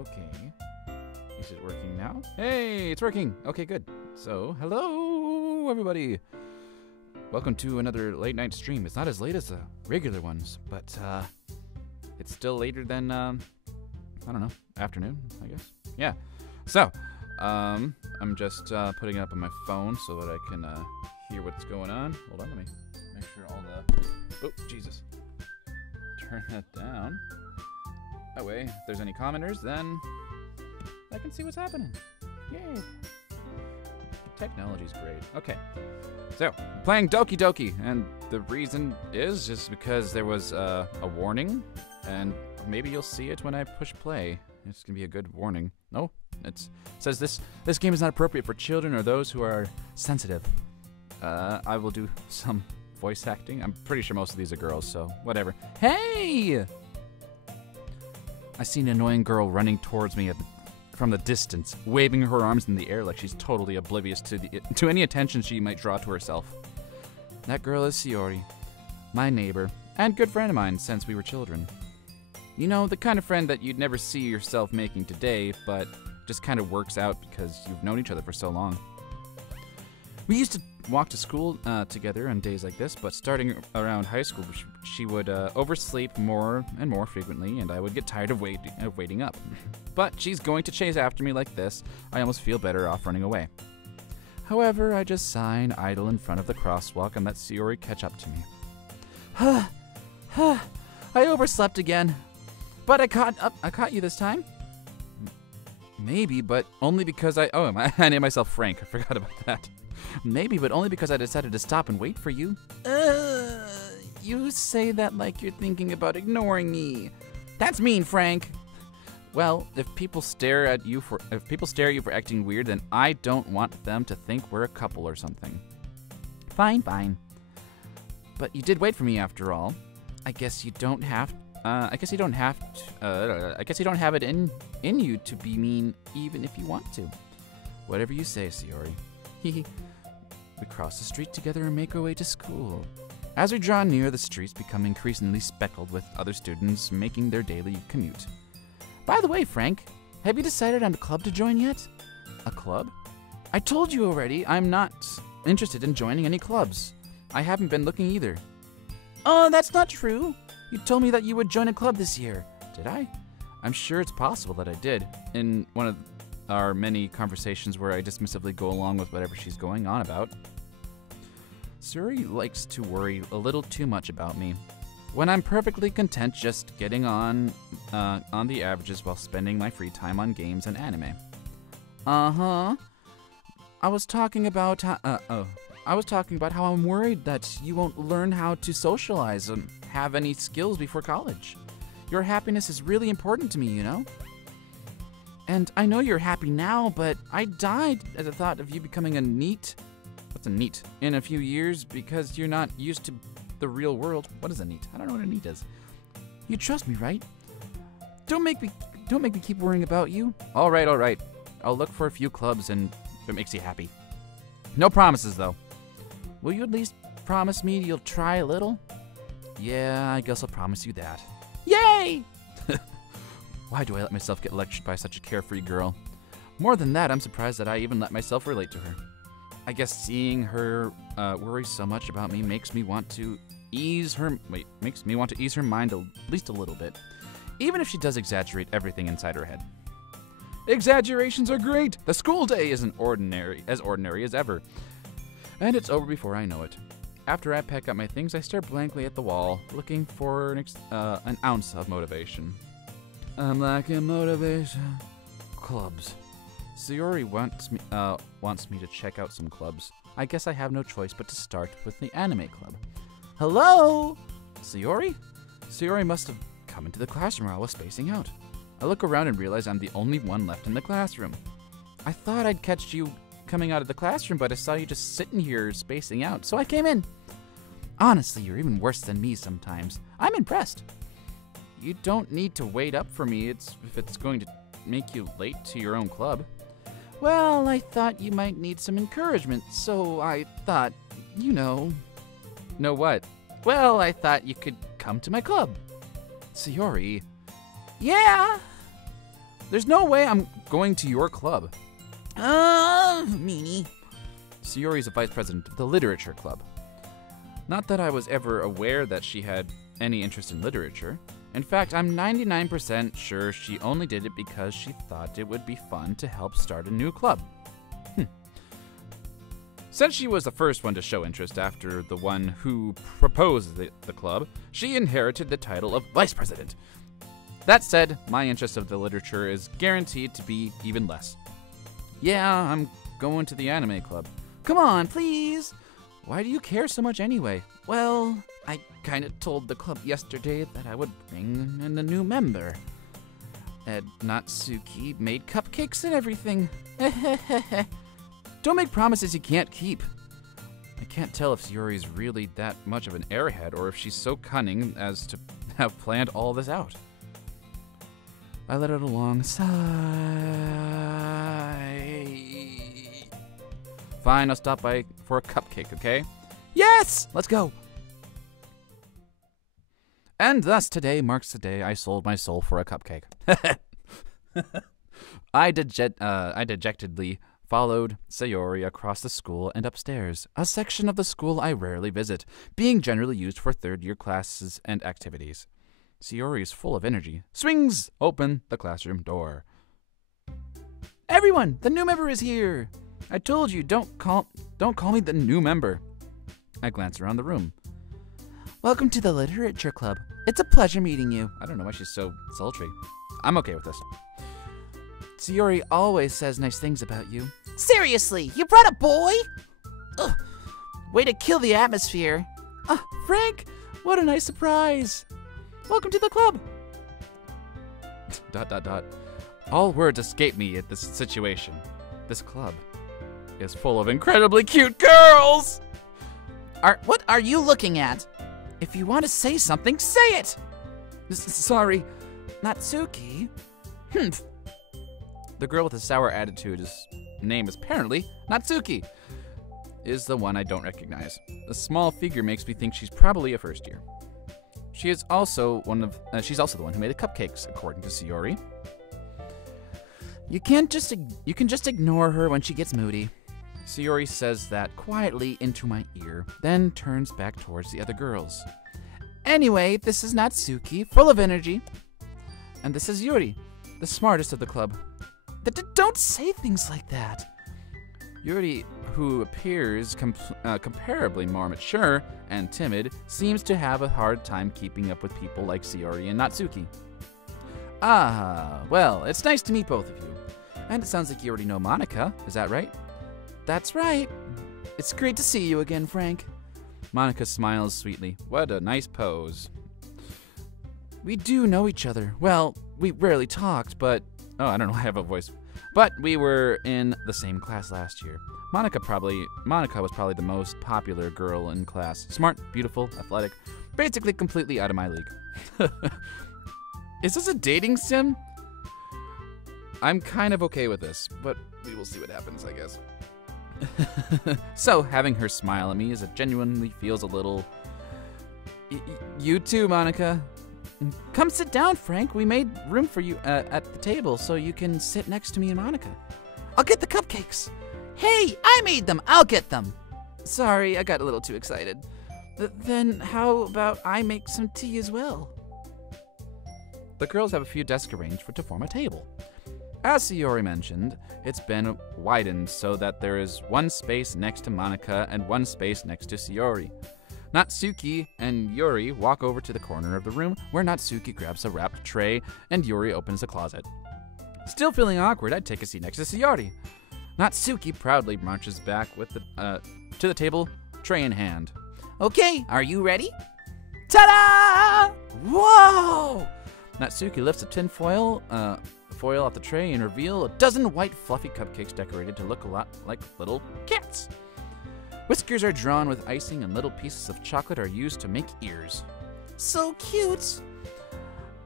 Okay. Is it working now? Hey, it's working. Okay, good. So, hello, everybody. Welcome to another late night stream. It's not as late as the regular ones, but it's still later than, I don't know, afternoon, I guess. Yeah. So, I'm just putting it up on my phone so that I can hear what's going on. Hold on, let me make sure all the... Oh, Jesus. Turn that down. That way, if there's any commenters, then I can see what's happening. Yay. Technology's great. Okay. So, playing Doki Doki, and the reason is just because there was a warning, and maybe you'll see it when I push play. It's gonna be a good warning. No, it says this game is not appropriate for children or those who are sensitive. I will do some voice acting. I'm pretty sure most of these are girls, so whatever. Hey! I see an annoying girl running towards me from the distance, waving her arms in the air like she's totally oblivious to any attention she might draw to herself. That girl is Sayori, my neighbor, and good friend of mine since we were children. You know, the kind of friend that you'd never see yourself making today, but just kind of works out because you've known each other for so long. We used to walk to school together on days like this, but starting around high school, she would oversleep more and more frequently, and I would get tired of waiting up. But she's going to chase after me like this. I almost feel better off running away. However, I just sigh and idle in front of the crosswalk and let Sayori catch up to me. I overslept again. But I caught you this time? Maybe, but only because I named myself Frank. I forgot about that. Maybe, but only because I decided to stop and wait for you. You say that like you're thinking about ignoring me. That's mean, Frank. Well, if people stare at you for acting weird, then I don't want them to think we're a couple or something. Fine, fine. But you did wait for me after all. I guess you don't have it in you to be mean even if you want to. Whatever you say, Sayori. We cross the street together and make our way to school. As we draw near, the streets become increasingly speckled with other students making their daily commute. By the way, Frank, have you decided on a club to join yet? A club? I told you already, I'm not interested in joining any clubs. I haven't been looking either. Oh, that's not true. You told me that you would join a club this year. Did I? I'm sure it's possible that I did. In one of our many conversations where I dismissively go along with whatever she's going on about. Suri likes to worry a little too much about me. When I'm perfectly content just getting on the averages while spending my free time on games and anime. Uh-huh. I was talking about how I'm worried that you won't learn how to socialize and have any skills before college. Your happiness is really important to me, you know? And I know you're happy now, but I died at the thought of you becoming a NEET. What's a NEET? In a few years because you're not used to the real world. What is a NEET? I don't know what a NEET is. You trust me, right? Don't make me keep worrying about you. All right. I'll look for a few clubs and if it makes you happy. No promises, though. Will you at least promise me you'll try a little? Yeah, I guess I'll promise you that. Yay! Why do I let myself get lectured by such a carefree girl? More than that, I'm surprised that I even let myself relate to her. I guess seeing her worry so much about me makes me want to ease her mind at least a little bit, even if she does exaggerate everything inside her head. Exaggerations are great. The school day isn't ordinary as ever, and it's over before I know it. After I pack up my things, I stare blankly at the wall, looking for an ounce of motivation. I'm lacking motivation. Clubs. Sayori wants me to check out some clubs. I guess I have no choice but to start with the anime club. Hello? Sayori? Sayori must have come into the classroom while I was spacing out. I look around and realize I'm the only one left in the classroom. I thought I'd catch you coming out of the classroom, but I saw you just sitting here spacing out, so I came in. Honestly, you're even worse than me sometimes. I'm impressed. You don't need to wait up for me if it's going to make you late to your own club. Well, I thought you might need some encouragement, so I thought, you know. Know what? Well, I thought you could come to my club. Sayori. Yeah? There's no way I'm going to your club. Meanie. Sayori is the vice president of the literature club. Not that I was ever aware that she had any interest in literature. In fact, I'm 99% sure she only did it because she thought it would be fun to help start a new club. Since she was the first one to show interest after the one who proposed the club, she inherited the title of vice president. That said, my interest of the literature is guaranteed to be even less. Yeah, I'm going to the anime club. Come on, please. Why do you care so much anyway? Well, I kind of told the club yesterday that I would bring in a new member. And Natsuki made cupcakes and everything. Don't make promises you can't keep. I can't tell if Sayori's really that much of an airhead or if she's so cunning as to have planned all this out. I let out a long sigh. Fine, I'll stop by for a cupcake, okay? Yes! Let's go. And thus today marks the day I sold my soul for a cupcake. I dejectedly followed Sayori across the school and upstairs, a section of the school I rarely visit, being generally used for third-year classes and activities. Sayori is full of energy, swings open the classroom door. Everyone, the new member is here. I told you, don't call me the new member. I glance around the room. Welcome to the literature club. It's a pleasure meeting you. I don't know why she's so sultry. I'm okay with this. Sayori always says nice things about you. Seriously, you brought a boy? Ugh. Way to kill the atmosphere. Frank, what a nice surprise. Welcome to the club. ... All words escape me at this situation. This club is full of incredibly cute girls. What are you looking at? If you want to say something, say it. Sorry. Natsuki? The girl with the sour attitude, whose name is apparently Natsuki, is the one I don't recognize. The small figure makes me think she's probably a first year. She's also the one who made the cupcakes, according to Sayori. You can just ignore her when she gets moody. Sayori says that quietly into my ear, then turns back towards the other girls. Anyway, this is Natsuki, full of energy. And this is Yuri, the smartest of the club. Don't say things like that. Yuri, who appears comparably more mature and timid, seems to have a hard time keeping up with people like Sayori and Natsuki. Ah, well, it's nice to meet both of you. And it sounds like you already know Monica, is that right? That's right. It's great to see you again, Frank. Monica smiles sweetly. What a nice pose. We do know each other. Well, we rarely talked, but... Oh, I don't know, I have a voice. But we were in the same class last year. Monica was probably the most popular girl in class. Smart, beautiful, athletic, basically completely out of my league. Is this a dating sim? I'm kind of okay with this, but we will see what happens, I guess. So, having her smile at me genuinely feels a little... You too, Monica. Come sit down, Frank. We made room for you at the table so you can sit next to me and Monica. I'll get the cupcakes. Hey, I made them. I'll get them. Sorry, I got a little too excited. Then how about I make some tea as well? The girls have a few desks arranged to form a table. As Sayori mentioned, it's been widened so that there is one space next to Monica and one space next to Sayori. Natsuki and Yuri walk over to the corner of the room where Natsuki grabs a wrapped tray and Yuri opens a closet. Still feeling awkward, I'd take a seat next to Sayori. Natsuki proudly marches back with to the table, tray in hand. Okay, are you ready? Ta-da! Whoa! Natsuki lifts a tin foil off the tray and reveal a dozen white fluffy cupcakes decorated to look a lot like little cats. Whiskers are drawn with icing and little pieces of chocolate are used to make ears. So cute.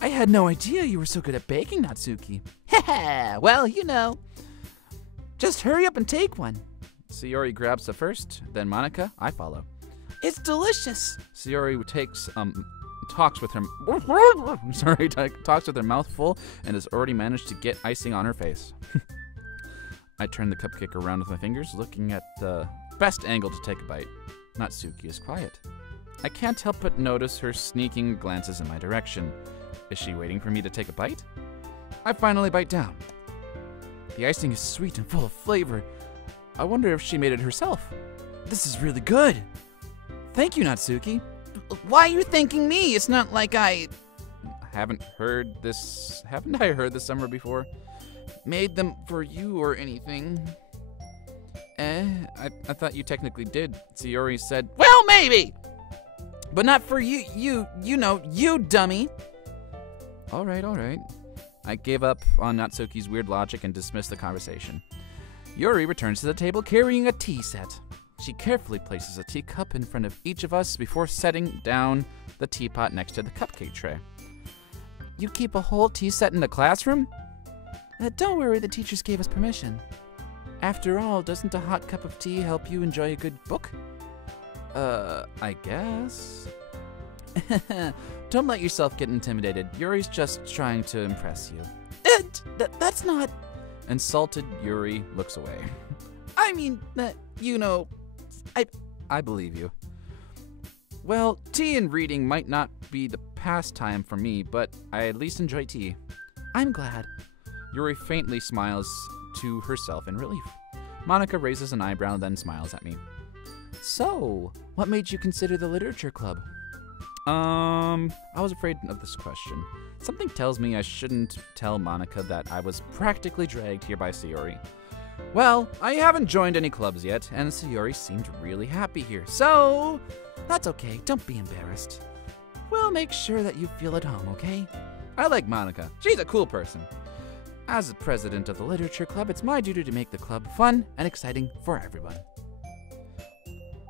I had no idea you were so good at baking, Natsuki. Haha, well, you know. Just hurry up and take one. Sayori grabs the first, then Monica, I follow. It's delicious. Sayori takes talks with her talks with her mouth full and has already managed to get icing on her face. I turn the cupcake around with my fingers, looking at the best angle to take a bite. Natsuki is quiet. I can't help but notice her sneaking glances in my direction. Is she waiting for me to take a bite? I finally bite down. The icing is sweet and full of flavor. I wonder if she made it herself. This is really good. Thank you, Natsuki. Why are you thanking me? It's not like I... Haven't I heard this summer before? Made them for you or anything. I thought you technically did. Sayori said, Well, maybe! but not for you, you dummy. All right. I gave up on Natsuki's weird logic and dismissed the conversation. Yuri returns to the table carrying a tea set. She carefully places a teacup in front of each of us before setting down the teapot next to the cupcake tray. You keep a whole tea set in the classroom? Don't worry, the teachers gave us permission. After all, doesn't a hot cup of tea help you enjoy a good book? I guess. Don't let yourself get intimidated. Yuri's just trying to impress you. That's not... Insulted Yuri looks away. I mean, I believe you. Well, tea and reading might not be the pastime for me, but I at least enjoy tea. I'm glad. Yuri faintly smiles to herself in relief. Monica raises an eyebrow, then smiles at me. So, what made you consider the literature club? I was afraid of this question. Something tells me I shouldn't tell Monica that I was practically dragged here by Sayori. Well, I haven't joined any clubs yet, and Sayori seemed really happy here, so... That's okay, don't be embarrassed. We'll make sure that you feel at home, okay? I like Monica. She's a cool person. As the president of the literature club, it's my duty to make the club fun and exciting for everyone.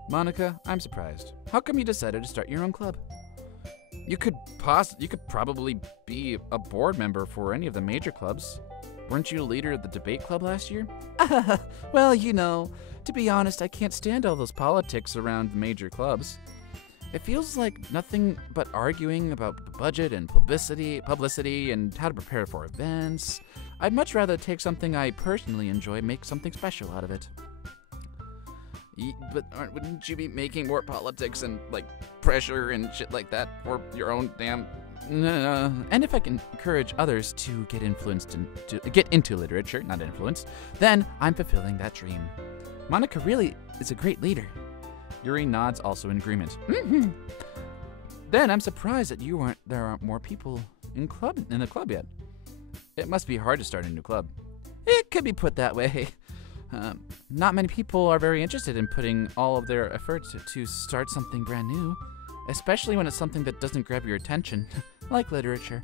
Monica, I'm surprised. How come you decided to start your own club? You could probably be a board member for any of the major clubs. Weren't you the leader of the debate club last year? Well, to be honest, I can't stand all those politics around major clubs. It feels like nothing but arguing about the budget and publicity and how to prepare for events. I'd much rather take something I personally enjoy and make something special out of it. But wouldn't you be making more politics and, pressure and shit like that for your own damn... No. And if I can encourage others to get influenced and to get into literature, not influenced, then I'm fulfilling that dream. Monica really is a great leader. Yuri nods, also in agreement. Mm-hmm. Then I'm surprised that there aren't more people in the club yet. It must be hard to start a new club. It could be put that way. Not many people are very interested in putting all of their efforts to start something brand new, especially when it's something that doesn't grab your attention, like literature.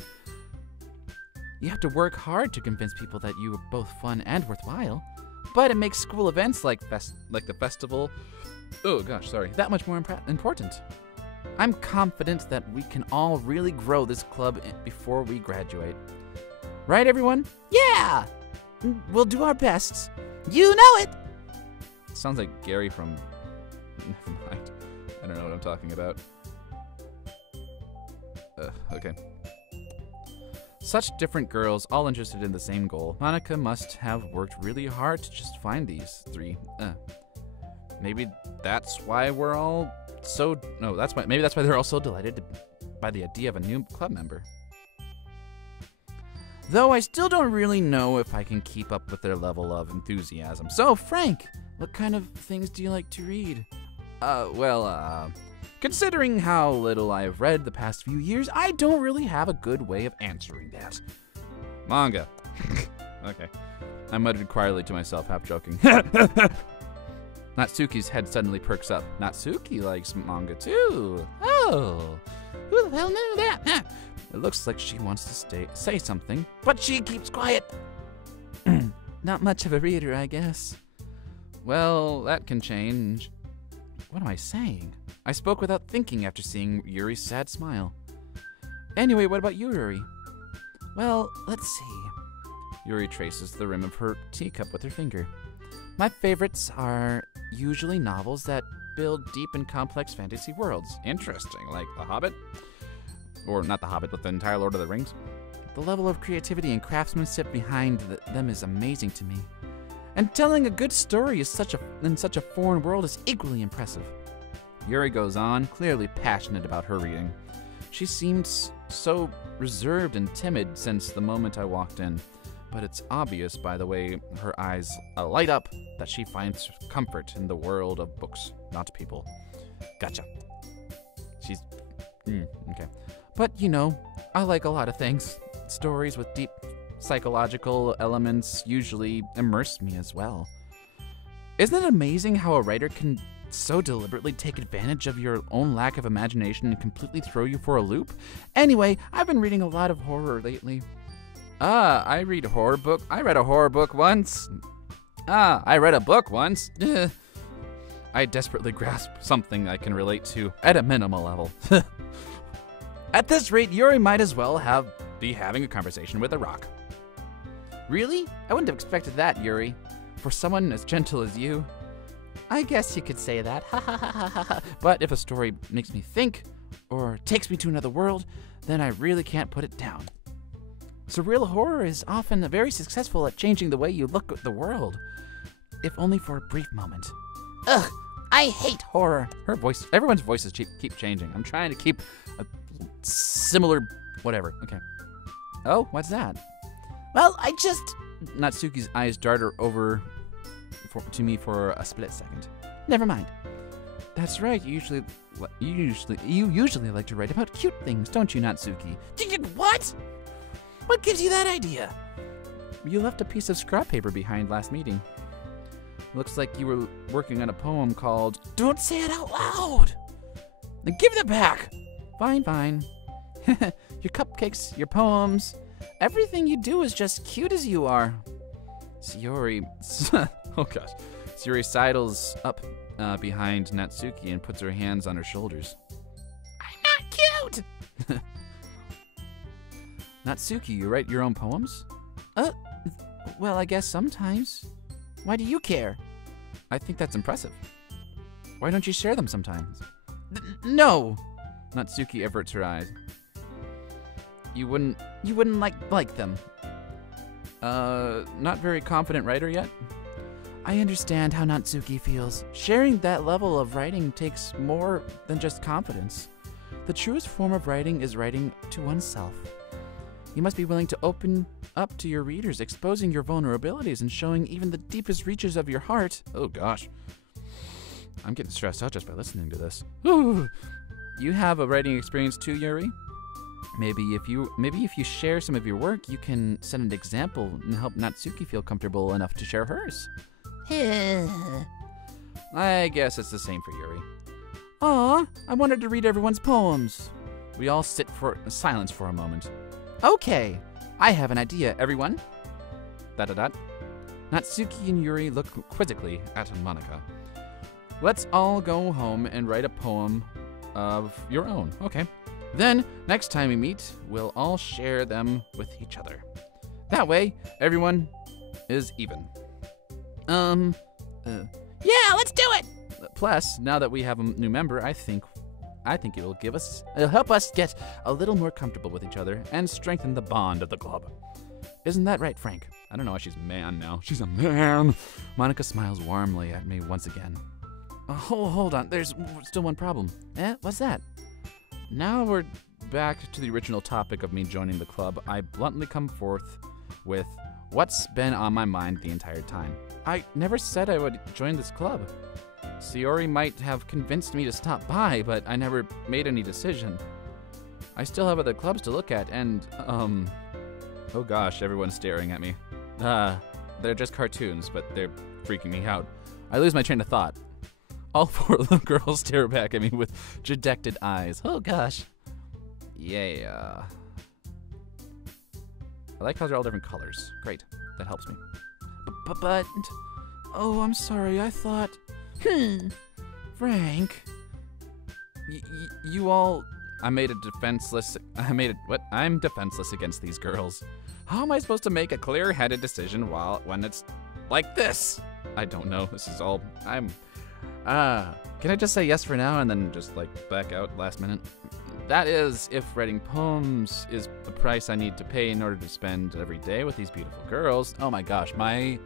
You have to work hard to convince people that you are both fun and worthwhile, but it makes school events like the festival, that much more important. I'm confident that we can all really grow this club before we graduate. Right, everyone? Yeah! We'll do our best. You know it! Sounds like Gary from... Never mind. I don't know what I'm talking about. Okay. Such different girls, all interested in the same goal. Monica must have worked really hard to just find these three. Maybe that's why we're all so... No, maybe that's why they're all so delighted by the idea of a new club member. Though I still don't really know if I can keep up with their level of enthusiasm. So, Frank, what kind of things do you like to read? Considering how little I've read the past few years, I don't really have a good way of answering that. Manga. Okay. I muttered quietly to myself, half joking. Natsuki's head suddenly perks up. Natsuki likes manga too. Oh, who the hell knew that? It looks like she wants to say something, but she keeps quiet. Not much of a reader, I guess. Well, that can change. What am I saying? I spoke without thinking after seeing Yuri's sad smile. Anyway, what about you, Yuri? Well, let's see. Yuri traces the rim of her teacup with her finger. My favorites are usually novels that build deep and complex fantasy worlds. Interesting, like The Hobbit? Or not The Hobbit, but the entire Lord of the Rings. The level of creativity and craftsmanship behind them is amazing to me. And telling a good story in such a foreign world is equally impressive. Yuri goes on, clearly passionate about her reading. She seemed so reserved and timid since the moment I walked in, but it's obvious by the way her eyes light up that she finds comfort in the world of books, not people. Gotcha. She's... okay. But, you know, I like a lot of things. Stories with deep psychological elements usually immerse me as well. Isn't it amazing how a writer can so deliberately take advantage of your own lack of imagination and completely throw you for a loop? Anyway, I've been reading a lot of horror lately. I read a horror book. I read a horror book once. I read a book once. I desperately grasp something I can relate to at a minimal level. At this rate, Yuri might as well be having a conversation with a rock. Really? I wouldn't have expected that, Yuri. For someone as gentle as you. I guess you could say that. Ha ha ha ha ha. But if a story makes me think, or takes me to another world, then I really can't put it down. Surreal horror is often very successful at changing the way you look at the world, if only for a brief moment. Ugh, I hate horror. Everyone's voices keep changing. I'm trying to keep a similar whatever. Okay. Oh, what's that? Well, Natsuki's eyes darted over to me for a split second. Never mind. That's right. You usually like to write about cute things, don't you, Natsuki? What? What gives you that idea? You left a piece of scrap paper behind last meeting. Looks like you were working on a poem called Don't Say It Out Loud! Then give it back! Fine. Your cupcakes, your poems, everything you do is just cute as you are. Sayori... oh gosh. Sayori sidles up behind Natsuki and puts her hands on her shoulders. I'm not cute! Natsuki, you write your own poems? Well, I guess sometimes. Why do you care? I think that's impressive. Why don't you share them sometimes? No! Natsuki averts her eyes. You wouldn't like them. Not very confident writer yet? I understand how Natsuki feels. Sharing that level of writing takes more than just confidence. The truest form of writing is writing to oneself. You must be willing to open up to your readers, exposing your vulnerabilities and showing even the deepest reaches of your heart. Oh gosh. I'm getting stressed out just by listening to this. Ooh. You have a writing experience too, Yuri? Maybe if you share some of your work, you can set an example and help Natsuki feel comfortable enough to share hers. I guess it's the same for Yuri. Aw, I wanted to read everyone's poems. We all sit for silence for a moment. Okay, I have an idea, everyone. ... Natsuki and Yuri look quizzically at Monica. Let's all go home and write a poem of your own. Okay. Then, next time we meet, we'll all share them with each other. That way, everyone is even. Yeah, let's do it! Plus, now that we have a new member, I think it'll help us get a little more comfortable with each other and strengthen the bond of the club. Isn't that right, Frank? I don't know why she's man now. She's a man. Monica smiles warmly at me once again. Hold on. There's still one problem. What's that? Now we're back to the original topic of me joining the club. I bluntly come forth with what's been on my mind the entire time. I never said I would join this club. Sayori might have convinced me to stop by, but I never made any decision. I still have other clubs to look at, and, oh gosh, everyone's staring at me. They're just cartoons, but they're freaking me out. I lose my train of thought. All four little girls stare back at me with dejected eyes. Oh gosh. Yeah. I like how they're all different colors. Great. That helps me. But... Oh, I'm sorry. I thought... Frank... You all... I'm defenseless against these girls. How am I supposed to make a clear-headed decision when it's like this? I don't know. This is all... Can I just say yes for now and then just, back out last minute? That is, if writing poems is the price I need to pay in order to spend every day with these beautiful girls. Oh my gosh, my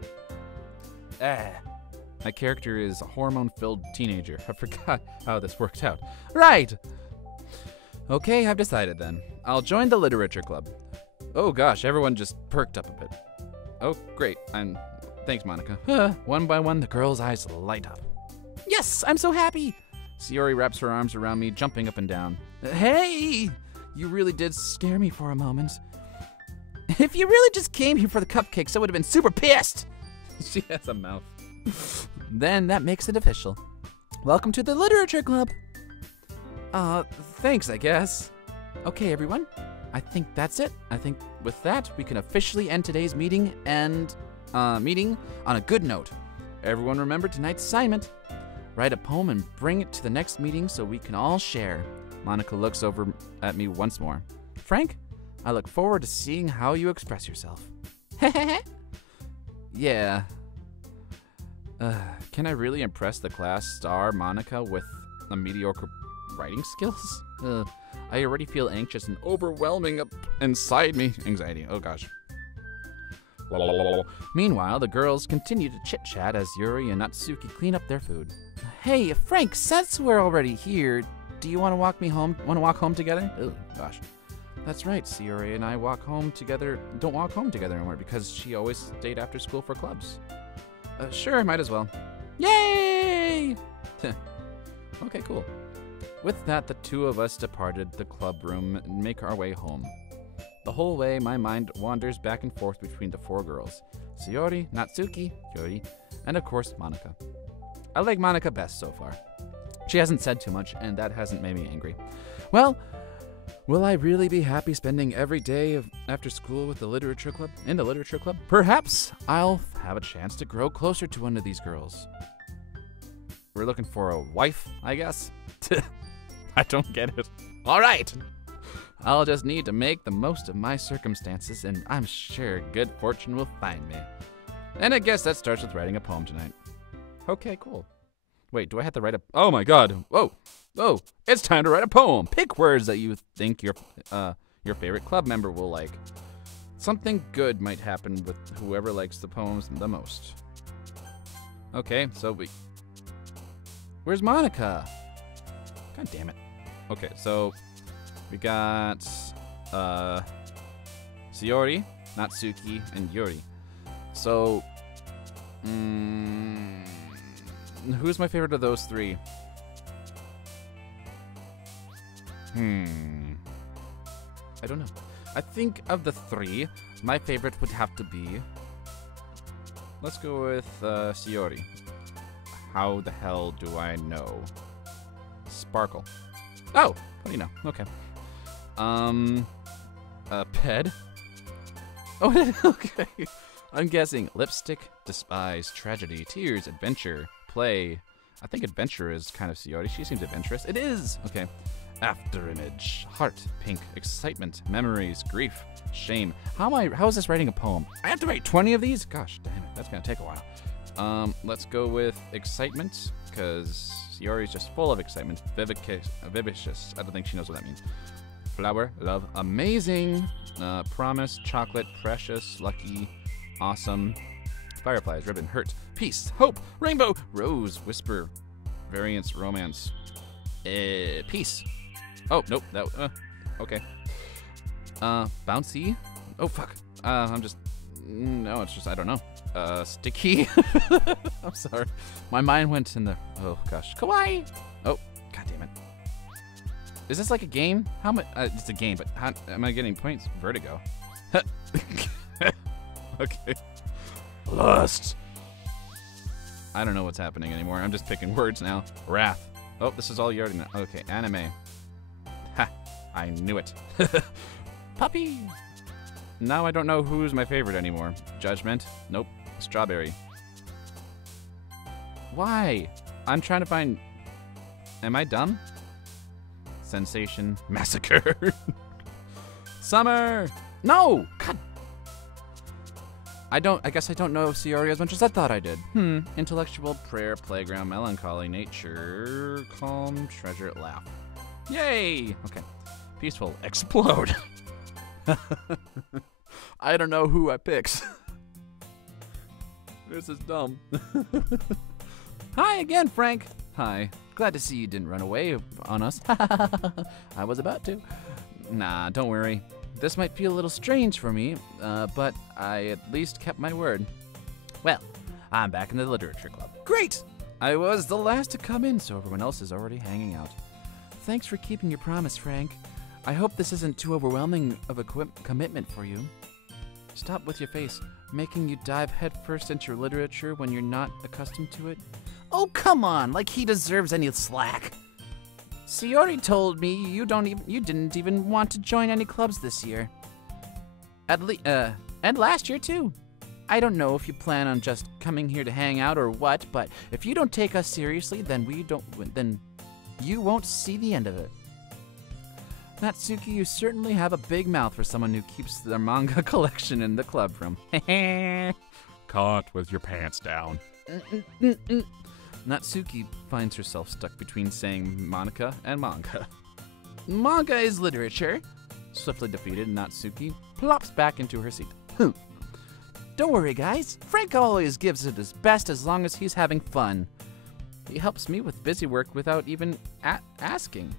character is a hormone-filled teenager. I forgot how this worked out. Right! Okay, I've decided then. I'll join the literature club. Oh gosh, everyone just perked up a bit. Oh, great. Thanks, Monica. One by one, the girls' eyes light up. Yes, I'm so happy! Sayori wraps her arms around me, jumping up and down. Hey! You really did scare me for a moment. If you really just came here for the cupcakes, I would have been super pissed! She has a mouth. Then that makes it official. Welcome to the literature club. Thanks, I guess. Okay, everyone. I think that's it. I think with that, we can officially end today's meeting on a good note. Everyone remember tonight's assignment. Write a poem and bring it to the next meeting so we can all share. Monica looks over at me once more. Frank, I look forward to seeing how you express yourself. Yeah. Can I really impress the class star Monica with a mediocre writing skills? I already feel anxious and overwhelming up inside me. Anxiety, oh gosh. Meanwhile, the girls continue to chit-chat as Yuri and Natsuki clean up their food. Hey, Frank, since we're already here, do you want to walk me home? Want to walk home together? Oh gosh. That's right, Sayori and I don't walk home together anymore because she always stayed after school for clubs. Sure, might as well. Yay! Okay, cool. With that, the two of us departed the club room and make our way home. The whole way, my mind wanders back and forth between the four girls. Sayori, Natsuki, Yuri, and of course, Monica. I like Monica best so far. She hasn't said too much, and that hasn't made me angry. Well, will I really be happy spending every day after school with the literature club? In the literature club? Perhaps I'll have a chance to grow closer to one of these girls. We're looking for a wife, I guess? I don't get it. All right. I'll just need to make the most of my circumstances, and I'm sure good fortune will find me. And I guess that starts with writing a poem tonight. Okay, cool. Wait, do I have to write a... Oh my god. Whoa. Oh, it's time to write a poem. Pick words that you think your favorite club member will like. Something good might happen with whoever likes the poems the most. Okay, so where's Monica? God damn it. Okay, so we got Sayori, Natsuki, and Yuri. So, who's my favorite of those three? I don't know. I think of the three, my favorite would have to be... Let's go with Sayori. How the hell do I know? Sparkle. Oh! What do you know? Okay. Ped? Oh, okay. I'm guessing lipstick, despise, tragedy, tears, adventure, play. I think adventure is kind of Sayori. She seems adventurous. It is! Okay. After image, heart, pink, excitement, memories, grief, shame. How is this writing a poem? I have to write 20 of these? Gosh, damn it. That's gonna take a while. Let's go with excitement, because Sayori's just full of excitement. Vivacious. I don't think she knows what that means. Flower, love, amazing. Promise, chocolate, precious, lucky, awesome. Fireflies, ribbon, hurt, peace, hope, rainbow, rose, whisper, variance, romance, peace. Oh, nope, that, okay. Bouncy. Oh, fuck. No, it's just, I don't know. Sticky. I'm sorry. My mind went in the, oh gosh. Kawaii. Oh, god damn it. Is this like a game? How much? It's a game, but how am I getting points? Vertigo. Okay. Lust. I don't know what's happening anymore. I'm just picking words now. Wrath. Oh, this is all you already know. Okay, anime. Ha! I knew it. Puppy. Now I don't know who's my favorite anymore. Judgment. Nope. Strawberry. Why? I'm trying to find... Am I dumb? Sensation. Massacre. Summer. No! God. I guess I don't know Sayori as much as I thought I did. Intellectual, prayer, playground, melancholy, nature, calm, treasure, laugh. Yay! Okay. Peaceful. Explode. I don't know who I picked. This is dumb. Hi again, Frank. Hi. Glad to see you didn't run away on us. I was about to. Nah, don't worry. This might feel a little strange for me, but I at least kept my word. Well, I'm back in the literature club. Great! I was the last to come in, so everyone else is already hanging out. Thanks for keeping your promise, Frank. I hope this isn't too overwhelming of a commitment for you. Stop with your face, making you dive headfirst into literature when you're not accustomed to it. Oh, come on, like he deserves any slack. Sayori told me you didn't even want to join any clubs this year. And last year too. I don't know if you plan on just coming here to hang out or what, but if you don't take us seriously, then you won't see the end of it. Natsuki, you certainly have a big mouth for someone who keeps their manga collection in the club room. Caught with your pants down. Natsuki finds herself stuck between saying Monica and manga. Manga is literature. Swiftly defeated, Natsuki plops back into her seat. Don't worry, guys. Frank always gives it his best as long as he's having fun. He helps me with busy work without even asking.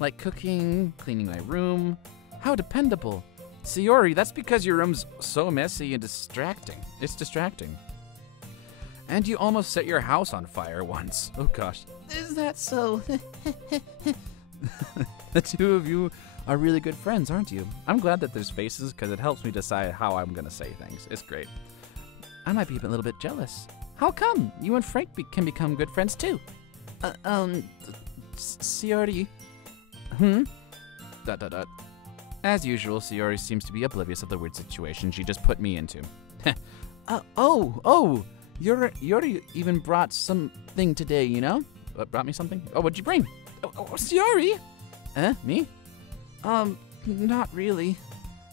Like cooking, cleaning my room. How dependable. Sayori, that's because your room's so messy and distracting. It's distracting. And you almost set your house on fire once. Oh gosh. Is that so? The two of you are really good friends, aren't you? I'm glad that there's faces because it helps me decide how I'm going to say things. It's great. I might be a little bit jealous. How come? You and Frank can become good friends too. Sayori. As usual, Sayori seems to be oblivious of the weird situation she just put me into. Yori even brought something today, you know? What, brought me something? Oh, what'd you bring? Sayori? Me? Not really.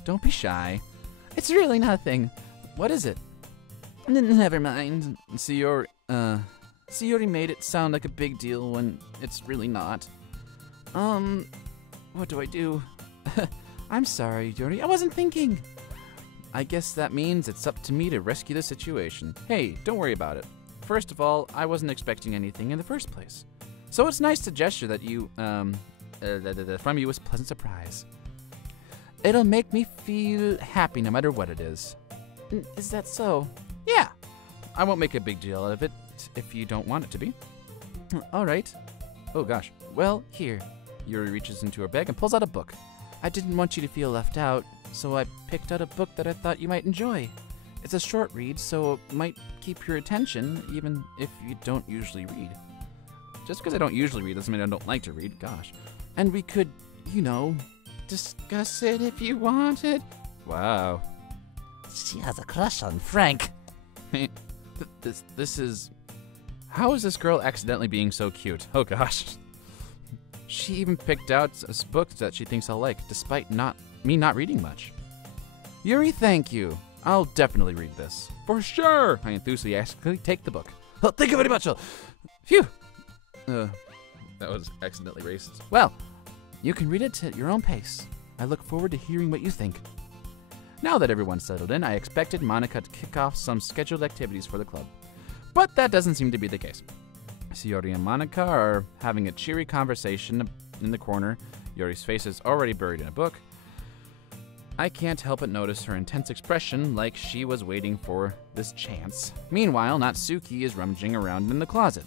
Don't be shy. It's really nothing. What is it? Never mind. Sayori made it sound like a big deal when it's really not. What do I do? I'm sorry, Yori. I wasn't thinking. I guess that means it's up to me to rescue the situation. Hey, don't worry about it. First of all, I wasn't expecting anything in the first place. So it's nice to gesture that you, from you was a pleasant surprise. It'll make me feel happy no matter what it is. Is that so? Yeah. I won't make a big deal out of it if you don't want it to be. All right. Oh gosh. Well, here. Yuri reaches into her bag and pulls out a book. I didn't want you to feel left out, so I picked out a book that I thought you might enjoy. It's a short read, so it might keep your attention even if you don't usually read. Just because I don't usually read doesn't mean I don't like to read. Gosh. And we could, discuss it if you wanted. Wow. She has a crush on Frank. This is... How is this girl accidentally being so cute? Oh gosh. She even picked out a book that she thinks I'll like, despite me not reading much. Yuri, thank you. I'll definitely read this. For sure! I enthusiastically take the book. Oh, thank you very much. Phew! That was accidentally racist. Well, you can read it at your own pace. I look forward to hearing what you think. Now that everyone's settled in, I expected Monica to kick off some scheduled activities for the club. But that doesn't seem to be the case. Sayori and Monica are having a cheery conversation in the corner. Yuri's face is already buried in a book. I can't help but notice her intense expression, like she was waiting for this chance. Meanwhile, Natsuki is rummaging around in the closet.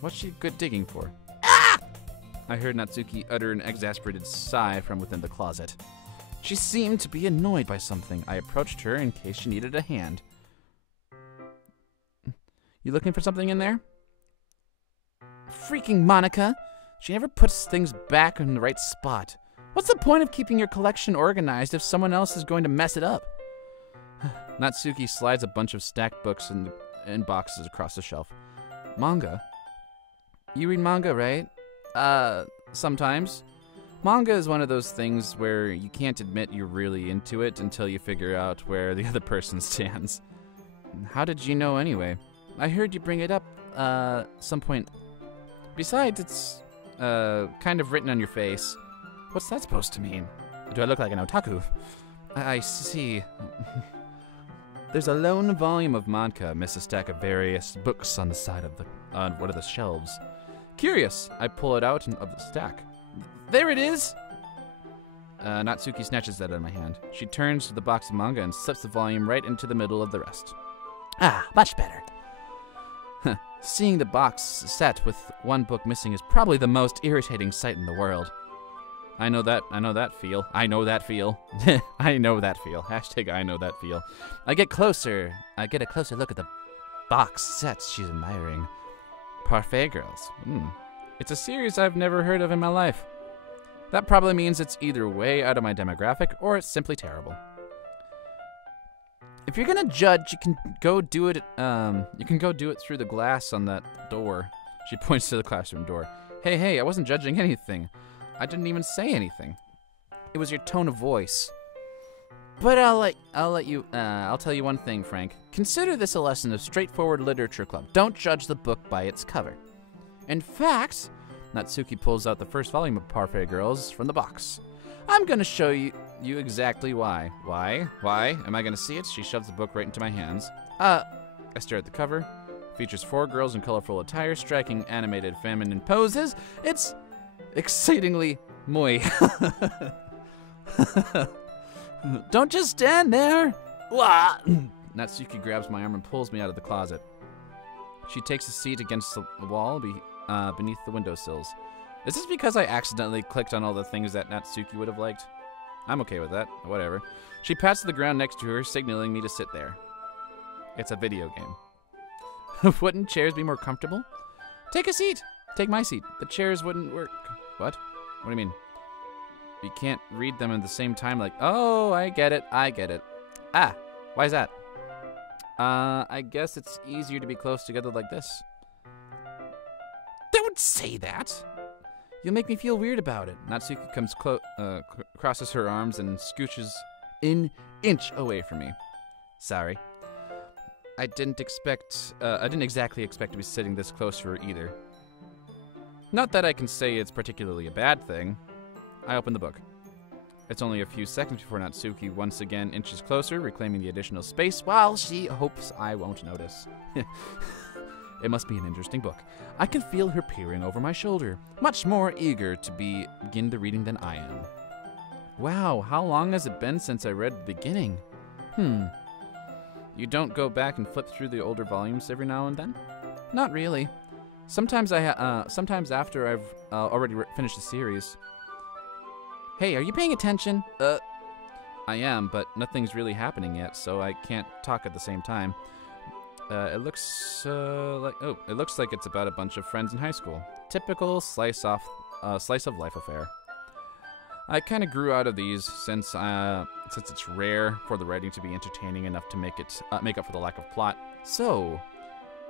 What's she good digging for? Ah! I heard Natsuki utter an exasperated sigh from within the closet. She seemed to be annoyed by something. I approached her in case she needed a hand. You looking for something in there? Freaking Monica! She never puts things back in the right spot. What's the point of keeping your collection organized if someone else is going to mess it up? Natsuki slides a bunch of stacked books in boxes across the shelf. Manga? You read manga, right? Sometimes. Manga is one of those things where you can't admit you're really into it until you figure out where the other person stands. How did you know anyway? I heard you bring it up, some point. Besides, it's, kind of written on your face. What's that supposed to mean? Do I look like an otaku? I see. There's a lone volume of manga amidst a stack of various books on the side of one of the shelves. Curious, I pull it out of the stack. There it is! Natsuki snatches that out of my hand. She turns to the box of manga and slips the volume right into the middle of the rest. Ah, much better. Seeing the box set with one book missing is probably the most irritating sight in the world. I know that feel. I know that feel. I know that feel. Hashtag I know that feel. I get a closer look at the box sets she's admiring. Parfait Girls. It's a series I've never heard of in my life. That probably means it's either way out of my demographic or it's simply terrible. If you're gonna judge, you can go do it. You can go do it through the glass on that door. She points to the classroom door. Hey! I wasn't judging anything. I didn't even say anything. It was your tone of voice. But I'll tell you one thing, Frank. Consider this a lesson of straightforward literature club. Don't judge the book by its cover. In fact, Natsuki pulls out the first volume of Parfait Girls from the box. I'm gonna show you exactly why. Why? Am I gonna see it? She shoves the book right into my hands. I stare at the cover. Features 4 girls in colorful attire, striking animated feminine poses. It's exceedingly mooi. Don't just stand there. Natsuki grabs my arm and pulls me out of the closet. She takes a seat against the wall beneath the windowsills. Is this because I accidentally clicked on all the things that Natsuki would have liked? I'm okay with that. Whatever. She pats the ground next to her, signaling me to sit there. It's a video game. Wouldn't chairs be more comfortable? Take a seat. Take my seat. The chairs wouldn't work. What? What do you mean? You can't read them at the same time like, oh, I get it. Ah, why is that? I guess it's easier to be close together like this. Don't say that. You'll make me feel weird about it. Natsuki comes crosses her arms and scooches an inch away from me. Sorry. I didn't exactly expect to be sitting this close to her either. Not that I can say it's particularly a bad thing. I open the book. It's only a few seconds before Natsuki once again inches closer, reclaiming the additional space while she hopes I won't notice. It must be an interesting book. I can feel her peering over my shoulder, much more eager to begin the reading than I am. Wow, how long has it been since I read the beginning? You don't go back and flip through the older volumes every now and then? Not really. Sometimes sometimes after I've already finished the series. Hey, are you paying attention? I am, but nothing's really happening yet, so I can't talk at the same time. It looks like it's about a bunch of friends in high school. Typical slice of life affair. I kind of grew out of these since it's rare for the writing to be entertaining enough to make up for the lack of plot. So,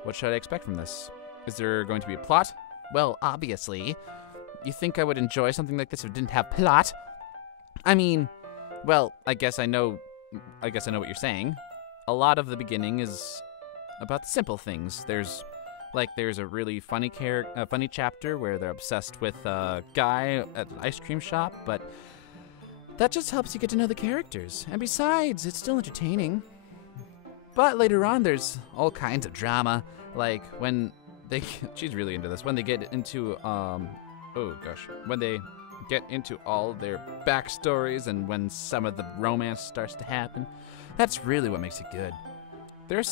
what should I expect from this? Is there going to be a plot? Well, obviously. You think I would enjoy something like this if it didn't have plot? I mean, well, I guess I know what you're saying. A lot of the beginning is about the simple things. There's a really funny chapter where they're obsessed with a guy at an ice cream shop, but that just helps you get to know the characters. And besides, it's still entertaining. But later on, there's all kinds of drama, like she's really into this, when they get into, when they get into all their backstories and when some of the romance starts to happen. That's really what makes it good. There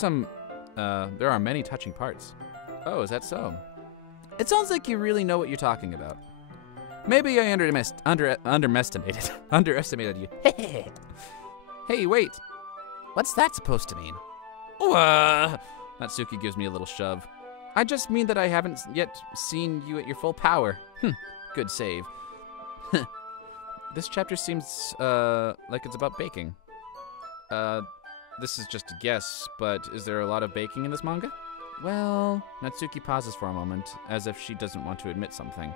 are many touching parts. Oh, is that so? It sounds like you really know what you're talking about. Maybe I underestimated you. Hey, wait. What's that supposed to mean? Natsuki gives me a little shove. I just mean that I haven't yet seen you at your full power. Good save. This chapter seems like it's about baking. This is just a guess, but is there a lot of baking in this manga? Well, Natsuki pauses for a moment, as if she doesn't want to admit something.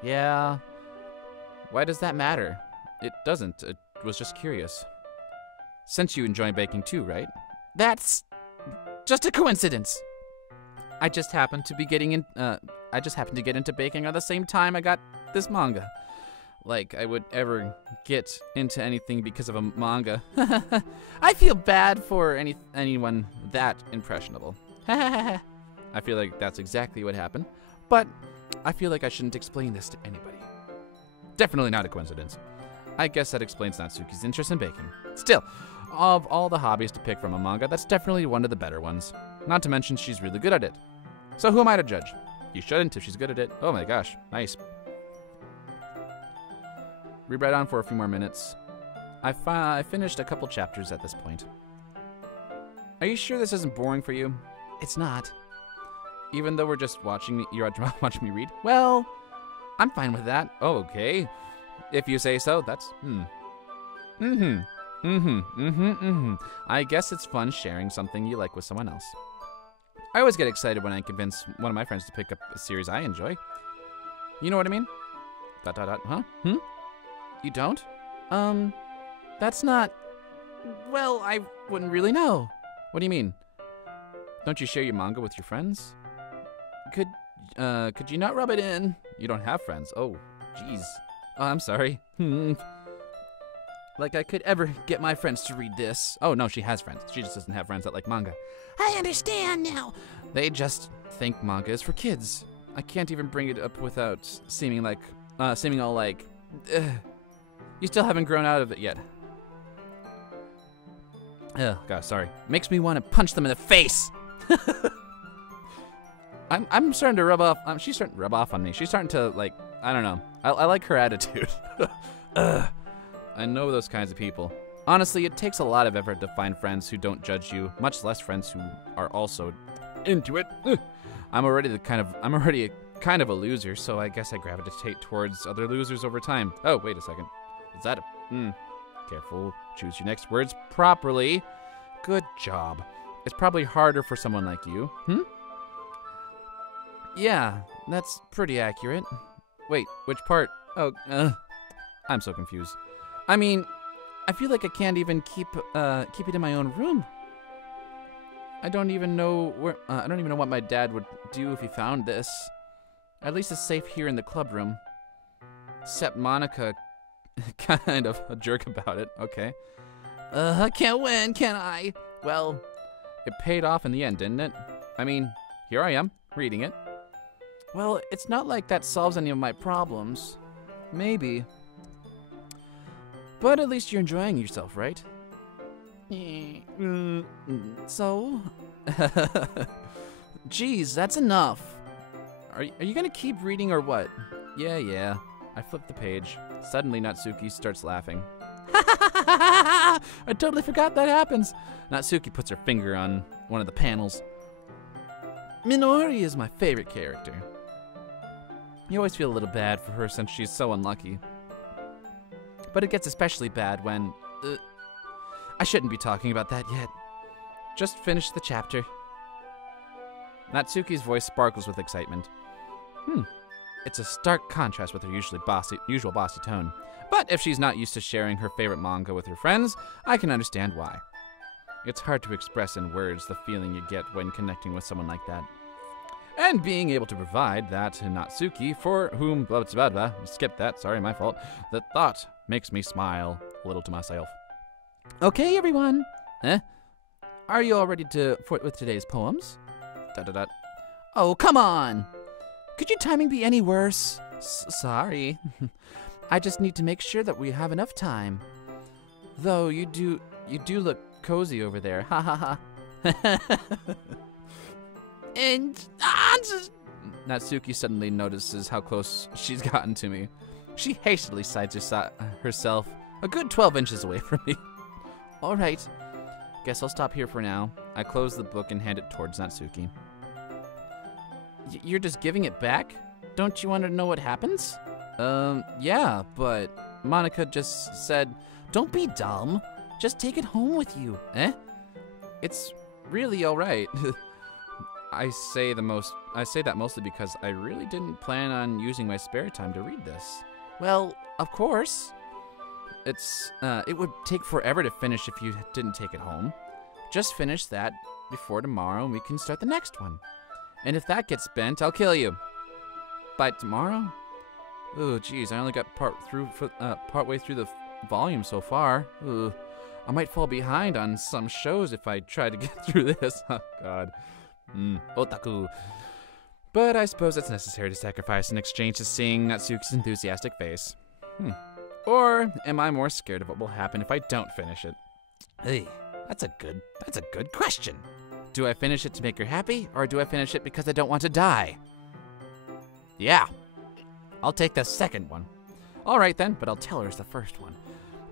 Yeah. Why does that matter? It doesn't. It was just curious. Since you enjoy baking too, right? That's just a coincidence. I just happened to get into baking at the same time I got this manga. like I would ever get into anything because of a manga. I feel bad for anyone that impressionable. I feel like that's exactly what happened, but I feel like I shouldn't explain this to anybody. Definitely not a coincidence. I guess that explains Natsuki's interest in baking. Still, of all the hobbies to pick from a manga, that's definitely one of the better ones. Not to mention she's really good at it. So who am I to judge? You shouldn't if she's good at it. Oh my gosh, nice. Read right on for a few more minutes. I finished a couple chapters at this point. Are you sure this isn't boring for you? It's not. Even though we're just watching me, you're watching me read? Well, I'm fine with that. Oh, okay. If you say so, that's, I guess it's fun sharing something you like with someone else. I always get excited when I convince one of my friends to pick up a series I enjoy. You know what I mean? ... Huh? You don't? That's not... Well, I wouldn't really know. What do you mean? Don't you share your manga with your friends? Could you not rub it in? You don't have friends. Oh, jeez. Oh, I'm sorry. Like I could ever get my friends to read this. Oh, no, she has friends. She just doesn't have friends that like manga. I understand now. They just think manga is for kids. I can't even bring it up without seeming all like, you still haven't grown out of it yet. Oh, God, sorry. Makes me want to punch them in the face. I'm starting to rub off. She's starting to rub off on me. She's starting to, like, I don't know. I like her attitude. I know those kinds of people. Honestly, it takes a lot of effort to find friends who don't judge you, much less friends who are also into it. I'm already a kind of a loser, so I guess I gravitate towards other losers over time. Oh, wait a second. Is that a... Careful. Choose your next words properly. Good job. It's probably harder for someone like you. Yeah, that's pretty accurate. Wait, which part? Oh, I'm so confused. I mean, I feel like I can't even keep it in my own room. I don't even know what my dad would do if he found this. At least it's safe here in the club room. Except Monica, kind of a jerk about it. Okay. I can't win, can I? Well, it paid off in the end, didn't it? I mean, here I am, reading it. Well, it's not like that solves any of my problems. Maybe. But at least you're enjoying yourself, right? So? Jeez, that's enough. Are you gonna keep reading or what? Yeah. I flip the page. Suddenly, Natsuki starts laughing. I totally forgot that happens. Natsuki puts her finger on one of the panels. Minori is my favorite character. You always feel a little bad for her since she's so unlucky. But it gets especially bad when... I shouldn't be talking about that yet. Just finish the chapter. Natsuki's voice sparkles with excitement. It's a stark contrast with her usual bossy tone. But if she's not used to sharing her favorite manga with her friends, I can understand why. It's hard to express in words the feeling you get when connecting with someone like that. And being able to provide that to Natsuki, for whom, skip that, sorry, my fault, the thought makes me smile a little to myself. Okay, everyone. Are you all ready with today's poems? ... Oh, come on. Could your timing be any worse? Sorry. I just need to make sure that we have enough time. Though you do look cozy over there. Ha ha ha. And Natsuki suddenly notices how close she's gotten to me. She hastily sides herself a good 12 inches away from me. All right. Guess I'll stop here for now. I close the book and hand it towards Natsuki. You're just giving it back? Don't you want to know what happens? Yeah, but Monica just said, don't be dumb. Just take it home with you. It's really all right. I say that mostly because I really didn't plan on using my spare time to read this. Well, of course. It would take forever to finish if you didn't take it home. Just finish that before tomorrow and we can start the next one. And if that gets bent, I'll kill you. By tomorrow? Oh, geez, I only got partway through the volume so far. Ugh. I might fall behind on some shows if I try to get through this. Oh, God. Otaku. But I suppose it's necessary to sacrifice in exchange to seeing Natsuki's enthusiastic face. Or am I more scared of what will happen if I don't finish it? Hey, that's a good question. Do I finish it to make her happy, or do I finish it because I don't want to die? Yeah, I'll take the second one. All right then, but I'll tell her it's the first one.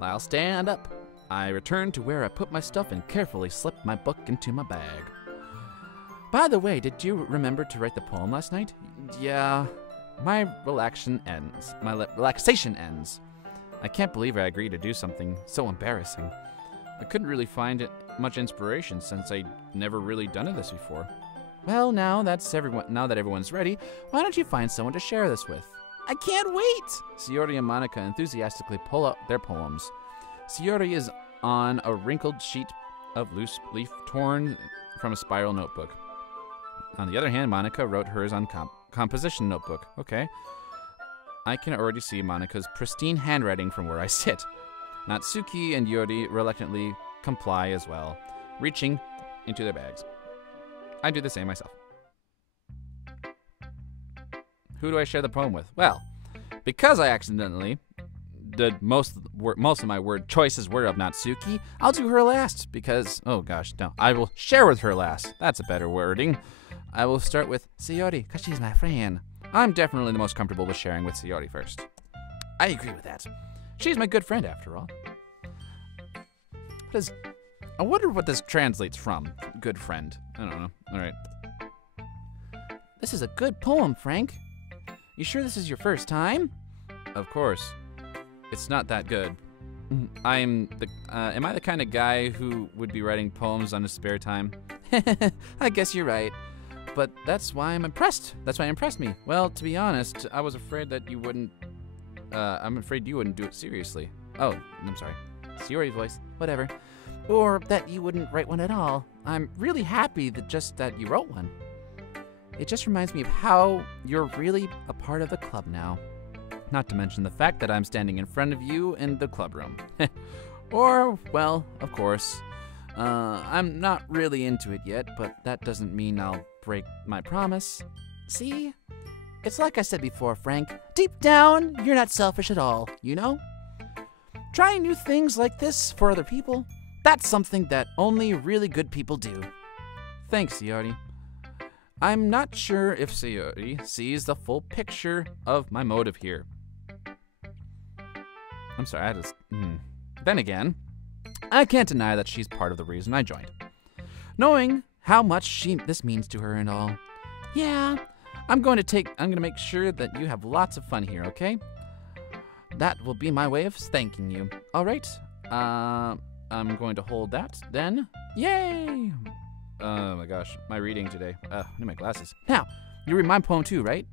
I'll stand up. I return to where I put my stuff and carefully slip my book into my bag. By the way, did you remember to write the poem last night? Yeah, my relaxation ends. I can't believe I agreed to do something so embarrassing. I couldn't really find much inspiration since I'd never really done this before. Well, now that everyone's ready, why don't you find someone to share this with? I can't wait! Sayori and Monica enthusiastically pull out their poems. Sayori is on a wrinkled sheet of loose leaf torn from a spiral notebook. On the other hand, Monica wrote hers on composition notebook. Okay. I can already see Monica's pristine handwriting from where I sit. Natsuki and Yori reluctantly comply as well, reaching into their bags. I do the same myself. Who do I share the poem with? Well, because I accidentally did most of my word choices were of Natsuki, I'll do her last because, oh gosh, no, I will share with her last. That's a better wording. I will start with Sayori, because she's my friend. I'm definitely the most comfortable with sharing with Sayori first. I agree with that. She's my good friend, after all. I wonder what this translates from. Good friend. I don't know. All right. This is a good poem, Frank. You sure this is your first time? Of course. It's not that good. Am I the kind of guy who would be writing poems on his spare time? I guess you're right. But that's why I'm impressed. That's why it impressed me. Well, to be honest, I was afraid that you wouldn't... I'm afraid you wouldn't do it seriously. Oh, I'm sorry. Sayori voice. Whatever. Or that you wouldn't write one at all. I'm really happy that you wrote one. It just reminds me of how you're really a part of the club now. Not to mention the fact that I'm standing in front of you in the club room. Or, well, of course, I'm not really into it yet, but that doesn't mean I'll break my promise. See? It's like I said before, Frank. Deep down, you're not selfish at all, you know? Trying new things like this for other people, that's something that only really good people do. Thanks, Sayori. I'm not sure if Sayori sees the full picture of my motive here. I'm sorry, Then again, I can't deny that she's part of the reason I joined. Knowing how much this means to her and all. Yeah, I'm going to make sure that you have lots of fun here, okay? That will be my way of thanking you. All right. I'm going to hold that then. Yay! Oh my gosh, my reading today. I need my glasses. Now, you read my poem too, right?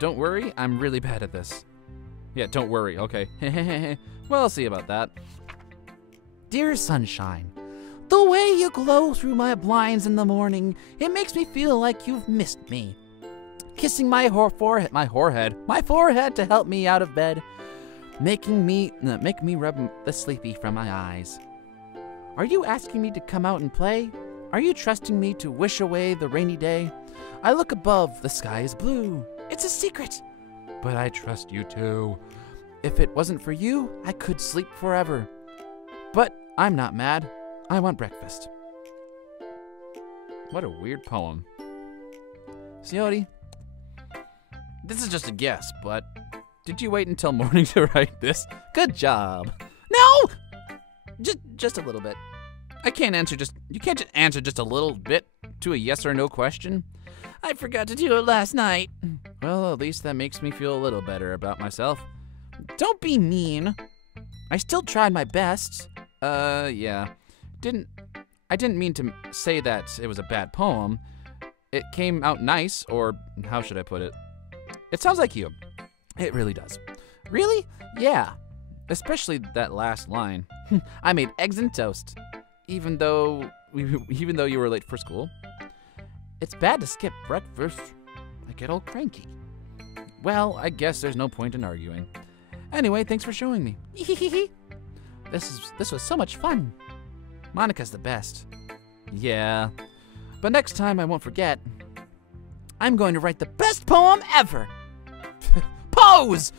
Don't worry, I'm really bad at this. Yeah, don't worry, okay. Well, I'll see about that. Dear sunshine, the way you glow through my blinds in the morning, it makes me feel like you've missed me. Kissing my forehead to help me out of bed, make me rub the sleepy from my eyes. Are you asking me to come out and play? Are you trusting me to wish away the rainy day? I look above, the sky is blue. It's a secret. But I trust you too. If it wasn't for you, I could sleep forever. But I'm not mad. I want breakfast. What a weird poem. Sayori, this is just a guess, but did you wait until morning to write this? Good job. No! Just a little bit. You can't just answer just a little bit to a yes or no question. I forgot to do it last night. Well, at least that makes me feel a little better about myself. Don't be mean. I still tried my best. Yeah. I didn't mean to say that it was a bad poem. It came out nice, or how should I put it? It sounds like you. It really does. Really? Yeah. Especially that last line. I made eggs and toast. Even though you were late for school. It's bad to skip breakfast. I get all cranky. well, I guess there's no point in arguing. Anyway, thanks for showing me. This was so much fun. Monica's the best. Yeah, but next time I won't forget. I'm going to write the best poem ever. Pose!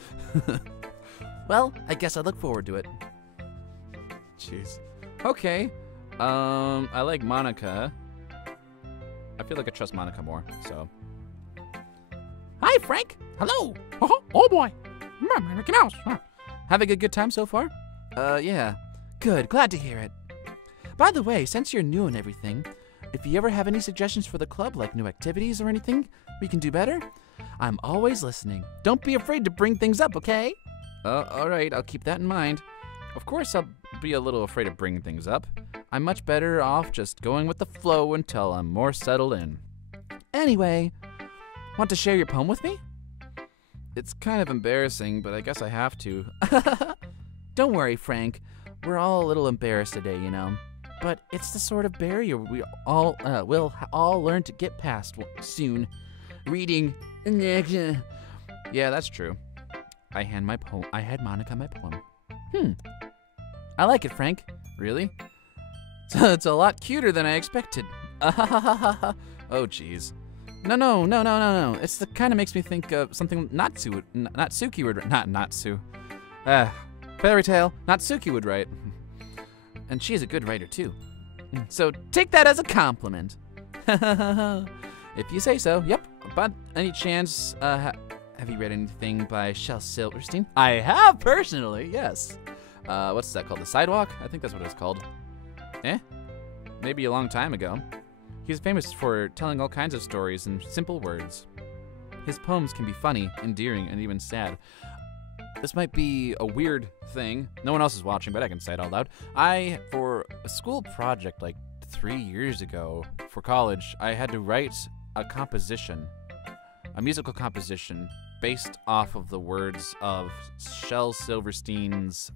Well, I guess I look forward to it. Jeez. Okay. I like Monica. I feel like I trust Monica more, so. Hi, Frank. Hello. Oh boy. Mickey Mouse. Having a good time so far? Yeah. Good. Glad to hear it. By the way, since you're new and everything, if you ever have any suggestions for the club, like new activities or anything we can do better, I'm always listening. Don't be afraid to bring things up, okay? All right. I'll keep that in mind. Of course, I'll be a little afraid of bringing things up. I'm much better off just going with the flow until I'm more settled in. Anyway, want to share your poem with me? It's kind of embarrassing, but I guess I have to. Don't worry, Frank. We're all a little embarrassed today, you know. But it's the sort of barrier we all will all learn to get past soon. Reading. Yeah, that's true. I had Monica my poem. I like it, Frank. Really? It's a lot cuter than I expected. Oh, jeez. No. It's the kind of makes me think of something Natsuki would not Natsu. Fairy tale Natsuki would write. And she's a good writer too. So take that as a compliment. If you say so. Yep. But any chance, have you read anything by Shel Silverstein? I have personally, yes. What's that called? The Sidewalk? I think that's what it's called. Maybe a long time ago. He's famous for telling all kinds of stories in simple words. His poems can be funny, endearing, and even sad. This might be a weird thing. No one else is watching, but I can say it out loud. For a school project like 3 years ago for college, I had to write a composition, a musical composition based off of the words of Shel Silverstein's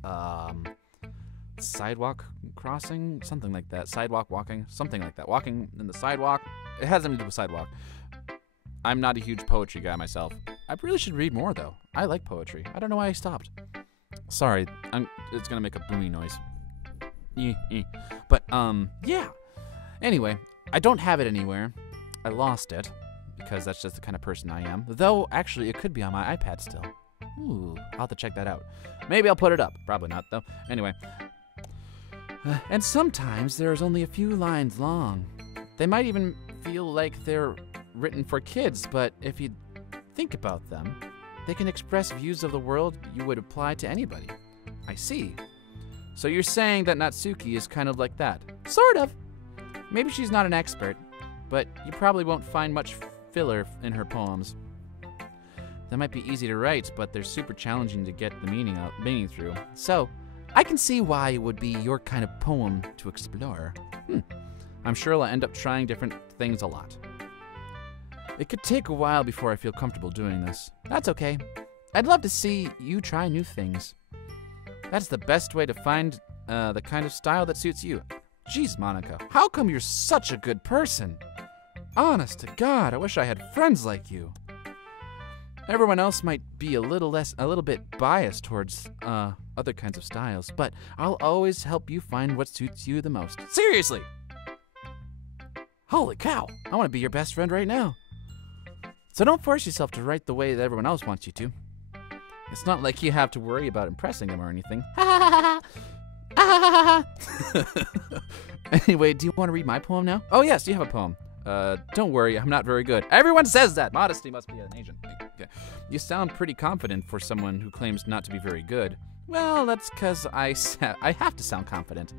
Sidewalk Crossing? Something like that. Sidewalk Walking? Something like that. Walking in the sidewalk? It has something to do with sidewalk. I'm not a huge poetry guy myself. I really should read more, though. I like poetry. I don't know why I stopped. Sorry, it's gonna make a booming noise. But, yeah. Anyway, I don't have it anywhere. I lost it, because that's just the kind of person I am. Though, actually, it could be on my iPad still. Ooh, I'll have to check that out. Maybe I'll put it up. Probably not, though. Anyway. And sometimes there's only a few lines long. They might even feel like they're written for kids, but if you think about them, they can express views of the world you would apply to anybody. I see. So you're saying that Natsuki is kind of like that? Sort of. Maybe she's not an expert, but you probably won't find much filler in her poems. They might be easy to write, but they're super challenging to get the meaning through. So, I can see why it would be your kind of poem to explore. I'm sure I'll end up trying different things a lot. It could take a while before I feel comfortable doing this. That's okay. I'd love to see you try new things. That's the best way to find the kind of style that suits you. Jeez, Monica, how come you're such a good person? Honest to God, I wish I had friends like you. Everyone else might be a little bit biased towards other kinds of styles, but I'll always help you find what suits you the most. Seriously! Holy cow, I want to be your best friend right now. So don't force yourself to write the way that everyone else wants you to. It's not like you have to worry about impressing them or anything. Anyway, do you want to read my poem now? Oh yes, you have a poem. Don't worry, I'm not very good. Everyone says that. Modesty must be an agent. Okay. You sound pretty confident for someone who claims not to be very good. Well, that's because I have to sound confident.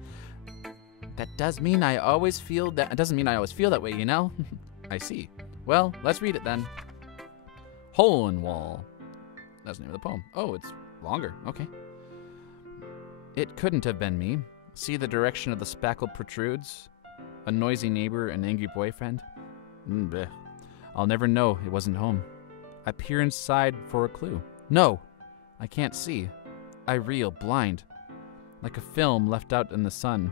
That doesn't mean I always feel that way, you know? I see. Well, let's read it then. Hole in Wall. That's the name of the poem. Oh, it's longer. Okay. It couldn't have been me. See the direction of the spackle protrudes? A noisy neighbor, an angry boyfriend? Bleh. I'll never know it wasn't home. I peer inside for a clue. No, I can't see. I reel, blind, like a film left out in the sun.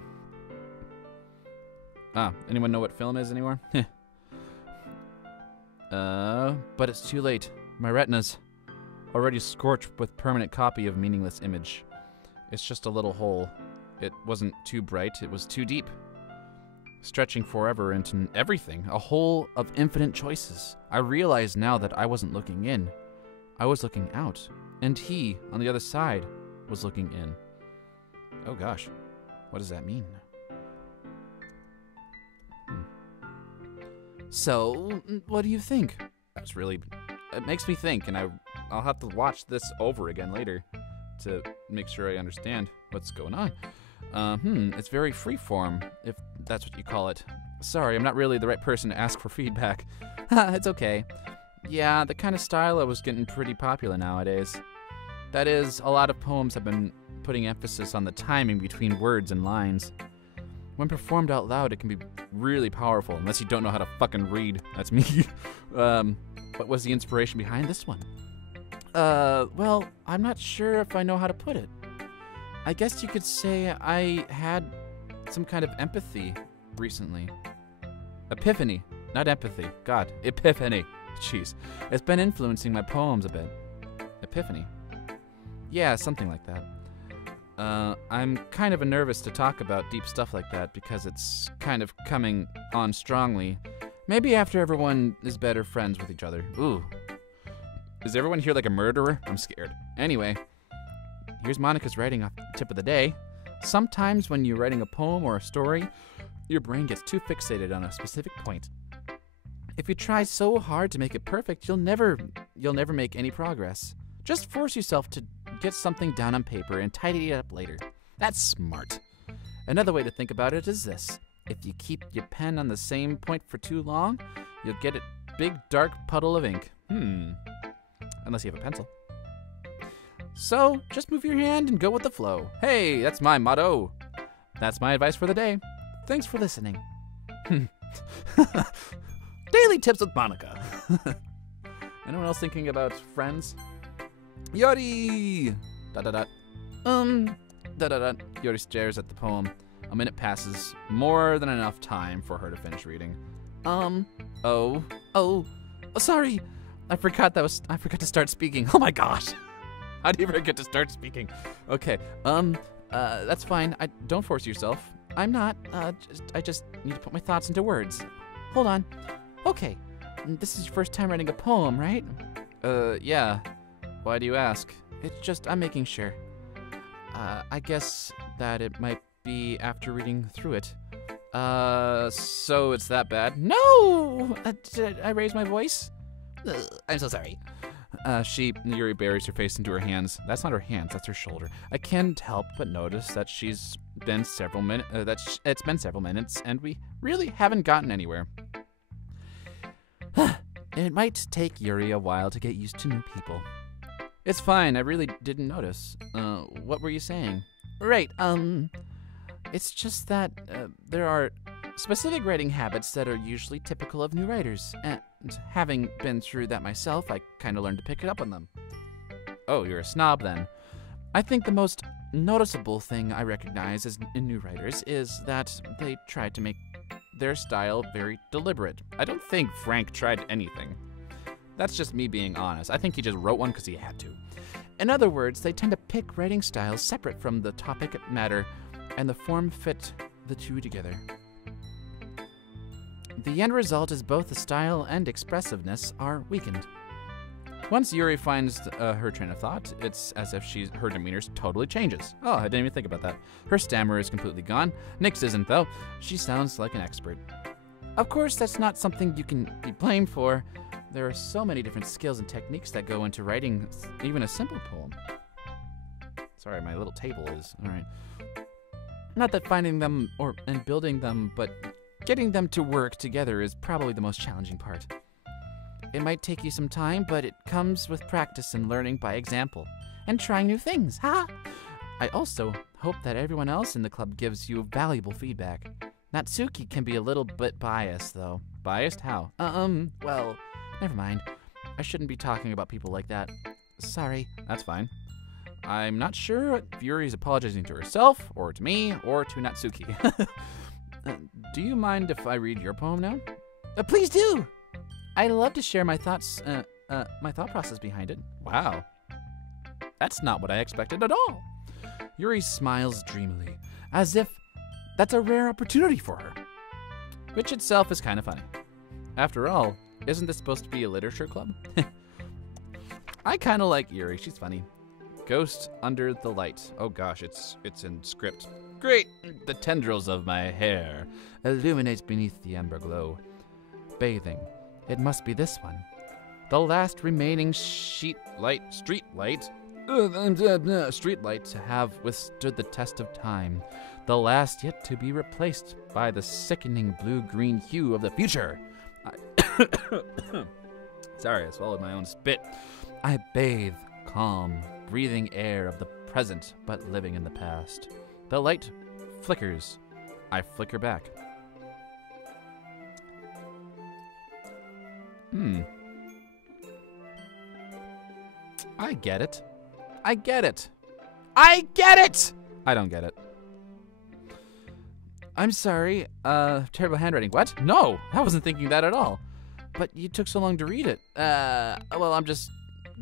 Anyone know what film is anymore? But it's too late. My retinas. already scorched with permanent copy of meaningless image. It's just a little hole. It wasn't too bright, it was too deep. Stretching forever into everything, a hole of infinite choices. I realize now that I wasn't looking in. I was looking out. And he, on the other side, was looking in. Oh gosh, what does that mean? So, what do you think? It makes me think, and I'll have to watch this over again later to make sure I understand what's going on. It's very freeform, if that's what you call it. Sorry, I'm not really the right person to ask for feedback. It's okay. Yeah, the kind of style I was getting pretty popular nowadays. That is, a lot of poems have been putting emphasis on the timing between words and lines. When performed out loud, it can be really powerful, unless you don't know how to fucking read. That's me. What was the inspiration behind this one? Well, I'm not sure if I know how to put it. I guess you could say I had some kind of empathy recently. Epiphany, not empathy. God, epiphany. Jeez. It's been influencing my poems a bit. Epiphany. Yeah, something like that. I'm kind of nervous to talk about deep stuff like that because it's kind of coming on strongly. Maybe after everyone is better friends with each other. Ooh. Is everyone here like a murderer? I'm scared. Anyway, here's Monica's writing off tip of the day. Sometimes when you're writing a poem or a story, your brain gets too fixated on a specific point. If you try so hard to make it perfect, you'll never make any progress. Just force yourself to get something down on paper and tidy it up later. That's smart. Another way to think about it is this. If you keep your pen on the same point for too long, you'll get a big dark puddle of ink. Unless you have a pencil. So, just move your hand and go with the flow. Hey, that's my motto. That's my advice for the day. Thanks for listening. Daily Tips with Monica. Anyone else thinking about friends? Yori! Da-da-da. Da-da-da. Yori stares at the poem. A minute passes. More than enough time for her to finish reading. Sorry. I forgot to start speaking. Oh my gosh. How do you forget to start speaking? Okay. That's fine. Don't force yourself. I'm not. I just need to put my thoughts into words. Hold on. Okay. This is your first time writing a poem, right? Yeah. Why do you ask? It's just, I'm making sure. I guess that it might be after reading through it. So it's that bad? No! Did I raise my voice? I'm so sorry. Yuri buries her face into her hands. That's not her hands, that's her shoulder. I can't help but notice that it's been several minutes, and we really haven't gotten anywhere. It might take Yuri a while to get used to new people. It's fine, I really didn't notice. What were you saying? Right, it's just that there are specific writing habits that are usually typical of new writers, and having been through that myself, I kind of learned to pick it up on them. Oh, you're a snob then. I think the most noticeable thing I recognize in new writers is that they tried to make their style very deliberate. I don't think Frank tried anything. That's just me being honest. I think he just wrote one because he had to. In other words, they tend to pick writing styles separate from the topic matter, and the form fit the two together. The end result is both the style and expressiveness are weakened. Once Yuri finds her train of thought, it's as if her demeanor totally changes. Oh, I didn't even think about that. Her stammer is completely gone. Nyx isn't, though. She sounds like an expert. Of course, that's not something you can be blamed for. There are so many different skills and techniques that go into writing even a simple poem. Sorry, my little table is. All right. Not that finding them and building them, but getting them to work together is probably the most challenging part. It might take you some time, but it comes with practice and learning by example, and trying new things, ha! I also hope that everyone else in the club gives you valuable feedback. Natsuki can be a little bit biased, though. Biased? How? Well, never mind. I shouldn't be talking about people like that. Sorry. That's fine. I'm not sure if Yuri's apologizing to herself, or to me, or to Natsuki. Do you mind if I read your poem now? Please do! I'd love to share my thoughts, my thought process behind it. Wow. That's not what I expected at all. Yuri smiles dreamily, as if that's a rare opportunity for her, which itself is kind of funny. After all, isn't this supposed to be a literature club? I kind of like Yuri. She's funny. Ghost under the light. Oh gosh, it's in script. Great! The tendrils of my hair illuminate beneath the amber glow. Bathing. It must be this one. The last remaining street light to have withstood the test of time. The last yet to be replaced by the sickening blue-green hue of the future. Sorry, I swallowed my own spit. I bathe, calm, breathing air of the present, but living in the past. The light flickers. I flicker back. I get it. I get it. I get it! I don't get it. I'm sorry. Terrible handwriting. What? No, I wasn't thinking that at all. But you took so long to read it. Well,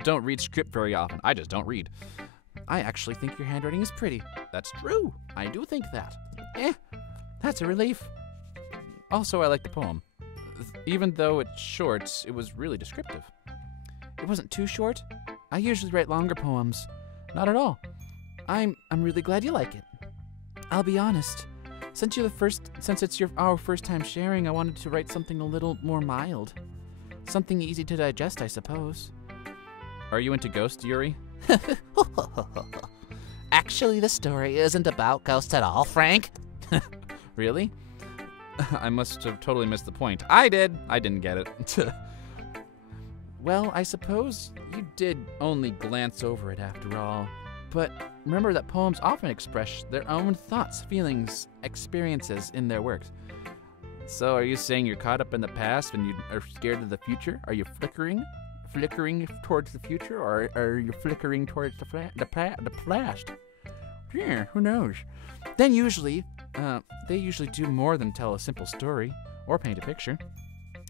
don't read script very often. I just don't read. I actually think your handwriting is pretty. That's true. I do think that. That's a relief. Also, I like the poem. Even though it's short, it was really descriptive. It wasn't too short. I usually write longer poems. Not at all. I'm really glad you like it. I'll be honest. Since it's our first time sharing, I wanted to write something a little more mild. Something easy to digest, I suppose. Are you into ghosts, Yuri? Actually, the story isn't about ghosts at all, Frank. Really? I must have totally missed the point. I didn't get it. Well, I suppose you did only glance over it after all. But remember that poems often express their own thoughts, feelings, experiences in their works. So are you saying you're caught up in the past and you are scared of the future? Are you flickering towards the future, or are you flickering towards the past? Yeah, who knows? Then they usually do more than tell a simple story or paint a picture.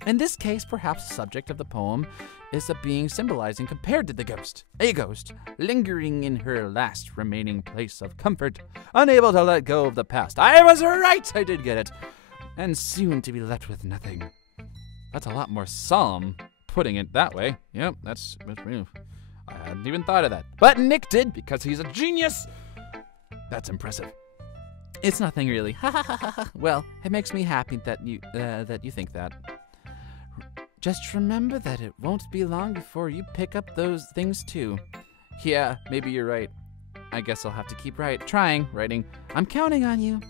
In this case, perhaps the subject of the poem is a being symbolizing compared to the ghost. A ghost, lingering in her last remaining place of comfort, unable to let go of the past. I was right! I did get it. And soon to be left with nothing. That's a lot more solemn, putting it that way. Yep, that's I hadn't even thought of that. But Nick did, because he's a genius! That's impressive. It's nothing really. Well, it makes me happy that you think that. Just remember that it won't be long before you pick up those things too. Yeah, maybe you're right. I guess I'll have to keep writing. I'm counting on you.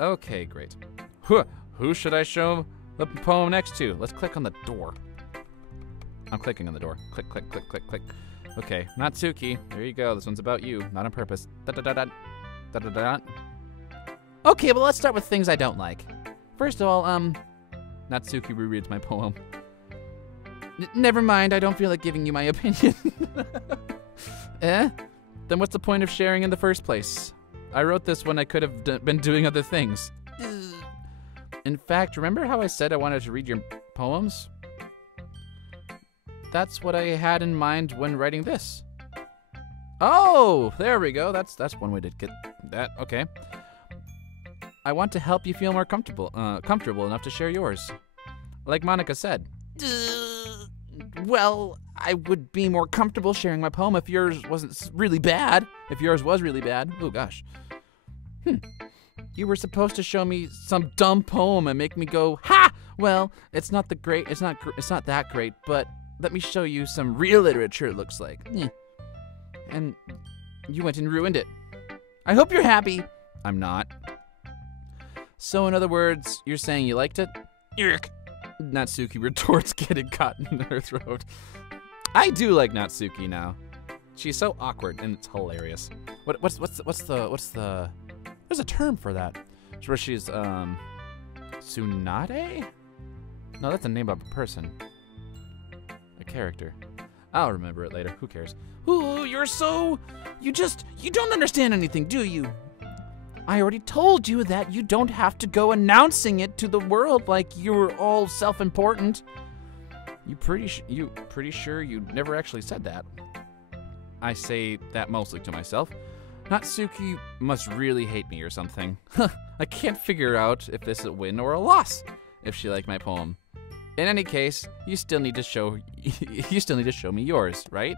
Okay, great. Who should I show the poem next to? Let's click on the door. I'm clicking on the door. Click, click, click, click, click. Okay, Natsuki. There you go. This one's about you, not on purpose. Da-da-da-da. Da-da-da. Okay, well, let's start with things I don't like. First of all, Natsuki rereads my poem. Never mind, I don't feel like giving you my opinion. Then what's the point of sharing in the first place? I wrote this when I could have been doing other things. In fact, remember how I said I wanted to read your poems? That's what I had in mind when writing this. Oh, there we go. That's one way to get that. Okay. I want to help you feel more comfortable enough to share yours. Like Monica said. Well, I would be more comfortable sharing my poem if yours wasn't really bad. If yours was really bad. Oh gosh. You were supposed to show me some dumb poem and make me go, ha! Well, it's not that great, but let me show you some real literature, it looks like. And you went and ruined it. I hope you're happy. I'm not. So in other words, you're saying you liked it? Yuck. Natsuki retorts, getting caught in her throat. I do like Natsuki now. She's so awkward and it's hilarious. What's the there's a term for that. It's where she's Tsunade? No, that's the name of a person. A character. I'll remember it later. Who cares? Ooh, you don't understand anything, do you? I already told you that you don't have to go announcing it to the world like you're all self-important. You pretty sure you never actually said that? I say that mostly to myself. Natsuki must really hate me or something. I can't figure out if this is a win or a loss if she liked my poem. In any case, you still need to show me yours, right?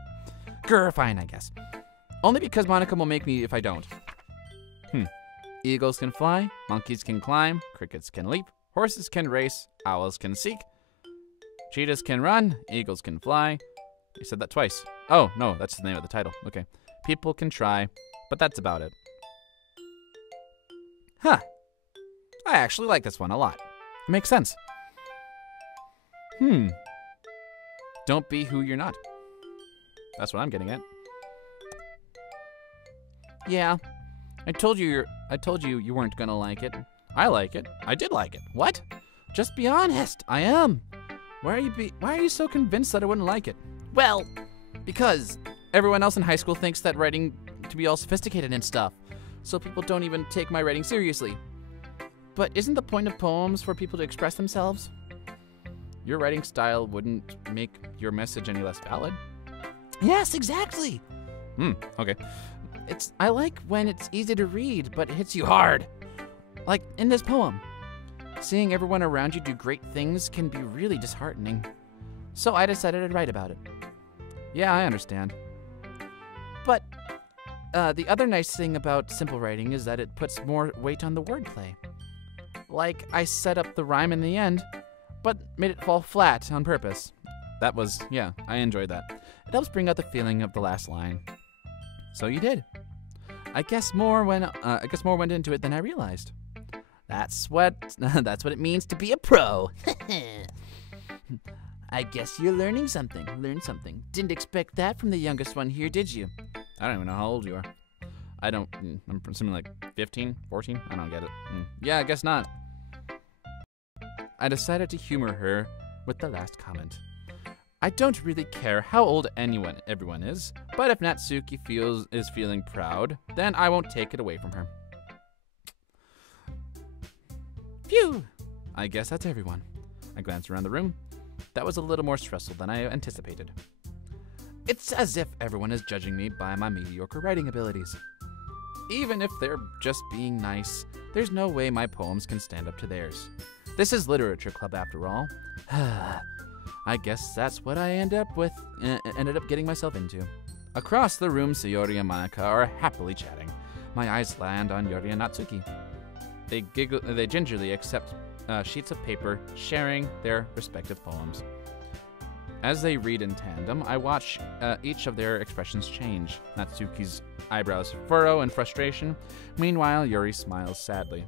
Grr, fine, I guess. Only because Monica will make me if I don't. Eagles can fly, monkeys can climb, crickets can leap, horses can race, owls can seek, cheetahs can run, eagles can fly. You said that twice. Oh, no, that's the name of the title. Okay. People can try, but that's about it. Huh. I actually like this one a lot. It makes sense. Don't be who you're not. That's what I'm getting at. Yeah. I told you you weren't gonna like it. I like it. I did like it. What? Just be honest. I am. Why are you so convinced that I wouldn't like it? Well, because everyone else in high school thinks that writing to be all sophisticated and stuff, so people don't even take my writing seriously. But isn't the point of poems for people to express themselves? Your writing style wouldn't make your message any less valid. Yes, exactly. Okay. I like when it's easy to read, but it hits you hard. Like in this poem. Seeing everyone around you do great things can be really disheartening. So I decided to write about it. Yeah, I understand. But the other nice thing about simple writing is that it puts more weight on the wordplay. Like, I set up the rhyme in the end, but made it fall flat on purpose. Yeah, I enjoyed that. It helps bring out the feeling of the last line. So you did. I guess more went into it than I realized. That's what it means to be a pro. I guess you're learning something. Learn something. Didn't expect that from the youngest one here, did you? I don't even know how old you are. I'm assuming like 15, 14? I don't get it. Yeah, I guess not. I decided to humor her with the last comment. I don't really care how old everyone is, but if Natsuki is feeling proud, then I won't take it away from her. Phew! I guess that's everyone. I glanced around the room. That was a little more stressful than I anticipated. It's as if everyone is judging me by my mediocre writing abilities. Even if they're just being nice, there's no way my poems can stand up to theirs. This is literature club after all. I guess that's what I ended up getting myself into. Across the room, Sayori and Monica are happily chatting. My eyes land on Yori and Natsuki. They gingerly accept sheets of paper, sharing their respective poems. As they read in tandem, I watch each of their expressions change. Natsuki's eyebrows furrow in frustration. Meanwhile, Yuri smiles sadly.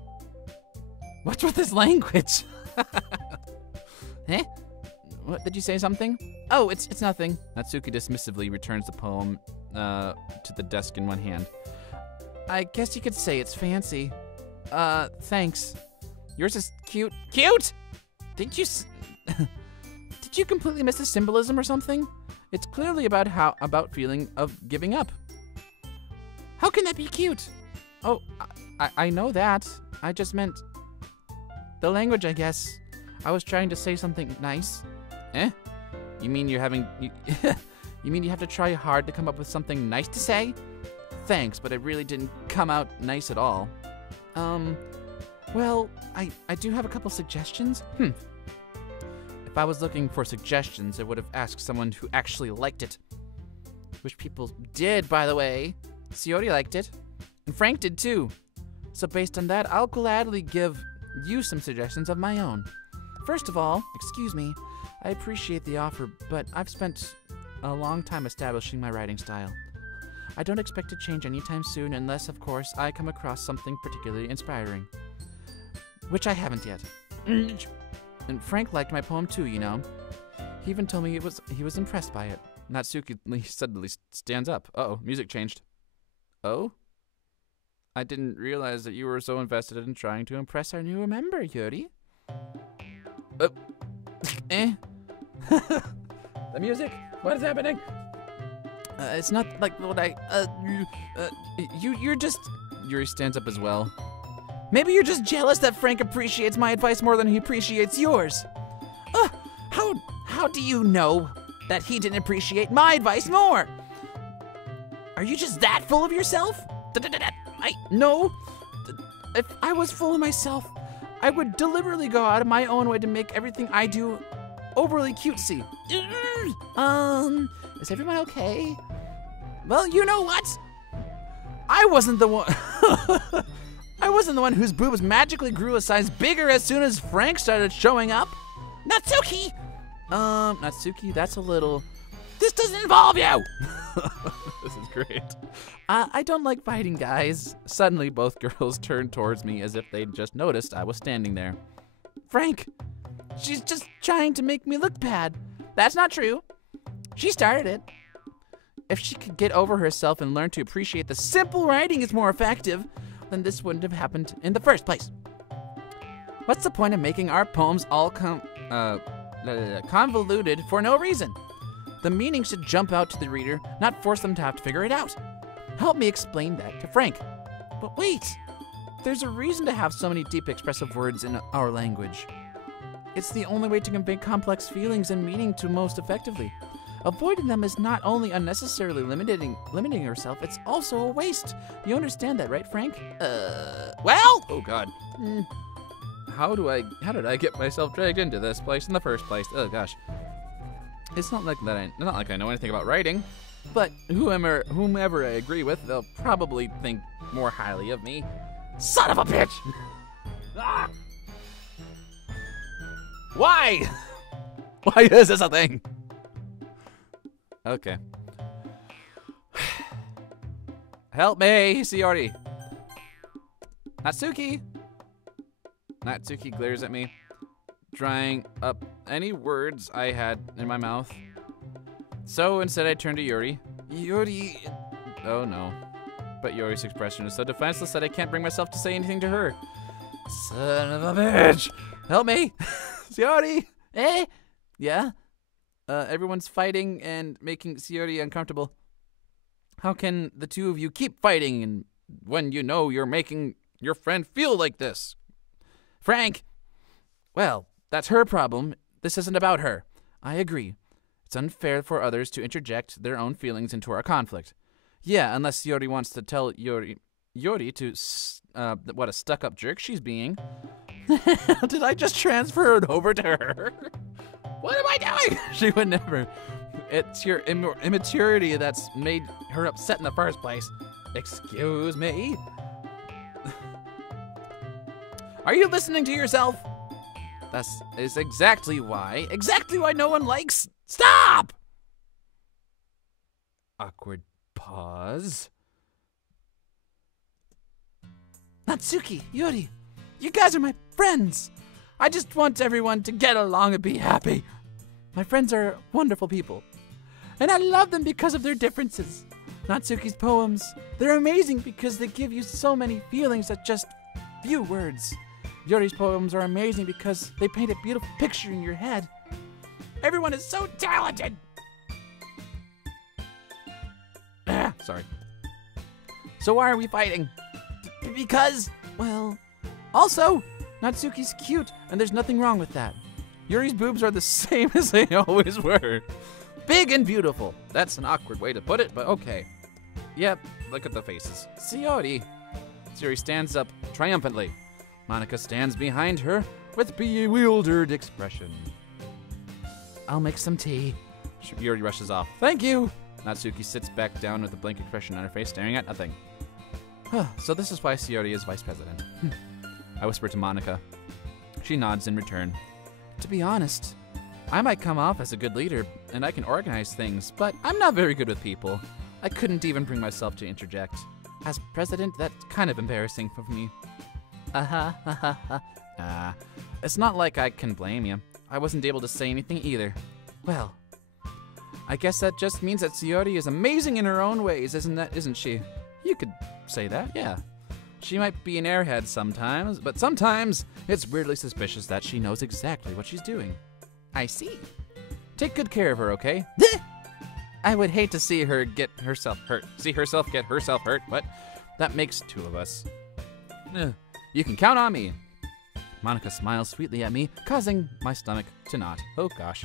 What's with this language? Eh? What, did you say something? Oh, it's nothing. Natsuki dismissively returns the poem to the desk in one hand. I guess you could say it's fancy. Thanks. Yours is cute. Cute? Did you completely miss the symbolism or something? It's clearly about feeling of giving up. How can that be cute? Oh, I know that. I just meant the language, I guess. I was trying to say something nice. Eh? You mean you mean you have to try hard to come up with something nice to say? Thanks, but it really didn't come out nice at all. Well, I do have a couple suggestions. If I was looking for suggestions, I would have asked someone who actually liked it. Which people did, by the way. Sayori liked it. And Frank did too. So based on that, I'll gladly give you some suggestions of my own. First of all, excuse me, I appreciate the offer, but I've spent a long time establishing my writing style. I don't expect to change anytime soon unless, of course, I come across something particularly inspiring. Which I haven't yet. And Frank liked my poem too, you know. He even told me he was impressed by it. Natsuki suddenly stands up. Uh-oh, music changed. Oh? I didn't realize that you were so invested in trying to impress our new member, Yuri. Eh? The music? What is happening? It's not like what you're just... Yuri stands up as well. Maybe you're just jealous that Frank appreciates my advice more than he appreciates yours. How do you know that he didn't appreciate my advice more? Are you just that full of yourself? No. If I was full of myself, I would deliberately go out of my own way to make everything I do overly cutesy. Is everyone okay? Well, you know what? I wasn't the one. I wasn't the one whose boobs magically grew a size bigger as soon as Frank started showing up. Natsuki! Natsuki, that's a little... This doesn't involve you! This is great. I don't like fighting, guys. Suddenly, both girls turned towards me as if they'd just noticed I was standing there. Frank, she's just trying to make me look bad. That's not true. She started it. If she could get over herself and learn to appreciate the simple writing is more effective, then this wouldn't have happened in the first place. What's the point of making our poems all convoluted for no reason? The meaning should jump out to the reader, not force them to have to figure it out. Help me explain that to Frank. But wait, there's a reason to have so many deep expressive words in our language. It's the only way to convey complex feelings and meaning to most effectively. Avoiding them is not only unnecessarily limiting yourself, it's also a waste. You understand that, right, Frank? Well? Oh, God. How did I get myself dragged into this place in the first place? Oh, gosh. It's not like I know anything about writing, but whomever I agree with, they'll probably think more highly of me. Son of a bitch! Ah! Why? Why is this a thing? Okay. Help me, Shiori. Natsuki. Natsuki glares at me, drying up any words I had in my mouth. So instead I turn to Yuri. Yuri. Oh no. But Yuri's expression is so defenseless that I can't bring myself to say anything to her. Son of a bitch. Help me. Shiori. Eh? Yeah? Everyone's fighting and making Shiori uncomfortable. How can the two of you keep fighting and when you know you're making your friend feel like this? Frank! Well, that's her problem. This isn't about her. I agree. It's unfair for others to interject their own feelings into our conflict. Yeah, unless Shiori wants to tell Yuri to, what a stuck-up jerk she's being. Did I just transfer it over to her? What am I doing? She would never. It's your immaturity that's made her upset in the first place. Excuse me? Are you listening to yourself? That is exactly why no one likes. Stop! Awkward pause. Natsuki, Yuri, you guys are my friends. I just want everyone to get along and be happy. My friends are wonderful people, and I love them because of their differences. Natsuki's poems, they're amazing because they give you so many feelings at just few words. Yuri's poems are amazing because they paint a beautiful picture in your head. Everyone is so talented. Sorry. So why are we fighting? Because, well, also, Natsuki's cute, and there's nothing wrong with that. Yuri's boobs are the same as they always were. Big and beautiful. That's an awkward way to put it, but okay. Yep, look at the faces. Shiori. Shiori stands up triumphantly. Monica stands behind her with bewildered expression. I'll make some tea. Yuri rushes off. Thank you. Natsuki sits back down with a blank expression on her face, staring at nothing. So this is why Shiori is vice president. I whisper to Monica. She nods in return. To be honest, I might come off as a good leader, and I can organize things, but I'm not very good with people. I couldn't even bring myself to interject. As president, that's kind of embarrassing for me. It's not like I can blame you. I wasn't able to say anything either. Well, I guess that just means that Shiori is amazing in her own ways, isn't she? You could say that, yeah. She might be an airhead sometimes, but sometimes it's weirdly suspicious that she knows exactly what she's doing. I see. Take good care of her, okay? I would hate to see her get herself hurt. See herself get herself hurt, but that makes two of us. You can count on me. Monica smiles sweetly at me, causing my stomach to knot. Oh gosh.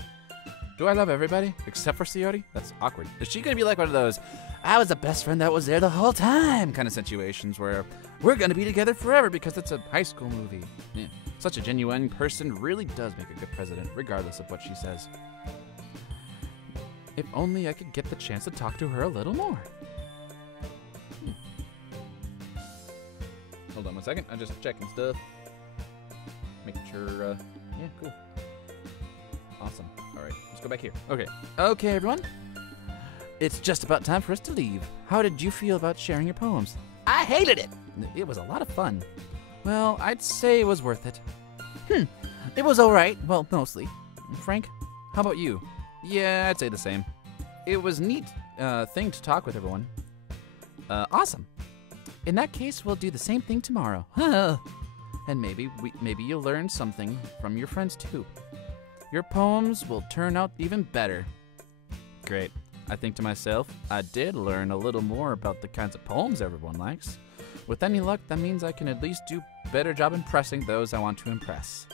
Do I love everybody except for Sayori? That's awkward. Is she gonna be like one of those, I was the best friend that was there the whole time kind of situations where we're gonna be together forever because it's a high school movie? Yeah. Such a genuine person really does make a good president, regardless of what she says. If only I could get the chance to talk to her a little more. Hold on one second. I'm just checking stuff. Making sure, yeah, cool. Awesome. All right, let's go back here. Okay. Okay, everyone. It's just about time for us to leave. How did you feel about sharing your poems? I hated it. It was a lot of fun. Well, I'd say it was worth it. It was all right. Well, mostly. Frank, how about you? Yeah, I'd say the same. It was a neat thing to talk with everyone. Awesome. In that case, we'll do the same thing tomorrow. And maybe you'll learn something from your friends too. Your poems will turn out even better. Great. I think to myself, I did learn a little more about the kinds of poems everyone likes. With any luck, that means I can at least do a better job impressing those I want to impress.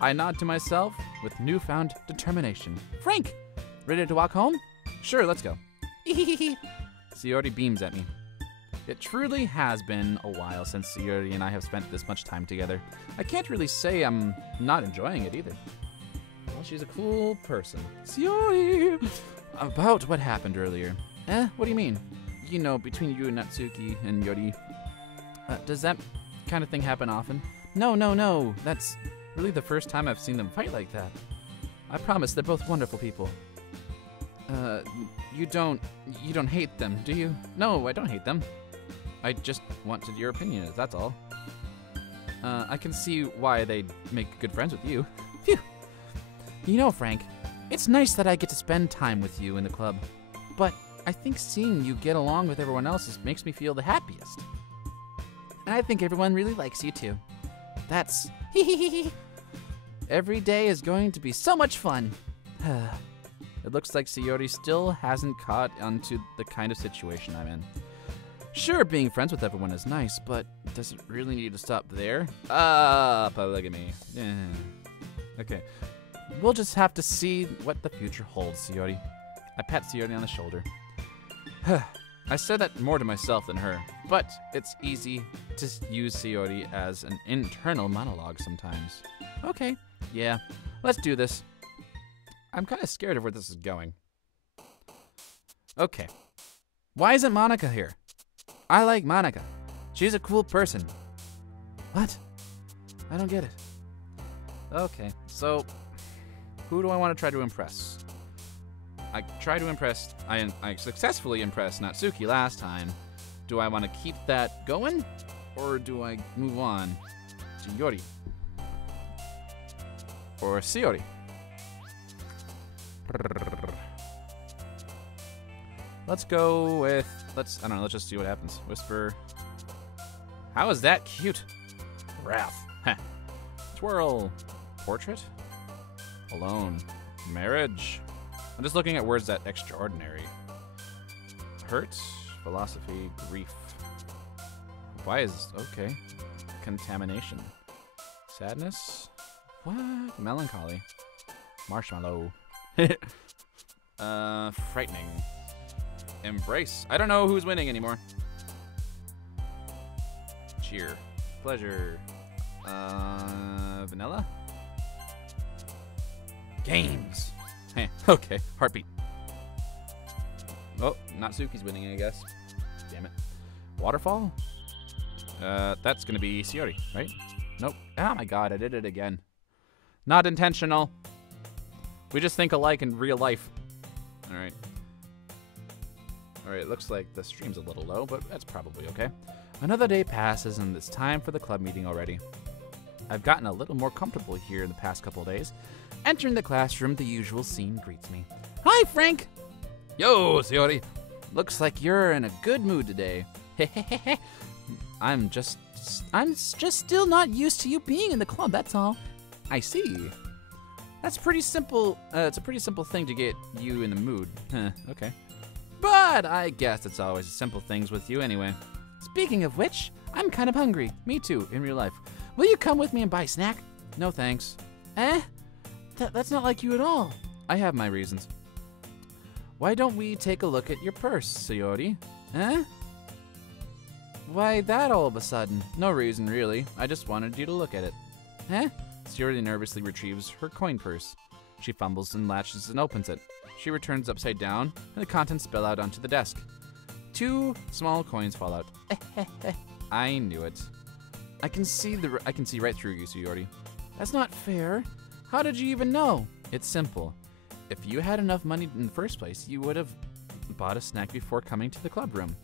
I nod to myself with newfound determination. Frank, ready to walk home? Sure, let's go. Sayori beams at me. It truly has been a while since Sayori and I have spent this much time together. I can't really say I'm not enjoying it either. Well, she's a cool person. Sayori! About what happened earlier. What do you mean? You know, between you and Natsuki and Yori. Does that kind of thing happen often? No. That's really the first time I've seen them fight like that. I promise they're both wonderful people. You don't hate them, do you? No, I don't hate them. I just wanted your opinion, that's all. I can see why they'd make good friends with you. Phew. You know, Frank, it's nice that I get to spend time with you in the club, but I think seeing you get along with everyone else makes me feel the happiest. And I think everyone really likes you too. That's every day is going to be so much fun. It looks like Sayori still hasn't caught onto the kind of situation I'm in. Sure, being friends with everyone is nice, but does it really need to stop there? Polygamy. Yeah. Okay. We'll just have to see what the future holds, Sayori. I pat Sayori on the shoulder. I said that more to myself than her, but it's easy to use Sayori as an internal monologue sometimes. Okay, yeah, let's do this. I'm kind of scared of where this is going. Okay. Why isn't Monica here? I like Monica. She's a cool person. What? I don't get it. Okay, so who do I want to try to impress? I successfully impressed Natsuki last time. Do I want to keep that going? Or do I move on to Yori? Or Sayori? Let's go with, let's just see what happens. Whisper. How is that cute? Wrath. Heh. Twirl. Portrait. Alone. Marriage. I'm just looking at words that extraordinary. Hurt. Philosophy. Grief. Why is, okay. Contamination. Sadness. What? Melancholy. Marshmallow. Frightening. Embrace. I don't know who's winning anymore. Cheer. Pleasure. Vanilla? Games. Hey, okay. Heartbeat. Oh, Natsuki's winning, I guess. Damn it. Waterfall? That's gonna be Sayori, right? Nope. Oh my god, I did it again. Not intentional. We just think alike in real life. Alright. Alright, looks like the stream's a little low, but that's probably okay. Another day passes and it's time for the club meeting already. I've gotten a little more comfortable here in the past couple days. Entering the classroom, the usual scene greets me. Hi, Frank! Yo, Sayori! Looks like you're in a good mood today. Hehehe. I'm just still not used to you being in the club, that's all. I see. That's pretty simple. It's a pretty simple thing to get you in the mood. Okay. But I guess it's always simple things with you anyway. Speaking of which, I'm kind of hungry. Me too, in real life. Will you come with me and buy a snack? No thanks. Eh? That's not like you at all. I have my reasons. Why don't we take a look at your purse, Sayori? Eh? Why that all of a sudden? No reason, really. I just wanted you to look at it. Eh? Sayori nervously retrieves her coin purse. She fumbles and latches and opens it. She returns upside down, and the contents spill out onto the desk. 2 small coins fall out. I knew it. I can see right through you, Sayori. That's not fair. How did you even know? It's simple. If you had enough money in the first place, you would have bought a snack before coming to the club room.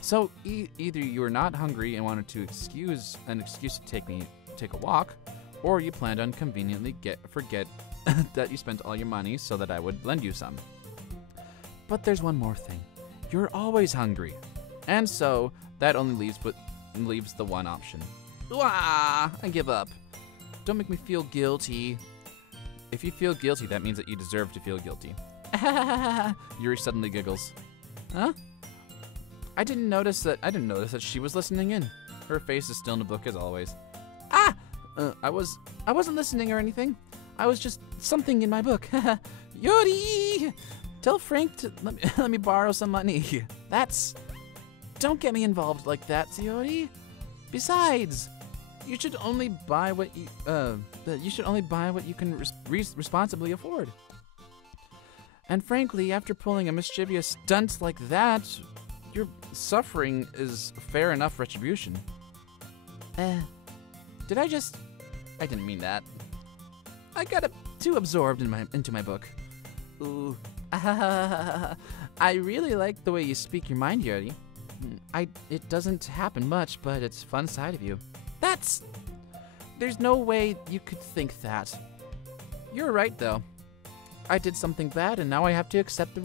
So either you were not hungry and wanted to excuse to take a walk, or you planned on conveniently forget that you spent all your money so that I would lend you some. But there's one more thing. You're always hungry. And so that only leaves the one option. I give up. Don't make me feel guilty. If you feel guilty, that means that you deserve to feel guilty. Yuri suddenly giggles. Huh? I didn't notice that she was listening in. Her face is still in the book as always. I wasn't listening or anything. I was just something in my book. Yuri! Tell Frank to let me borrow some money. Don't get me involved like that, Sayori. Besides, you should only buy what you can responsibly afford. And frankly, after pulling a mischievous stunt like that, your suffering is fair enough retribution. I didn't mean that. I got too absorbed into my book. Ooh. I really like the way you speak your mind, Yuri. It doesn't happen much, but it's a fun side of you. There's no way you could think that. You're right, though. I did something bad, and now I have to accept the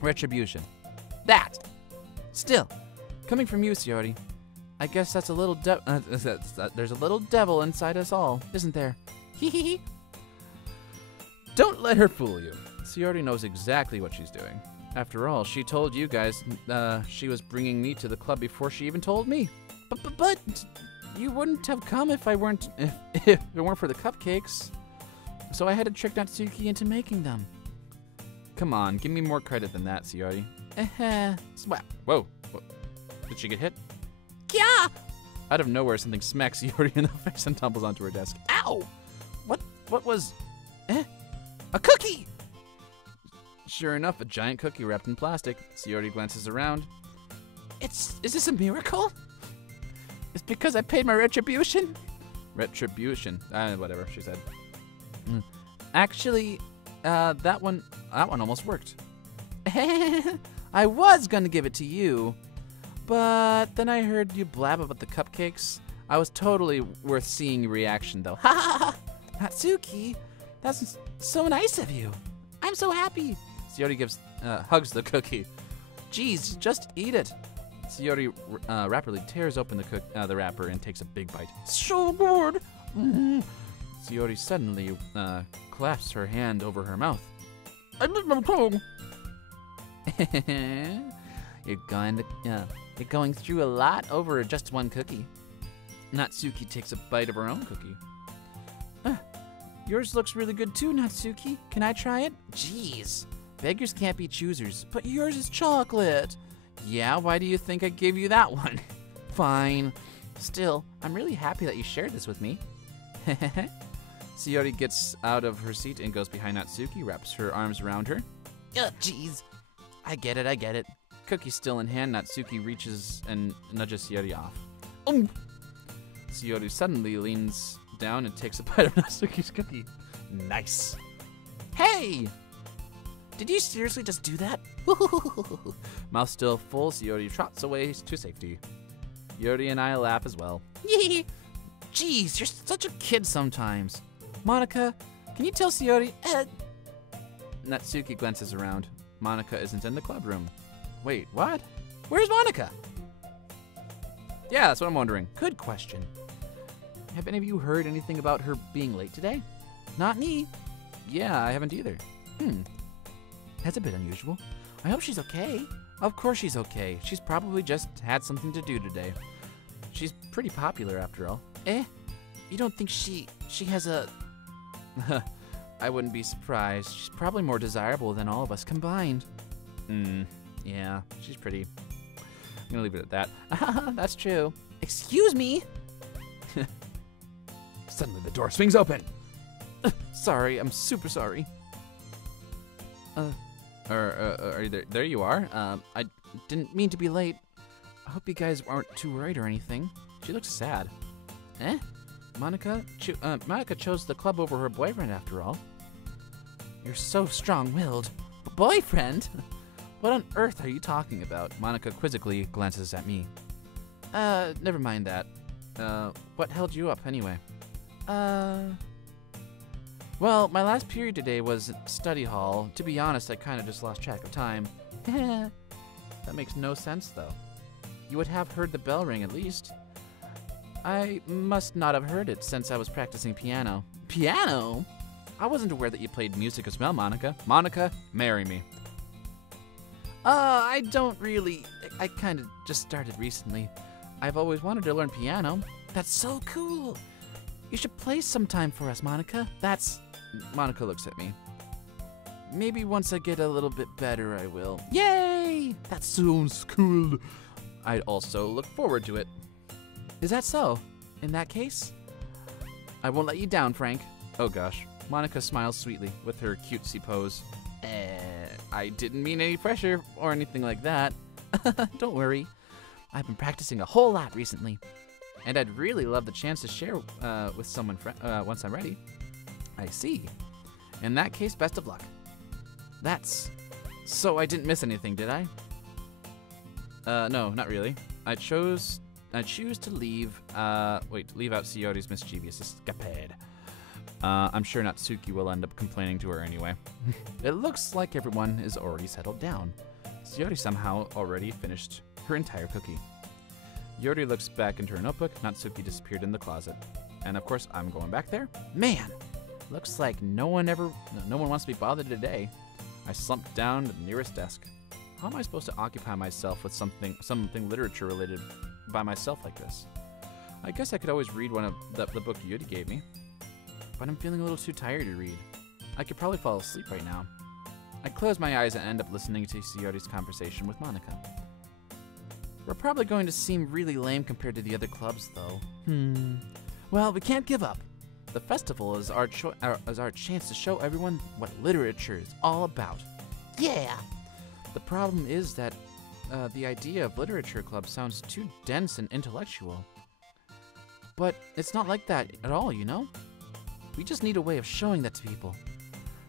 retribution. Still, coming from you, Sayori, I guess that's a little there's a little devil inside us all, isn't there? Hee. Don't let her fool you. Sayori knows exactly what she's doing. After all, she told you guys she was bringing me to the club before she even told me. But you wouldn't have come if it weren't for the cupcakes. So I had to trick Natsuki into making them. Come on, give me more credit than that, Sayori. Swap. Whoa. Did she get hit? Yeah! Out of nowhere, something smacks Sayori in the face and tumbles onto her desk. Ow! What was... A cookie! Sure enough, a giant cookie wrapped in plastic. Sayori glances around. Is this a miracle? It's because I paid my retribution? Retribution. Whatever, she said. Actually, that one almost worked. I was gonna give it to you, but then I heard you blab about the cupcakes. I was totally worth seeing your reaction, though. Ha ha ha! Natsuki, that's so nice of you. I'm so happy. Sayori hugs the cookie. Geez, just eat it. Sayori rapidly tears open the wrapper and takes a big bite. So good. Sayori suddenly clasps her hand over her mouth. I miss my tongue. You're going through a lot over just one cookie. Natsuki takes a bite of her own cookie. Yours looks really good too, Natsuki. Can I try it? Jeez. Beggars can't be choosers, but yours is chocolate. Yeah, why do you think I gave you that one? Fine. Still, I'm really happy that you shared this with me. Sayori gets out of her seat and goes behind Natsuki, wraps her arms around her. Jeez. I get it. Cookie still in hand, Natsuki reaches and nudges Sayori off. Sayori suddenly leans down and takes a bite of Natsuki's cookie. Nice. Hey! Did you seriously just do that? Mouth still full, Sayori trots away to safety. Yuri and I laugh as well. Yee! Jeez, you're such a kid sometimes. Monica, can you tell Sayori? Natsuki glances around. Monica isn't in the club room. Wait, what? Where's Monica? Yeah, that's what I'm wondering. Good question. Have any of you heard anything about her being late today? Not me. Yeah, I haven't either. That's a bit unusual. I hope she's okay. Of course she's okay. She's probably just had something to do today. She's pretty popular after all. You don't think she has a... I wouldn't be surprised. She's probably more desirable than all of us combined. Yeah, she's pretty. I'm gonna leave it at that. That's true. Excuse me? Suddenly the door swings open. Sorry, I'm super sorry. Are you there? There you are. I didn't mean to be late. I hope you guys aren't too worried or anything. She looks sad. Eh? Monica chose the club over her boyfriend after all. You're so strong-willed. Boyfriend? What on earth are you talking about? Monica quizzically glances at me. Never mind that. What held you up anyway? Well, my last period today was study hall. To be honest, I kind of just lost track of time. That makes no sense, though. You would have heard the bell ring at least. I must not have heard it since I was practicing piano. Piano? I wasn't aware that you played music as well, Monica. Monica, marry me. I don't really. I kind of just started recently. I've always wanted to learn piano. That's so cool. You should play sometime for us, Monica. Monica looks at me. Maybe once I get a little bit better, I will. Yay! That sounds cool. I'd also look forward to it. Is that so? In that case, I won't let you down, Frank. Oh gosh. Monica smiles sweetly with her cutesy pose. I didn't mean any pressure or anything like that. Don't worry. I've been practicing a whole lot recently. And I'd really love the chance to share with someone once I'm ready. I see. In that case, best of luck. So I didn't miss anything, did I? No, not really. I choose to leave out Sioti's mischievous escapade. I'm sure Natsuki will end up complaining to her anyway. It looks like everyone is already settled down. Siori somehow already finished her entire cookie. Yori looks back into her notebook. Natsuki disappeared in the closet. And of course, I'm going back there. Man, looks like no one wants to be bothered today. I slumped down to the nearest desk. How am I supposed to occupy myself with something literature related by myself like this? I guess I could always read one of the book Yuri gave me. But I'm feeling a little too tired to read. I could probably fall asleep right now. I close my eyes and end up listening to Siori's conversation with Monica. We're probably going to seem really lame compared to the other clubs, though. Well, we can't give up. The festival is our chance to show everyone what literature is all about. Yeah! The problem is that the idea of literature club sounds too dense and intellectual. But it's not like that at all, you know? We just need a way of showing that to people.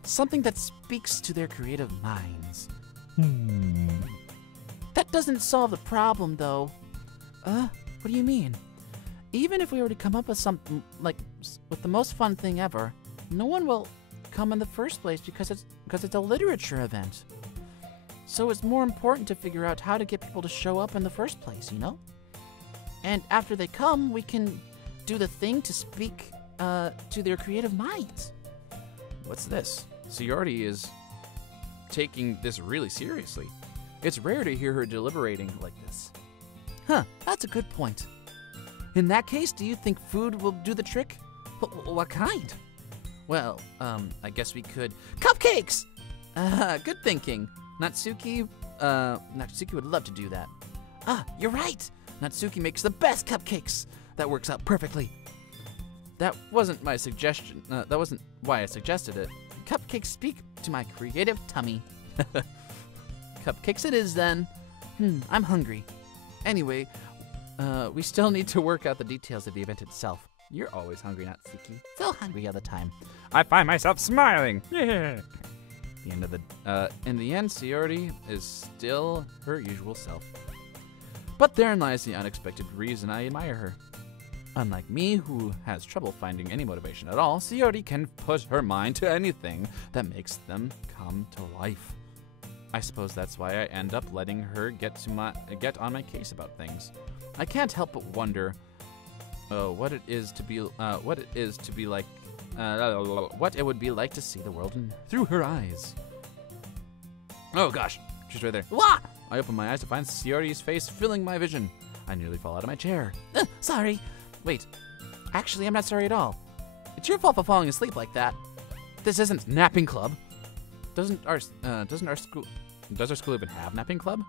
Something that speaks to their creative minds. That doesn't solve the problem, though. What do you mean? Even if we were to come up with something, with the most fun thing ever, no one will come in the first place because it's a literature event. So it's more important to figure out how to get people to show up in the first place, you know? And after they come, we can do the thing to speak to their creative minds. What's this? Siordi is taking this really seriously. It's rare to hear her deliberating like this. Huh, that's a good point. In that case, do you think food will do the trick? What kind? Well, I guess we could... Cupcakes! Good thinking. Natsuki would love to do that. You're right. Natsuki makes the best cupcakes. That works out perfectly. That wasn't my suggestion. That wasn't why I suggested it. Cupcakes speak to my creative tummy. Cupcakes it is, then. I'm hungry. Anyway, we still need to work out the details of the event itself. You're always hungry, Natsuki. So hungry all the time. I find myself smiling. Yeah. In the end, Siordi is still her usual self. But therein lies the unexpected reason I admire her. Unlike me, who has trouble finding any motivation at all, Siordi can put her mind to anything that makes them come to life. I suppose that's why I end up letting her get on my case about things. I can't help but wonder what it would be like to see the world through her eyes. Oh gosh, she's right there. Wah! I open my eyes to find Siori's face filling my vision. I nearly fall out of my chair. Sorry. Wait, Actually, I'm not sorry at all. It's your fault for falling asleep like that. This isn't napping club. Does our school even have napping club?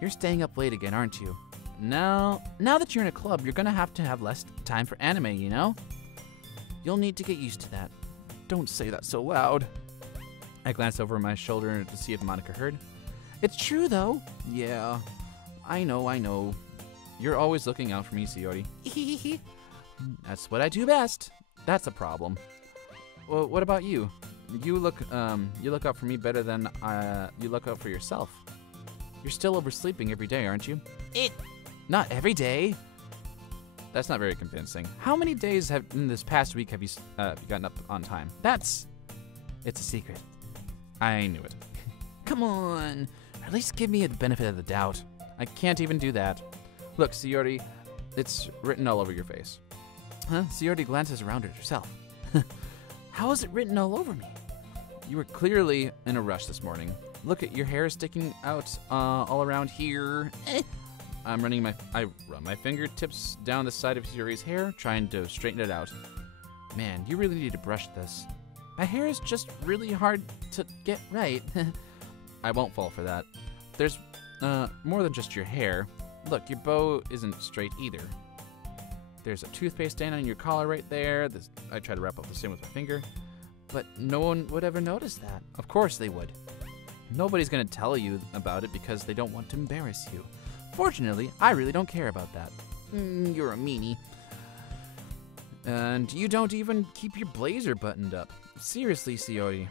You're staying up late again, aren't you? Now that you're in a club, you're gonna have to have less time for anime, you know? You'll need to get used to that. Don't say that so loud. I glanced over my shoulder to see if Monica heard. It's true, though. Yeah, I know. You're always looking out for me, Sayori. That's what I do best. That's a problem. Well, what about you? You look out for me better than you look out for yourself. You're still oversleeping every day, aren't you? Not every day. That's not very convincing. How many days in this past week have you gotten up on time? It's a secret. I knew it. Come on, at least give me a benefit of the doubt. I can't even do that. Look, Sayori, it's written all over your face. Huh? Sayori glances around at herself. How is it written all over me? You were clearly in a rush this morning. Look at your hair sticking out all around here. I run my fingertips down the side of Sayori's hair, trying to straighten it out. Man, you really need to brush this. My hair is just really hard to get right. I won't fall for that. There's more than just your hair. Look, your bow isn't straight either. There's a toothpaste stain on your collar right there. I try to wrap up the stain with my finger, but no one would ever notice that. Of course they would. Nobody's gonna tell you about it because they don't want to embarrass you. Fortunately, I really don't care about that. You're a meanie. And you don't even keep your blazer buttoned up. Seriously, Sayori.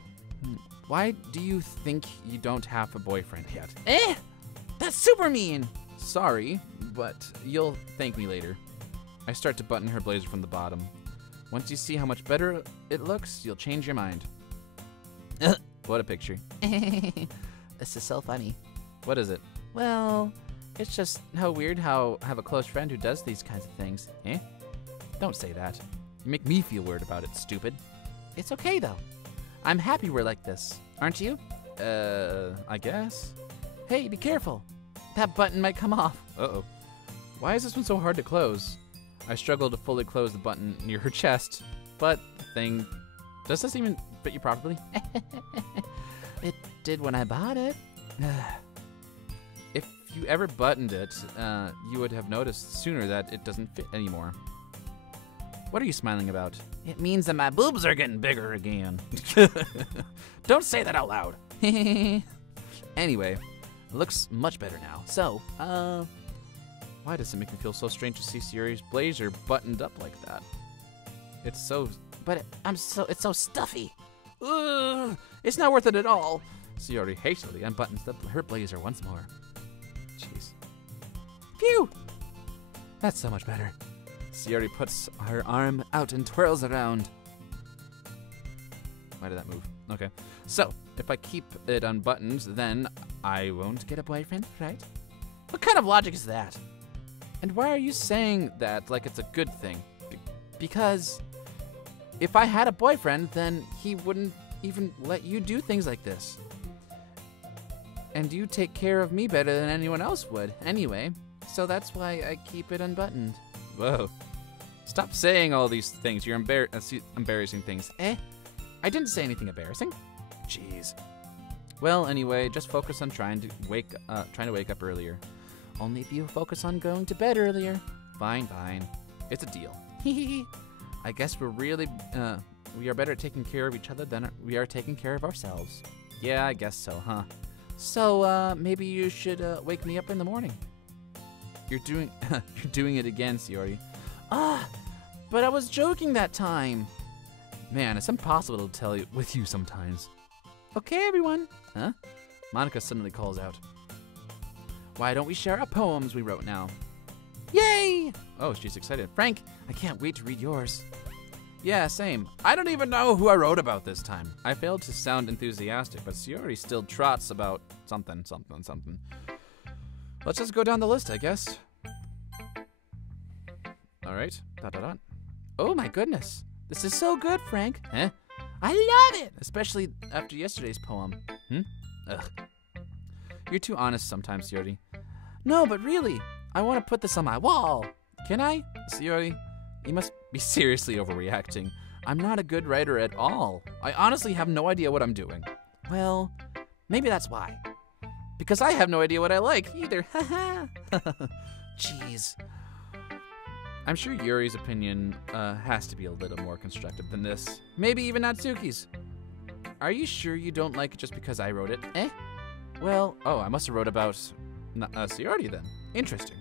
Why do you think you don't have a boyfriend yet? That's super mean! Sorry, but you'll thank me later. I start to button her blazer from the bottom. Once you see how much better it looks, you'll change your mind. What a picture. This is so funny. What is it? Well, it's just how weird how I have a close friend who does these kinds of things. Don't say that. You make me feel weird about it, stupid. It's okay, though. I'm happy we're like this, aren't you? I guess. Hey, be careful. That button might come off. Uh-oh. Why is this one so hard to close? I struggle to fully close the button near her chest, but the thing... Does this even fit you properly? It did when I bought it. If you ever buttoned it, you would have noticed sooner that it doesn't fit anymore. What are you smiling about? It means that my boobs are getting bigger again. Don't say that out loud. Anyway, it looks much better now. So, why does it make me feel so strange to see Sayori's blazer buttoned up like that? It's so... But it's so stuffy. Ugh, it's not worth it at all. Sayori hastily unbuttons her blazer once more. Jeez. Phew! That's so much better. Sayori puts her arm out and twirls around. Why did that move? Okay. So, if I keep it unbuttoned, then I won't get a boyfriend, right? What kind of logic is that? And why are you saying that like it's a good thing? Because if I had a boyfriend, then he wouldn't even let you do things like this. And you take care of me better than anyone else would, anyway. So that's why I keep it unbuttoned. Whoa. Stop saying all these things. You're embarrassing things. I didn't say anything embarrassing. Jeez. Well, anyway, just focus on trying to wake up earlier. Only if you focus on going to bed earlier. Fine. It's a deal. I guess we are better at taking care of each other than we are taking care of ourselves. Yeah, I guess so, huh? So, maybe you should wake me up in the morning. You're doing it again, Sayori. But I was joking that time. Man, it's impossible to tell you with you sometimes. Okay, everyone. Huh? Monica suddenly calls out. Why don't we share our poems we wrote now? Yay! Oh, she's excited. Frank, I can't wait to read yours. Yeah, same. I don't even know who I wrote about this time. I failed to sound enthusiastic, but Sayori still trots about something. Let's just go down the list, I guess. All right. ... Oh my goodness. This is so good, Frank. I love it! Especially after yesterday's poem. Ugh. You're too honest sometimes, Sayori. No, but really, I want to put this on my wall. Can I? Sayori, You must be seriously overreacting. I'm not a good writer at all. I honestly have no idea what I'm doing. Well, maybe that's why. Because I have no idea what I like either. Jeez. I'm sure Yuri's opinion has to be a little more constructive than this. Maybe even Natsuki's. Are you sure you don't like it just because I wrote it? Eh? Well, oh, I must have wrote about Ciardi then. Interesting.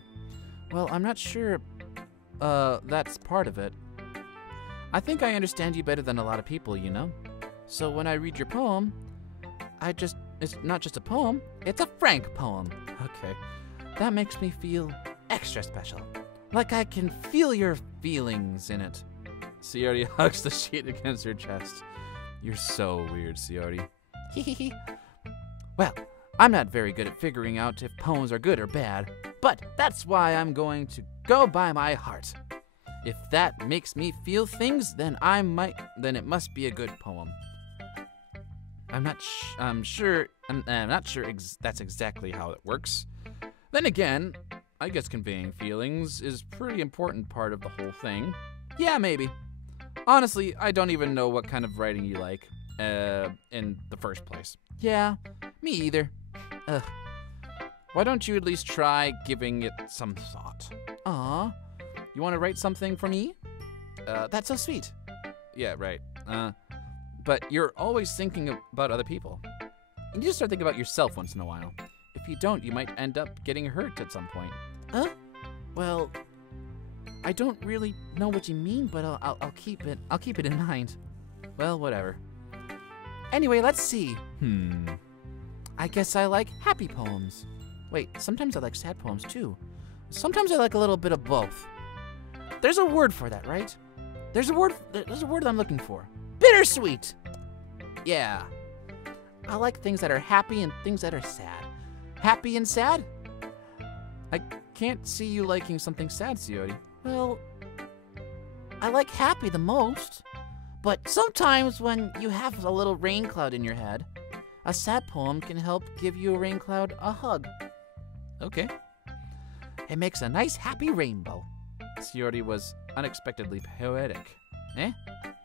Well, I'm not sure that's part of it. I think I understand you better than a lot of people, you know? So when I read your poem, it's not just a poem, it's a Frank poem. Okay. That makes me feel extra special. Like I can feel your feelings in it. Ciardi hugs the sheet against her chest. You're so weird, Ciardi. Hehehe. Well, I'm not very good at figuring out if poems are good or bad, but that's why I'm going to go by my heart. If that makes me feel things, then it must be a good poem. I'm not sure that's exactly how it works. Then again, I guess conveying feelings is a pretty important part of the whole thing. Yeah, maybe. Honestly, I don't even know what kind of writing you like, in the first place. Yeah, me either. Ugh. Why don't you at least try giving it some thought? Aw. You want to write something for me? That's so sweet. Yeah, right. But you're always thinking about other people. You need to start thinking about yourself once in a while. If you don't, you might end up getting hurt at some point. Huh? Well, I don't really know what you mean, but I'll keep it in mind. Well, whatever. Anyway, let's see. I guess I like happy poems. Wait, sometimes I like sad poems too. Sometimes I like a little bit of both. There's a word for that, right? There's a word I'm looking for. Bittersweet! Yeah. I like things that are happy and things that are sad. Happy and sad? I can't see you liking something sad, Ciardi. Well, I like happy the most. But sometimes when you have a little rain cloud in your head, a sad poem can help give you a rain cloud a hug. Okay. It makes a nice happy rainbow. Ciardi was unexpectedly poetic. Eh?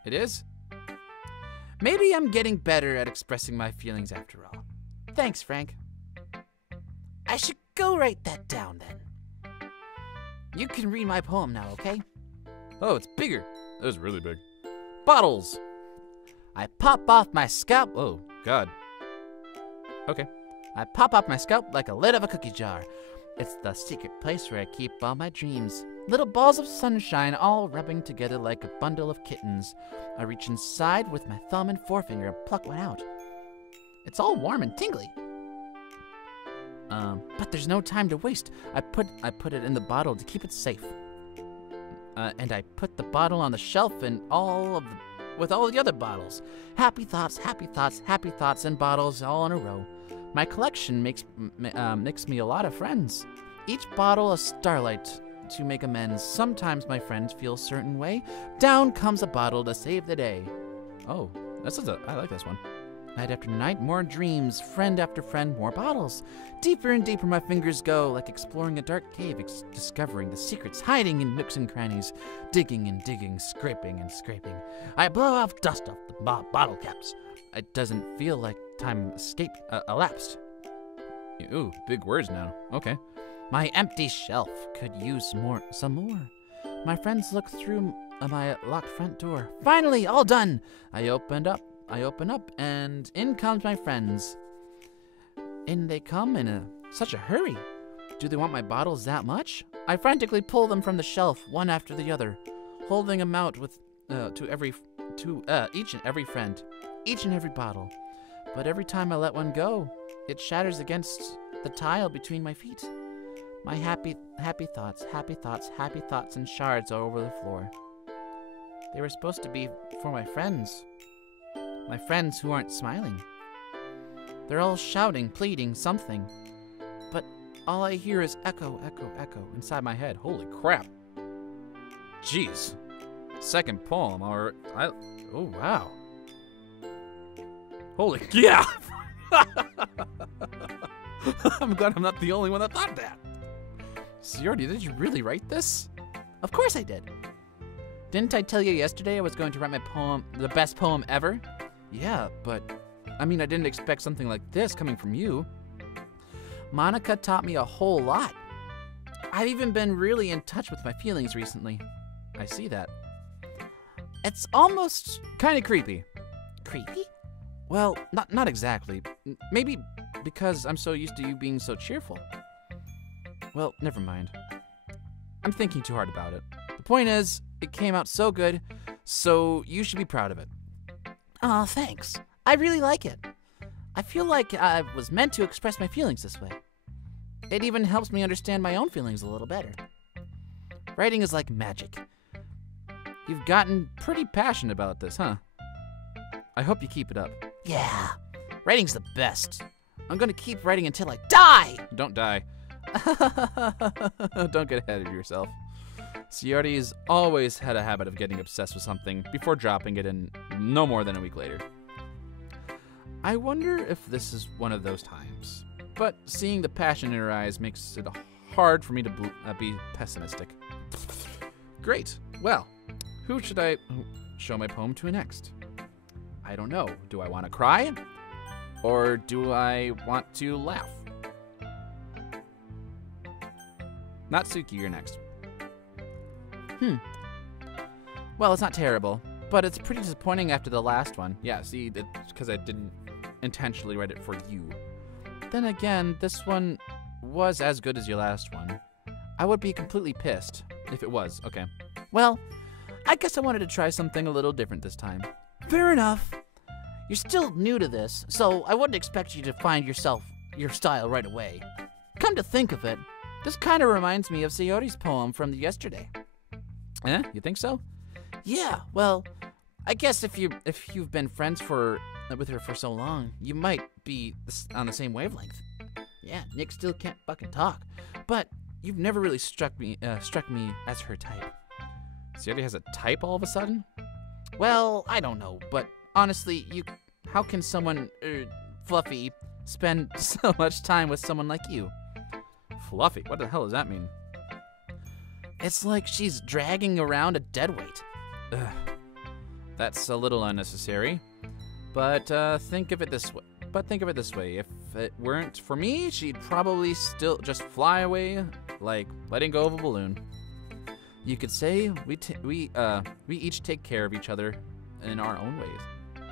It is? Maybe I'm getting better at expressing my feelings after all. Thanks, Frank. I should go write that down then. You can read my poem now, okay? Oh, it's bigger. That was really big. Bottles. I pop off my scalp. Oh, God. Okay. I pop off my scalp like a lid of a cookie jar. It's the secret place where I keep all my dreams. Little balls of sunshine all rubbing together like a bundle of kittens. I reach inside with my thumb and forefinger and pluck one out. It's all warm and tingly. But there's no time to waste. I put it in the bottle to keep it safe. And I put the bottle on the shelf with all the other bottles. Happy thoughts, happy thoughts, happy thoughts, and bottles all in a row. My collection makes me a lot of friends. Each bottle a starlight to make amends. Sometimes my friends feel a certain way. Down comes a bottle to save the day. Oh, I like this one. Night after night, more dreams. Friend after friend, more bottles. Deeper and deeper my fingers go, like exploring a dark cave, discovering the secrets hiding in nooks and crannies. Digging and digging, scraping and scraping. I blow off dust off the bottle caps. It doesn't feel like time elapsed. Ooh, big words now. Okay. My empty shelf could use some more. My friends look through my locked front door. Finally, all done. I open up, and in comes my friends. In they come in such a hurry. Do they want my bottles that much? I frantically pull them from the shelf, one after the other, holding them out to each and every friend, each and every bottle. But every time I let one go, it shatters against the tile between my feet. My happy thoughts, and shards all over the floor. They were supposed to be for my friends who aren't smiling. They're all shouting, pleading, something. But all I hear is echo, echo, echo inside my head. Holy crap. Jeez. Second poem, oh wow. Holy, yeah! I'm glad I'm not the only one that thought that. Ciardi, did you really write this? Of course I did. Didn't I tell you yesterday I was going to write my poem, the best poem ever? Yeah, but I mean, I didn't expect something like this coming from you. Monica taught me a whole lot. I've even been really in touch with my feelings recently. I see that. It's almost Kind of creepy. creepy. Well, not exactly. Maybe because I'm so used to you being so cheerful. Well, never mind. I'm thinking too hard about it. The point is, it came out so good, so you should be proud of it. Aw, thanks. I really like it. I feel like I was meant to express my feelings this way. It even helps me understand my own feelings a little better. Writing is like magic. You've gotten pretty passionate about this, huh? I hope you keep it up. Yeah, writing's the best. I'm gonna keep writing until I die! Don't die. Don't get ahead of yourself. Ciardi's always had a habit of getting obsessed with something before dropping it in no more than a week later. I wonder if this is one of those times. But seeing the passion in her eyes makes it hard for me to be pessimistic. Great. Well, who should I show my poem to next? I don't know. Do I want to cry? Or do I want to laugh? Natsuki, you're next. Well, it's not terrible, But it's pretty disappointing after the last one. Yeah, see, that's because I didn't intentionally write it for you. Then again, this one was as good as your last one. I would be completely pissed if it was. Okay. well, I guess I wanted to try something a little different this time. Fair enough. You're still new to this, so I wouldn't expect you to find your style right away. Come to think of it, this kind of reminds me of Sayori's poem from yesterday. Eh? You think so? Yeah, well, I guess if you've been friends with her for so long, you might be on the same wavelength. Yeah, Nick still can't fucking talk, but you've never really struck me as her type. Sayori has a type all of a sudden? Well, I don't know, but honestly, how can someone, Fluffy, spend so much time with someone like you? Fluffy? What the hell does that mean? It's like she's dragging around a dead weight. Ugh. That's a little unnecessary. But think of it this way. If it weren't for me, she'd probably still just fly away like letting go of a balloon. You could say we each take care of each other in our own ways.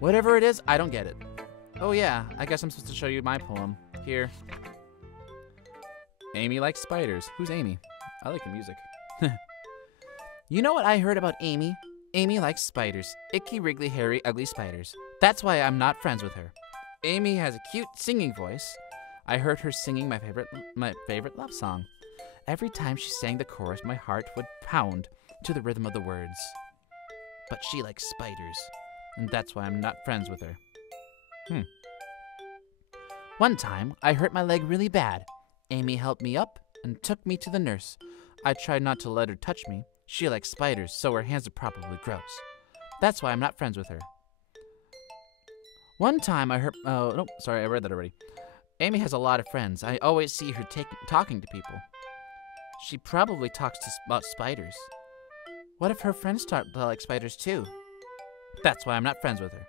Whatever it is, I don't get it. Oh yeah, I guess I'm supposed to show you my poem. Here. Amy likes spiders. Who's Amy? I like the music. You know what I heard about Amy? Amy likes spiders. Icky, wriggly, hairy, ugly spiders. That's why I'm not friends with her. Amy has a cute singing voice. I heard her singing my favorite love song. Every time she sang the chorus, my heart would pound to the rhythm of the words. But she likes spiders, and that's why I'm not friends with her. One time, I hurt my leg really bad. Amy helped me up and took me to the nurse. I tried not to let her touch me. She likes spiders, so her hands are probably gross. That's why I'm not friends with her. One time I heard... Oh, no, sorry, I read that already. Amy has a lot of friends. I always see her talking to people. She probably talks about spiders. What if her friends like spiders too? That's why I'm not friends with her.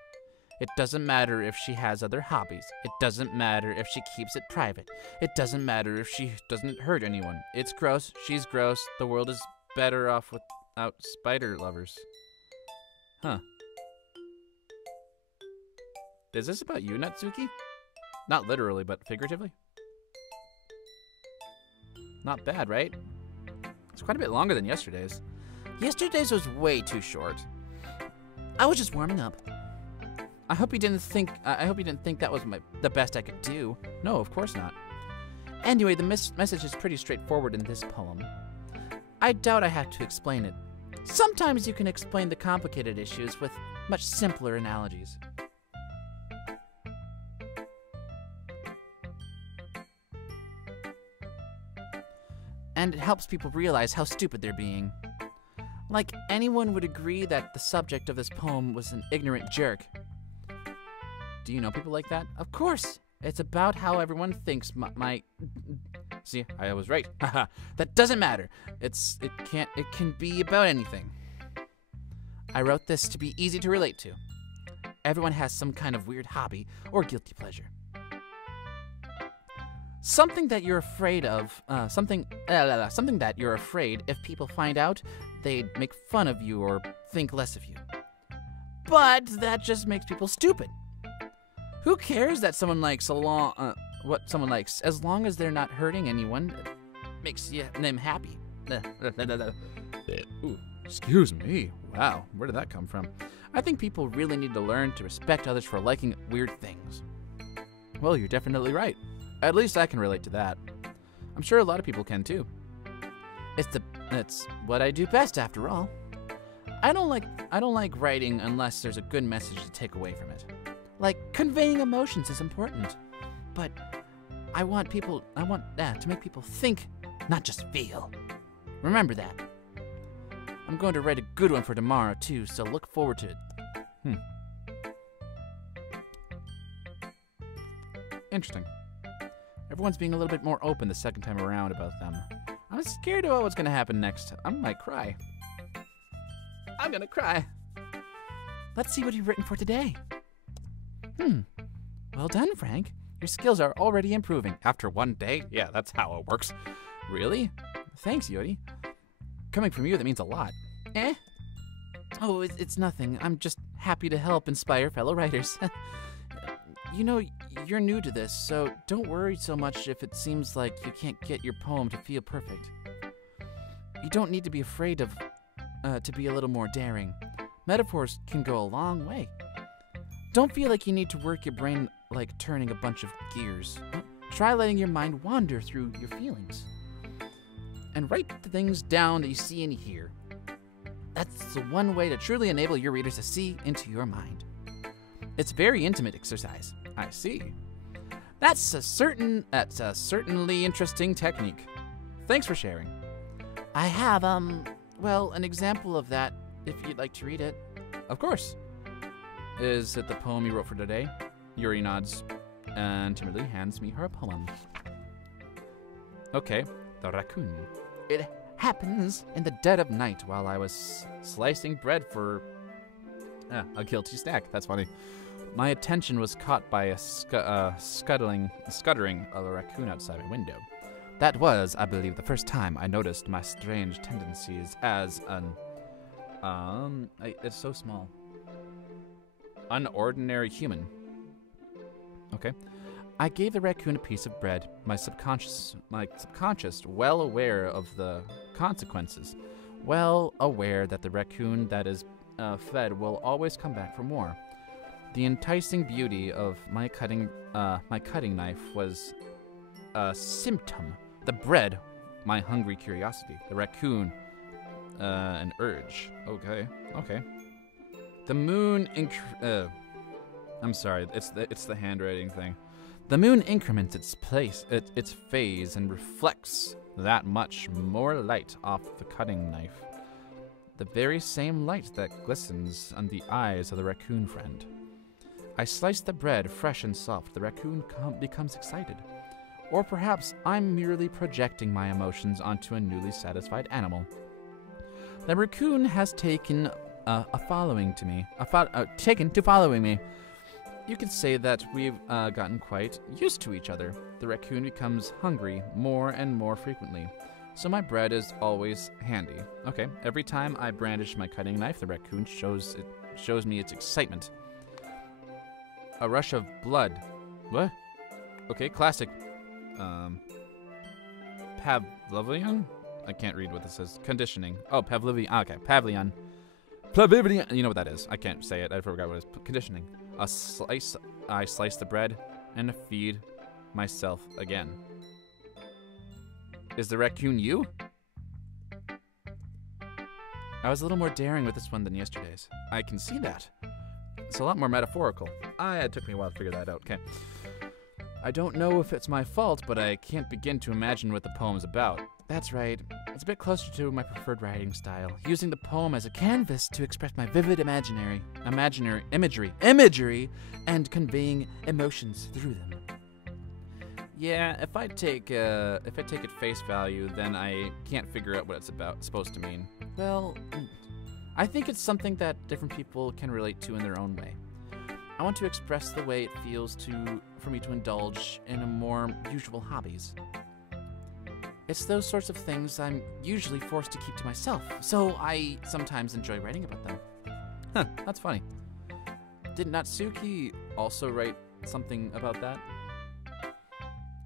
It doesn't matter if she has other hobbies. It doesn't matter if she keeps it private. It doesn't matter if she doesn't hurt anyone. It's gross. She's gross. The world is better off without spider lovers. Huh. Is this about you, Natsuki? Not literally, but figuratively? Not bad, right? It's quite a bit longer than yesterday's. Yesterday's was way too short. I was just warming up. I hope you didn't think that was the best I could do. No, of course not. Anyway, the message is pretty straightforward in this poem. I doubt I have to explain it. Sometimes you can explain the complicated issues with much simpler analogies. And it helps people realize how stupid they're being. Like anyone would agree that the subject of this poem was an ignorant jerk. Do you know people like that? Of course. It's about how everyone thinks my See, I was right. That doesn't matter. It can be about anything. I wrote this to be easy to relate to. Everyone has some kind of weird hobby or guilty pleasure. Something that you're afraid of, something that you're afraid if people find out, they'd make fun of you or think less of you. But that just makes people stupid. Who cares that someone likes what someone likes, as long as they're not hurting anyone? It makes them happy. Ooh, excuse me. Wow, where did that come from? I think people really need to learn to respect others for liking weird things. Well, you're definitely right. At least I can relate to that. I'm sure a lot of people can too. It's what I do best, after all. I don't like writing unless there's a good message to take away from it. Like, conveying emotions is important, but I want to make people think, not just feel. Remember that. I'm going to write a good one for tomorrow too, so look forward to it. Interesting. Everyone's being a little bit more open the second time around about them. I'm scared about what's gonna happen next. I might cry. I'm gonna cry. Let's see what you've written for today. Well done, Frank. Your skills are already improving. After one day? Yeah, that's how it works. Really? Thanks, Yodi. Coming from you, that means a lot. Oh, it's nothing. I'm just happy to help inspire fellow writers. You know, you're new to this, so don't worry so much if it seems like you can't get your poem to feel perfect. You don't need to be afraid of to be a little more daring. Metaphors can go a long way. Don't feel like you need to work your brain like turning a bunch of gears. Try letting your mind wander through your feelings. And write the things down that you see and hear. That's the one way to truly enable your readers to see into your mind. It's a very intimate exercise. I see. That's a certainly interesting technique. Thanks for sharing. I have, well, an example of that, if you'd like to read it. Of course. Is it the poem you wrote for today? Yuri nods and timidly hands me her poem. Okay, the raccoon. It happens in the dead of night while I was slicing bread for a guilty snack. That's funny. My attention was caught by a scuttering of a raccoon outside my window. That was, I believe, the first time I noticed my strange tendencies as an it's so small. Unordinary human. Okay. I gave the raccoon a piece of bread, my subconscious, well aware of the consequences, well aware that the raccoon that is fed will always come back for more. The enticing beauty of my cutting knife was a symptom. The bread, my hungry curiosity. The raccoon, an urge. Okay. The moon. I'm sorry. It's the handwriting thing. The moon increments its phase, and reflects that much more light off the cutting knife. The very same light that glistens on the eyes of the raccoon friend. I slice the bread fresh and soft. The raccoon becomes excited. Or perhaps I'm merely projecting my emotions onto a newly satisfied animal. The raccoon has taken to following me. You could say that we've gotten quite used to each other. The raccoon becomes hungry more and more frequently, so my bread is always handy. Okay, every time I brandish my cutting knife, the raccoon shows me its excitement. A rush of blood. What? Okay, classic. Pavlovian? I can't read what this is. Conditioning. Oh, Pavlovian. Okay, Pavlian. You know what that is. I can't say it. I forgot what it is. Conditioning. I slice the bread and feed myself again. Is the raccoon you? I was a little more daring with this one than yesterday's. I can see that. It's a lot more metaphorical. It took me a while to figure that out. Okay. I don't know if it's my fault, but I can't begin to imagine what the poem's about. That's right. It's a bit closer to my preferred writing style, using the poem as a canvas to express my vivid imaginary imagery, and conveying emotions through them. Yeah, if I take it face value, then I can't figure out what it's supposed to mean. Well, I think it's something that different people can relate to in their own way. I want to express the way it feels for me to indulge in a more usual hobbies. It's those sorts of things I'm usually forced to keep to myself, so I sometimes enjoy writing about them. Huh, that's funny. Did Natsuki also write something about that?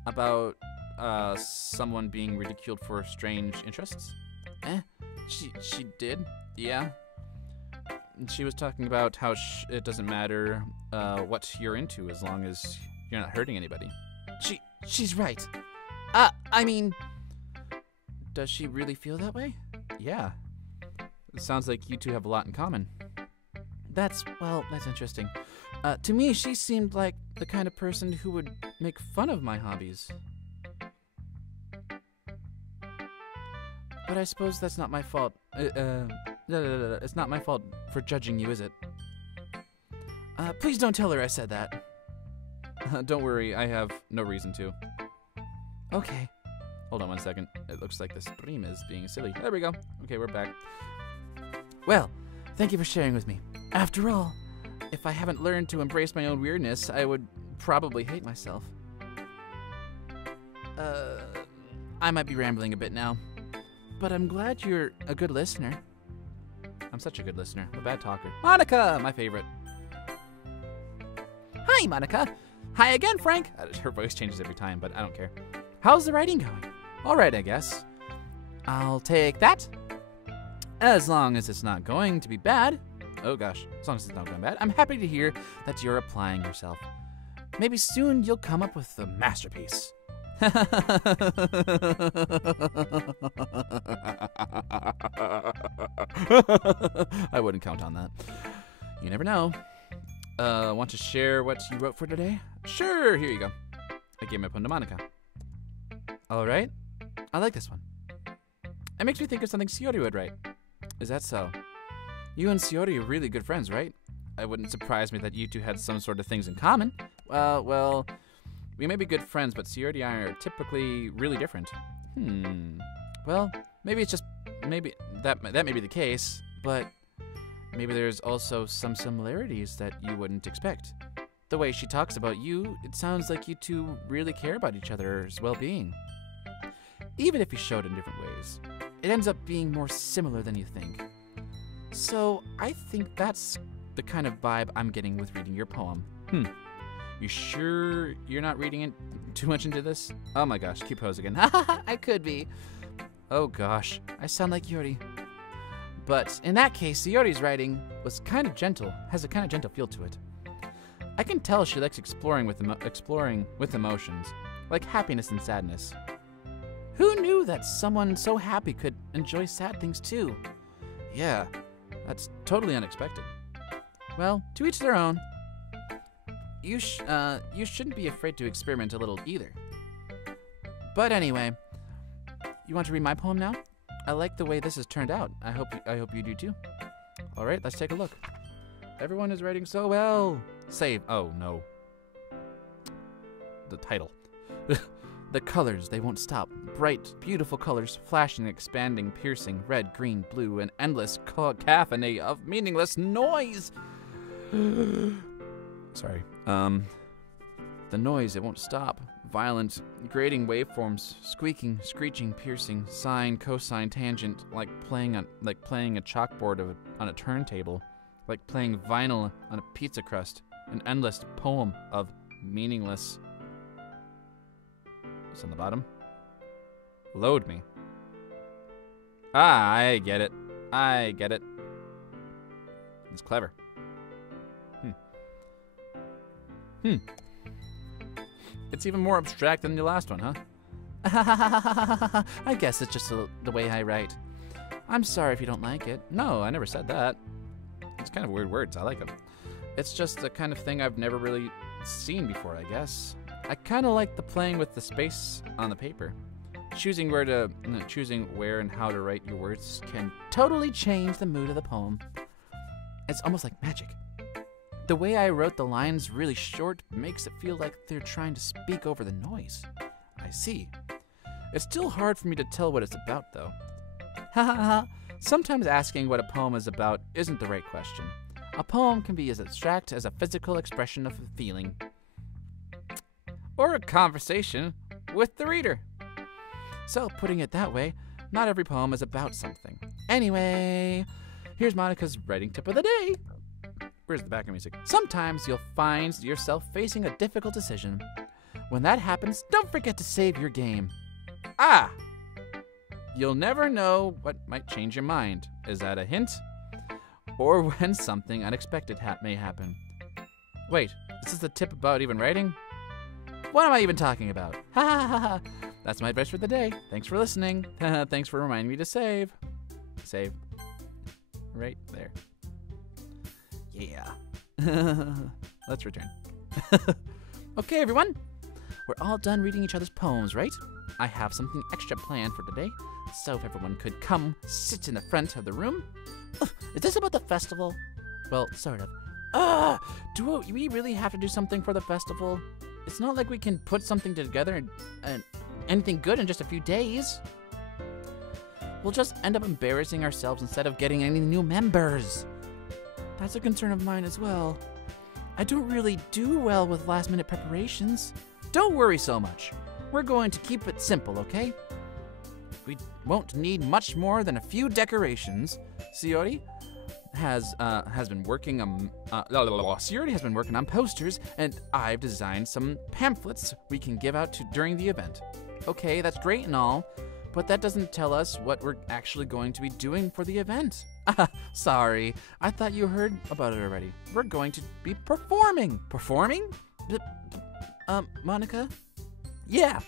About someone being ridiculed for strange interests? She did, yeah. And she was talking about how it doesn't matter what you're into as long as you're not hurting anybody. She's right. I mean, does she really feel that way? Yeah. It sounds like you two have a lot in common. That's interesting. To me, she seemed like the kind of person who would make fun of my hobbies. But I suppose that's not my fault. It's not my fault for judging you, is it? Please don't tell her I said that. Don't worry, I have no reason to. Okay. Hold on one second. It looks like the stream is being silly. There we go. Okay, we're back. Well, thank you for sharing with me. After all, if I haven't learned to embrace my own weirdness, I would probably hate myself. I might be rambling a bit now, but I'm glad you're a good listener. I'm such a good listener. I'm a bad talker. Monica, my favorite. Hi, Monica. Hi again, Frank. Her voice changes every time, but I don't care. How's the writing going? All right, I guess. I'll take that. As long as it's not going to be bad. Oh gosh, as long as it's not going bad. I'm happy to hear that you're applying yourself. Maybe soon you'll come up with a masterpiece. I wouldn't count on that. You never know. Want to share what you wrote for today? Sure, here you go. I gave my poem to Monica. All right. I like this one. It makes me think of something Shiori would write. Is that so? You and Shiori are really good friends, right? It wouldn't surprise me that you two had some sort of things in common. Well, we may be good friends, but Shiori and I are typically really different. Well, maybe that may be the case, but maybe there's also some similarities that you wouldn't expect. The way she talks about you, it sounds like you two really care about each other's well-being. Even if you show it in different ways, it ends up being more similar than you think. So I think that's the kind of vibe I'm getting with reading your poem. You sure you're not reading it too much into this? Oh my gosh, keep pose again. I could be. Oh gosh, I sound like Yori. But in that case, Yori's writing was kind of gentle, has a kind of gentle feel to it. I can tell she likes exploring with emotions, like happiness and sadness. Who knew that someone so happy could enjoy sad things too? Yeah, that's totally unexpected. Well, to each their own. You shouldn't be afraid to experiment a little either. But anyway, you want to read my poem now? I like the way this has turned out. I hope you do too. All right, let's take a look. Everyone is writing so well. Save. Oh no. The title. The colors, they won't stop. Bright, beautiful colors, flashing, expanding, piercing, red, green, blue, an endless cacophony of meaningless noise. Sorry. The noise, it won't stop. Violent, grating waveforms, squeaking, screeching, piercing, sine, cosine, tangent, like playing a chalkboard on a turntable, like playing vinyl on a pizza crust. An endless poem of meaningless. It's on the bottom. Load me. I get it. It's clever. It's even more abstract than the last one, huh? I guess it's just the way I write. I'm sorry if you don't like it. No, I never said that. It's kind of weird words. I like them. It's just the kind of thing I've never really seen before, I guess. I kind of like the playing with the space on the paper. Choosing where and how to write your words can totally change the mood of the poem. It's almost like magic. The way I wrote the lines really short makes it feel like they're trying to speak over the noise. I see. It's still hard for me to tell what it's about, though. Ha ha ha. Sometimes asking what a poem is about isn't the right question. A poem can be as abstract as a physical expression of a feeling, or a conversation with the reader. So, putting it that way, not every poem is about something. Anyway, here's Monica's writing tip of the day. Where's the background music? Sometimes you'll find yourself facing a difficult decision. When that happens, don't forget to save your game. Ah! You'll never know what might change your mind. Is that a hint? Or when something unexpected may happen. Wait, is this the tip about even writing? What am I even talking about? Ha ha ha ha! That's my advice for the day. Thanks for listening. Thanks for reminding me to save. Save. Right there. Yeah. Let's return. Okay, everyone. We're all done reading each other's poems, right? I have something extra planned for today, so if everyone could come sit in the front of the room. Is this about the festival? Well, sort of. Do we really have to do something for the festival? It's not like we can put something together and anything good in just a few days. We'll just end up embarrassing ourselves instead of getting any new members. That's a concern of mine as well. I don't really do well with last-minute preparations. Don't worry so much. We're going to keep it simple, okay? We won't need much more than a few decorations. Shiori has been working on posters, and I've designed some pamphlets we can give out during the event. Okay, that's great and all, but that doesn't tell us what we're actually going to be doing for the event. Sorry, I thought you heard about it already. We're going to be performing. Performing? Monica? Yeah,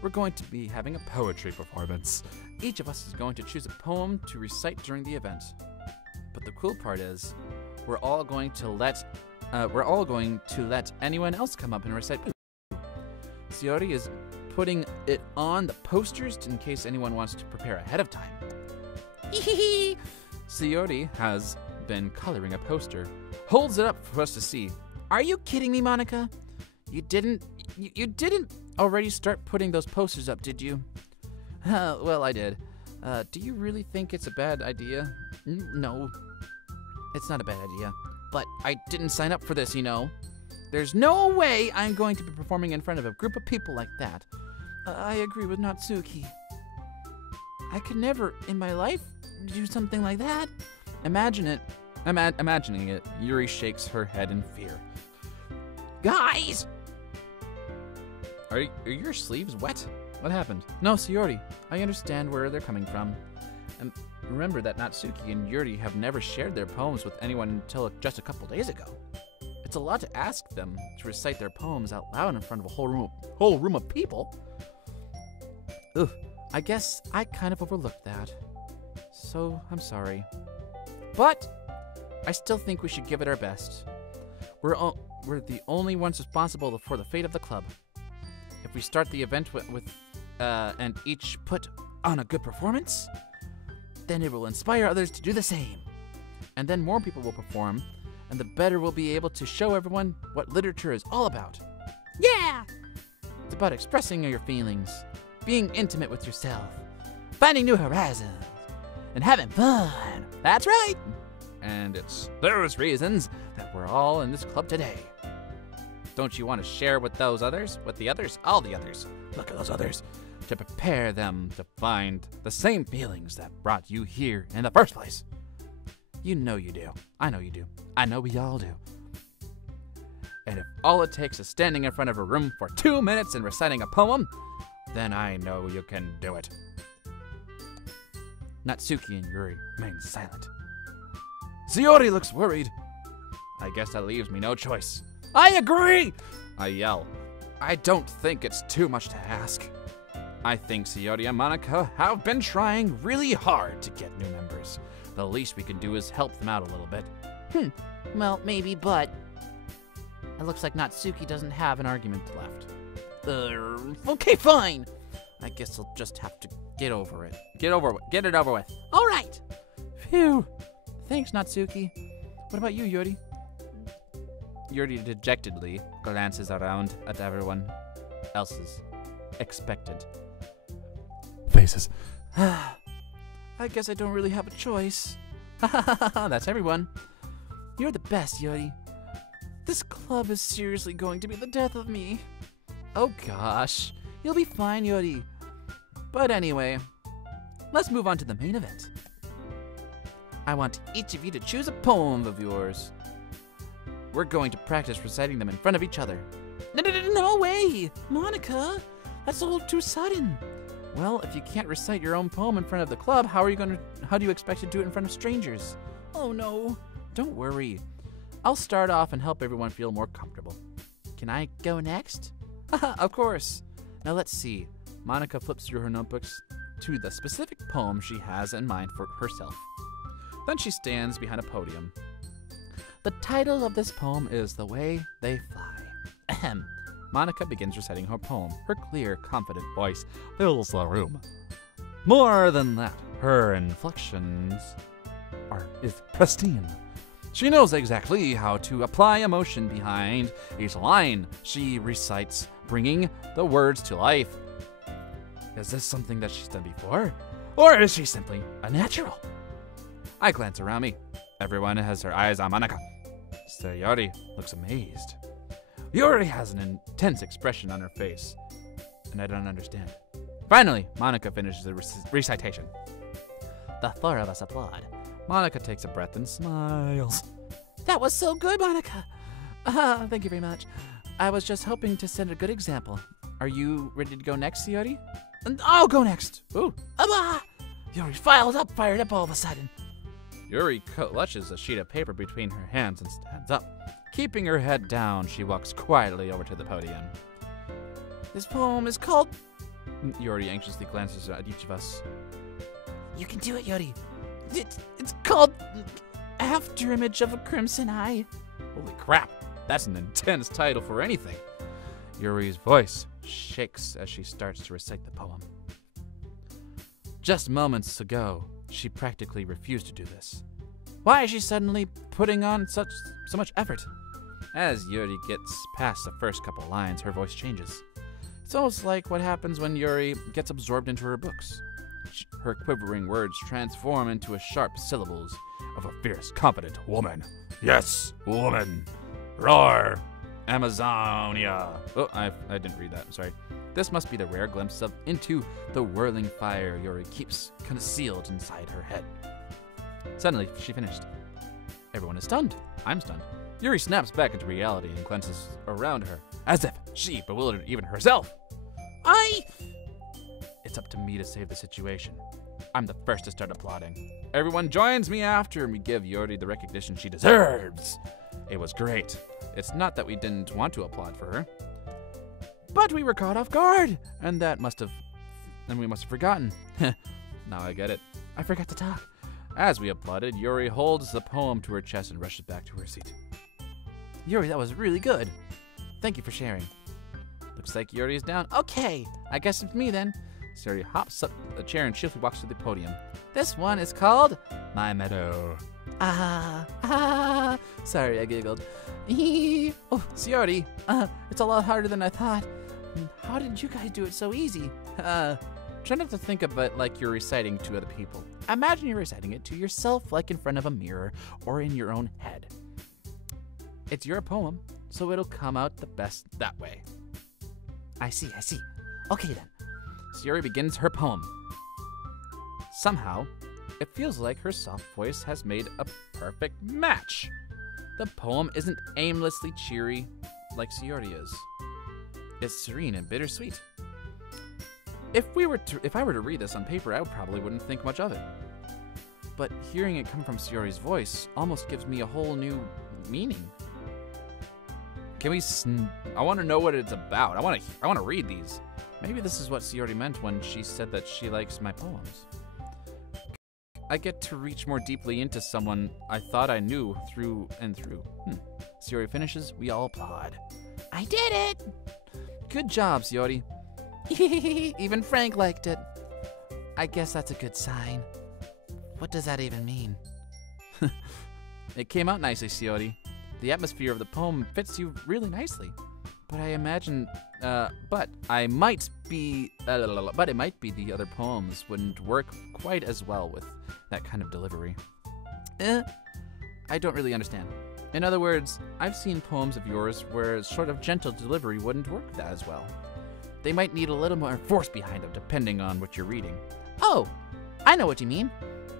we're going to be having a poetry performance. Each of us is going to choose a poem to recite during the event. But the cool part is, we're all going to let anyone else come up and recite. Shiori is putting it on the posters in case anyone wants to prepare ahead of time. Shiori has been coloring a poster, holds it up for us to see. Are you kidding me, Monica? You didn't already start putting those posters up, did you? Well, I did. Do you really think it's a bad idea? No, it's not a bad idea. But I didn't sign up for this, you know. There's no way I'm going to be performing in front of a group of people like that. I agree with Natsuki. I could never in my life do something like that. Imagining it, Yuri shakes her head in fear. Guys! Are your sleeves wet? What happened? No, Shiori. I understand where they're coming from. And remember that Natsuki and Yuri have never shared their poems with anyone until just a couple days ago. It's a lot to ask them to recite their poems out loud in front of a whole room of people. Ugh, I guess I kind of overlooked that. So, I'm sorry. But I still think we should give it our best. We're the only ones responsible for the fate of the club. If we start the event and each put on a good performance, then it will inspire others to do the same. And then more people will perform, and the better we'll be able to show everyone what literature is all about. Yeah! It's about expressing your feelings, being intimate with yourself, finding new horizons, and having fun. That's right! And it's those reasons that we're all in this club today. Don't you want to share with those others? With the others? All the others. Look at those others. To prepare them to find the same feelings that brought you here in the first place. You know you do. I know you do. I know we all do. And if all it takes is standing in front of a room for 2 minutes and reciting a poem, then I know you can do it. Natsuki and Yuri remain silent. Shiori looks worried. I guess that leaves me no choice. I agree! I yell. I don't think it's too much to ask. I think Shiori and Monica have been trying really hard to get new members. The least we can do is help them out a little bit. Well, maybe, but it looks like Natsuki doesn't have an argument left. Okay, fine. I guess I'll just have to get over it. Get it over with. All right. Phew. Thanks, Natsuki. What about you, Yuri? Yuri dejectedly glances around at everyone else's expectant faces. I guess I don't really have a choice. Ha ha ha ha, that's everyone. You're the best, Yuri. This club is seriously going to be the death of me. Oh gosh, you'll be fine, Yuri. But anyway, let's move on to the main event. I want each of you to choose a poem of yours. We're going to practice reciting them in front of each other. No way! Monica, that's all too sudden. Well, if you can't recite your own poem in front of the club, how do you expect to do it in front of strangers? Oh no. Don't worry. I'll start off and help everyone feel more comfortable. Can I go next? Of course. Now let's see. Monica flips through her notebooks to the specific poem she has in mind for herself. Then she stands behind a podium. The title of this poem is The Way They Fly. Ahem. Monica begins reciting her poem. Her clear, confident voice fills the room. More than that, her inflections is pristine. She knows exactly how to apply emotion behind each line she recites, bringing the words to life. Is this something that she's done before? Or is she simply a natural? I glance around me. Everyone has their eyes on Monica. Sayori looks amazed. Yuri has an intense expression on her face, and I don't understand. Finally, Monica finishes the recitation. The four of us applaud. Monica takes a breath and smiles. That was so good, Monica. Thank you very much. I was just hoping to set a good example. Are you ready to go next, Sayori? I'll go next. Ooh. Yuri fired up all of a sudden. Yuri clutches a sheet of paper between her hands and stands up. Keeping her head down, she walks quietly over to the podium. This poem is called... Yuri anxiously glances at each of us. You can do it, Yuri. It's called After Image of a Crimson Eye. Holy crap, that's an intense title for anything. Yuri's voice shakes as she starts to recite the poem. Just moments ago, she practically refused to do this. Why is she suddenly putting on so much effort? As Yuri gets past the first couple lines, her voice changes. It's almost like what happens when Yuri gets absorbed into her books. Her quivering words transform into sharp syllables of a fierce, confident woman. Yes, woman. Roar. Amazonia. Oh, I didn't read that. I'm sorry. This must be the rare glimpse into the whirling fire Yuri keeps concealed inside her head. Suddenly, she finished. Everyone is stunned. I'm stunned. Yuri snaps back into reality and glances around her, as if she bewildered even herself. It's up to me to save the situation. I'm the first to start applauding. Everyone joins me after, and we give Yuri the recognition she deserves. It was great. It's not that we didn't want to applaud for her, but we were caught off guard, and we must have forgotten. Now I get it. I forgot to talk. As we applauded, Yuri holds the poem to her chest and rushes back to her seat. Yuri, that was really good. Thank you for sharing. Looks like Yuri is down. Okay, I guess it's me then. Yuri hops up a chair and cheerfully walks to the podium. This one is called My Meadow. Sorry, I giggled. Oh, Sayori, it's a lot harder than I thought. How did you guys do it so easy? Try not to think of it like you're reciting to other people. Imagine you're reciting it to yourself, like in front of a mirror or in your own head. It's your poem, so it'll come out the best that way. I see. Okay then. Sayori begins her poem. Somehow, it feels like her soft voice has made a perfect match. The poem isn't aimlessly cheery like Sayori is. It's serene and bittersweet. If I were to read this on paper, I probably wouldn't think much of it. But hearing it come from Sayori's voice almost gives me a whole new meaning. I want to know what it's about. I want to read these. Maybe this is what Sayori meant when she said that she likes my poems. I get to reach more deeply into someone I thought I knew through and through. Sayori finishes, we all applaud. I did it! Good job, Sayori. Even Frank liked it. I guess that's a good sign. What does that even mean? It came out nicely, Sayori. The atmosphere of the poem fits you really nicely. But I imagine, but it might be the other poems wouldn't work quite as well with that kind of delivery. I don't really understand. In other words, I've seen poems of yours where sort of gentle delivery wouldn't work that as well. They might need a little more force behind them, depending on what you're reading. Oh, I know what you mean.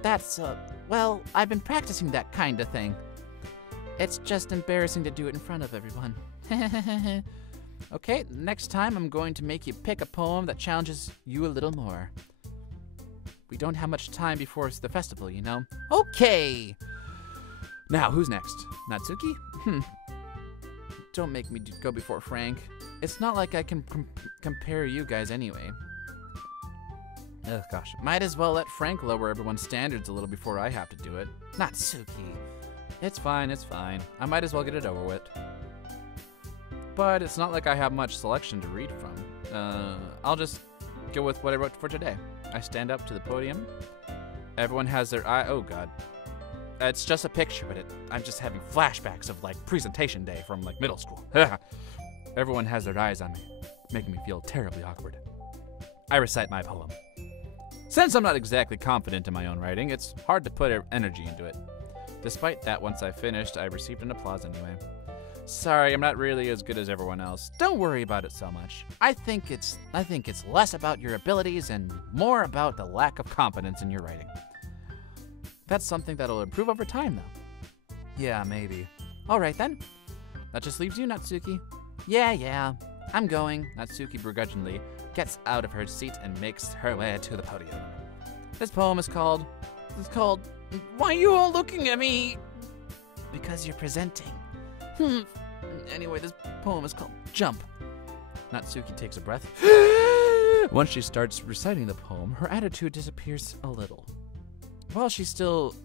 That's, well, I've been practicing that kind of thing. It's just embarrassing to do it in front of everyone. Okay, next time I'm going to make you pick a poem that challenges you a little more. We don't have much time before the festival, you know? Okay! Now, who's next? Natsuki? Don't make me go before Frank. It's not like I can compare you guys anyway. Ugh, gosh. Might as well let Frank lower everyone's standards a little before I have to do it. Natsuki. It's fine, it's fine. I might as well get it over with. But it's not like I have much selection to read from. I'll just go with what I wrote for today. I stand up to the podium. Everyone has their eye. Oh, God. It's just a picture, but I'm just having flashbacks of, like, presentation day from, like, middle school. Everyone has their eyes on me, making me feel terribly awkward. I recite my poem. Since I'm not exactly confident in my own writing, it's hard to put energy into it. Despite that, once I finished, I received an applause anyway. Sorry, I'm not really as good as everyone else. Don't worry about it so much. I think it's less about your abilities and more about the lack of confidence in your writing. That's something that'll improve over time, though. Yeah, maybe. All right, then. That just leaves you, Natsuki. Yeah, I'm going. Natsuki begrudgingly gets out of her seat and makes her way to the podium. This poem is called... Why are you all looking at me? Because you're presenting. Anyway, this poem is called Jump. Natsuki takes a breath. Once she starts reciting the poem, her attitude disappears a little. While she's still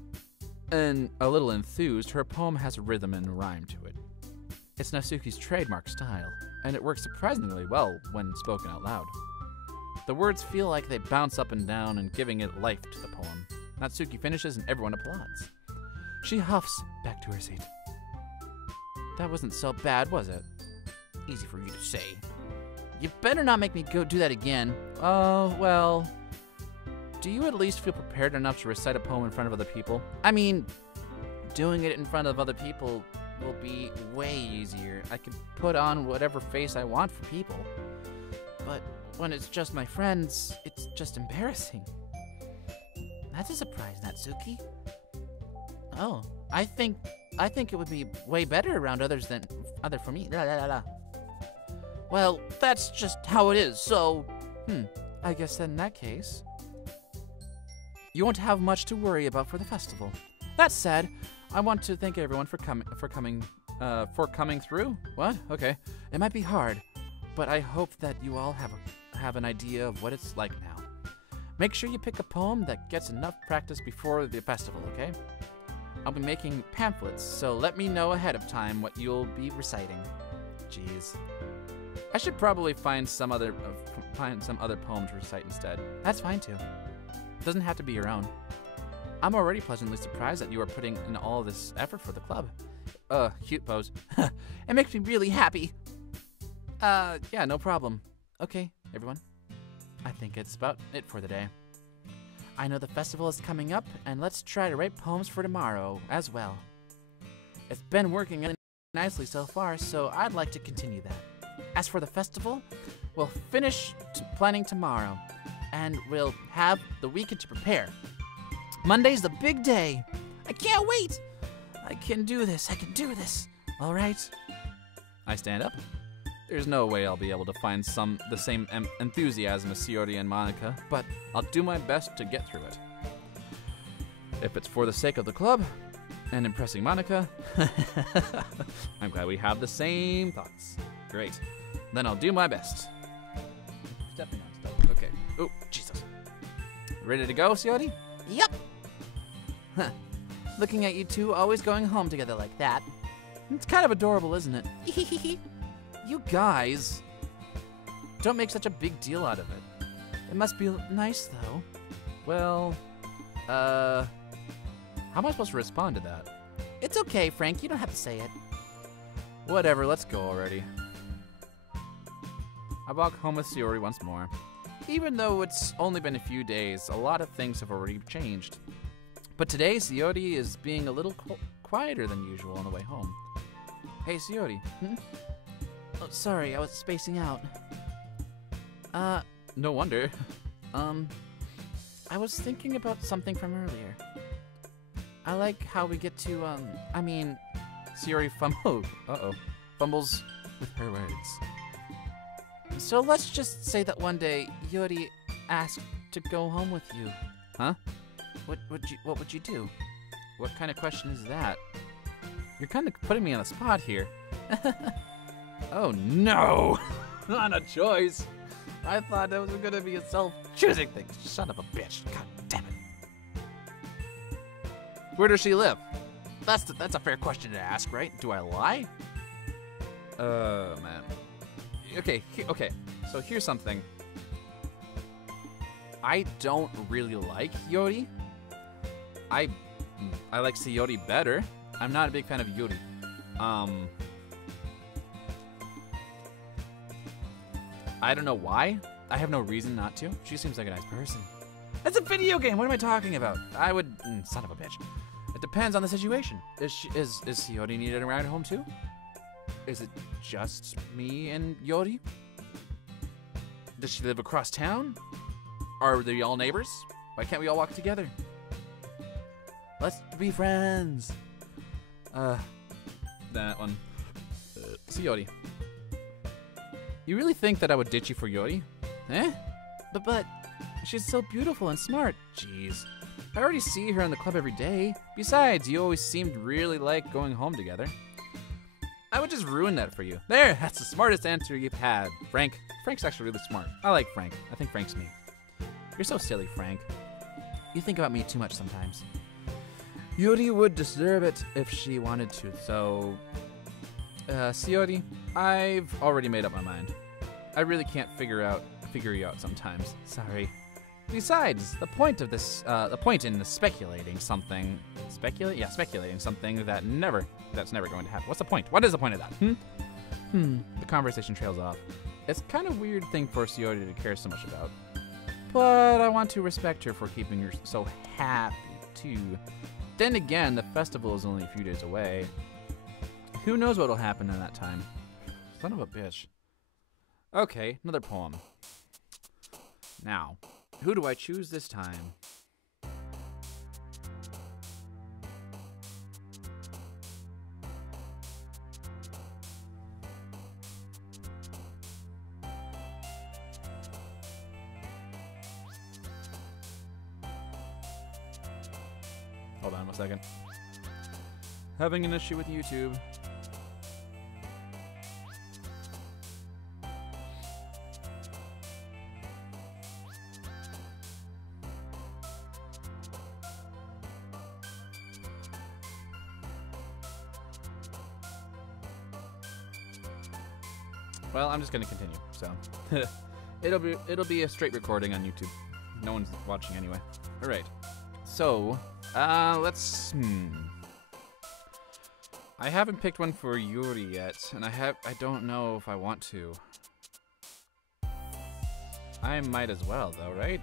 a little enthused, her poem has a rhythm and rhyme to it. It's Natsuki's trademark style, and it works surprisingly well when spoken out loud. The words feel like they bounce up and down and giving it life to the poem. Natsuki finishes and everyone applauds. She huffs back to her seat. That wasn't so bad, was it? Easy for you to say. You better not make me go do that again. Oh, well... Do you at least feel prepared enough to recite a poem in front of other people? I mean, doing it in front of other people will be way easier. I can put on whatever face I want for people. But when it's just my friends, it's just embarrassing. That's a surprise, Natsuki. Oh, I think it would be way better around others than for me. La la la la. Well, that's just how it is. So, I guess in that case, you won't have much to worry about for the festival. That said, I want to thank everyone for coming through. What? Okay. It might be hard, but I hope that you all have an idea of what it's like now. Make sure you pick a poem that gets enough practice before the festival, okay? I'll be making pamphlets, so let me know ahead of time what you'll be reciting. Jeez. I should probably find some other poem to recite instead. That's fine too. Doesn't have to be your own. I'm already pleasantly surprised that you are putting in all this effort for the club. Cute pose. It makes me really happy. Yeah, no problem. Okay, everyone. I think it's about it for the day. I know the festival is coming up, and let's try to write poems for tomorrow as well. It's been working really nicely so far, so I'd like to continue that. As for the festival, we'll finish planning tomorrow, and we'll have the weekend to prepare. Monday's the big day. I can't wait. I can do this. All right. I stand up. There's no way I'll be able to find the same enthusiasm as Shiori and Monica, but I'll do my best to get through it. If it's for the sake of the club and impressing Monica, I'm glad we have the same thoughts. Great. Then I'll do my best. Stepping on stuff. Okay. Oh, Jesus. Ready to go, Shiori? Yep. Huh. Looking at you two always going home together like that. It's kind of adorable, isn't it? You guys, don't make such a big deal out of it. It must be nice, though. Well, how am I supposed to respond to that? It's okay, Frank. You don't have to say it. Whatever, let's go already. I walk home with Sayori once more. Even though it's only been a few days, a lot of things have already changed. But today, Sayori is being a little quieter than usual on the way home. Hey, Sayori. Oh, sorry, I was spacing out. No wonder. I was thinking about something from earlier. I like how we get to, Sayori fumbles with her words. So let's just say that one day Yori asked to go home with you. Huh? What would you do? What kind of question is that? You're kind of putting me on the spot here. Oh no! Not a choice. I thought that was gonna be a self-choosing thing. Son of a bitch. God damn it. Where does she live? That's a fair question to ask, right? Do I lie? Man. Okay. So here's something. I don't really like Yori. I like Sayori better. I'm not a big fan of Yori. I don't know why. I have no reason not to. She seems like a nice person. It's a video game. What am I talking about? I would... son of a bitch. It depends on the situation. Is Sayori needed a ride home too? Is it just me and Yori? Does she live across town? Are they all neighbors? Why can't we all walk together? Let's be friends. That one. Sayori. You really think that I would ditch you for Yori? Eh? But she's so beautiful and smart. Jeez. I already see her in the club every day. Besides, you always seemed really like going home together. I would just ruin that for you. There, that's the smartest answer you've had. Frank's actually really smart. I like Frank. I think Frank's me. You're so silly, Frank. You think about me too much sometimes. Yuri would deserve it if she wanted to, so... Sayori, I've already made up my mind. I really can't figure you out sometimes. Sorry. Besides, the point in speculating something... speculating something that's never going to happen. What's the point? What is the point of that? The conversation trails off. It's kind of weird thing for Sayori to care so much about. But I want to respect her for keeping her so happy, too. Then again, the festival is only a few days away. Who knows what'll happen in that time? Son of a bitch. Okay, another poem. Now, who do I choose this time? Hold on 1 second. Having an issue with YouTube. Well, I'm just gonna continue, so it'll be a straight recording on YouTube. No one's watching anyway. All right. So, let's. I haven't picked one for Yuri yet, and I don't know if I want to. I might as well, though, right?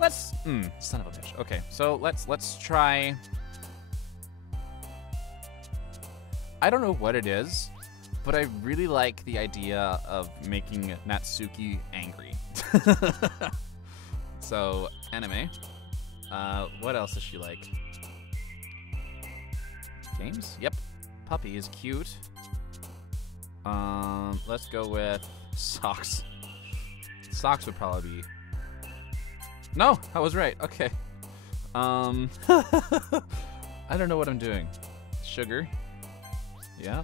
Let's. Son of a bitch. Okay, so let's try. I don't know what it is, but I really like the idea of making Natsuki angry. So, anime. What else does she like? Games? Yep. Puppy is cute. Let's go with socks. Socks would probably be... No, I was right. Okay. I don't know what I'm doing. Sugar. Yeah.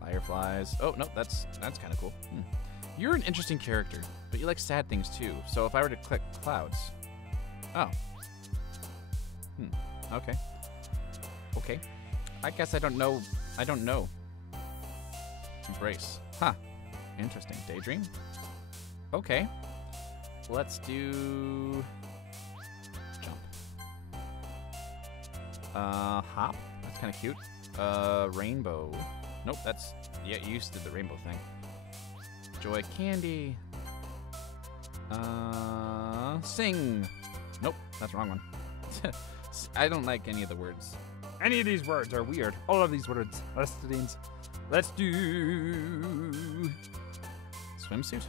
Fireflies. Oh, no, that's kind of cool. You're an interesting character, but you like sad things too. So if I were to click clouds. Oh. Okay. Okay. I guess I don't know. Embrace. Huh. Interesting. Daydream? Okay. Let's do... Jump. Hop? That's kind of cute. Rainbow. Nope, that's... Yeah, you used to do the rainbow thing. Joy candy. Sing. Nope, that's the wrong one. I don't like any of the words. Any of these words are weird. All of these words. Let's do swimsuit.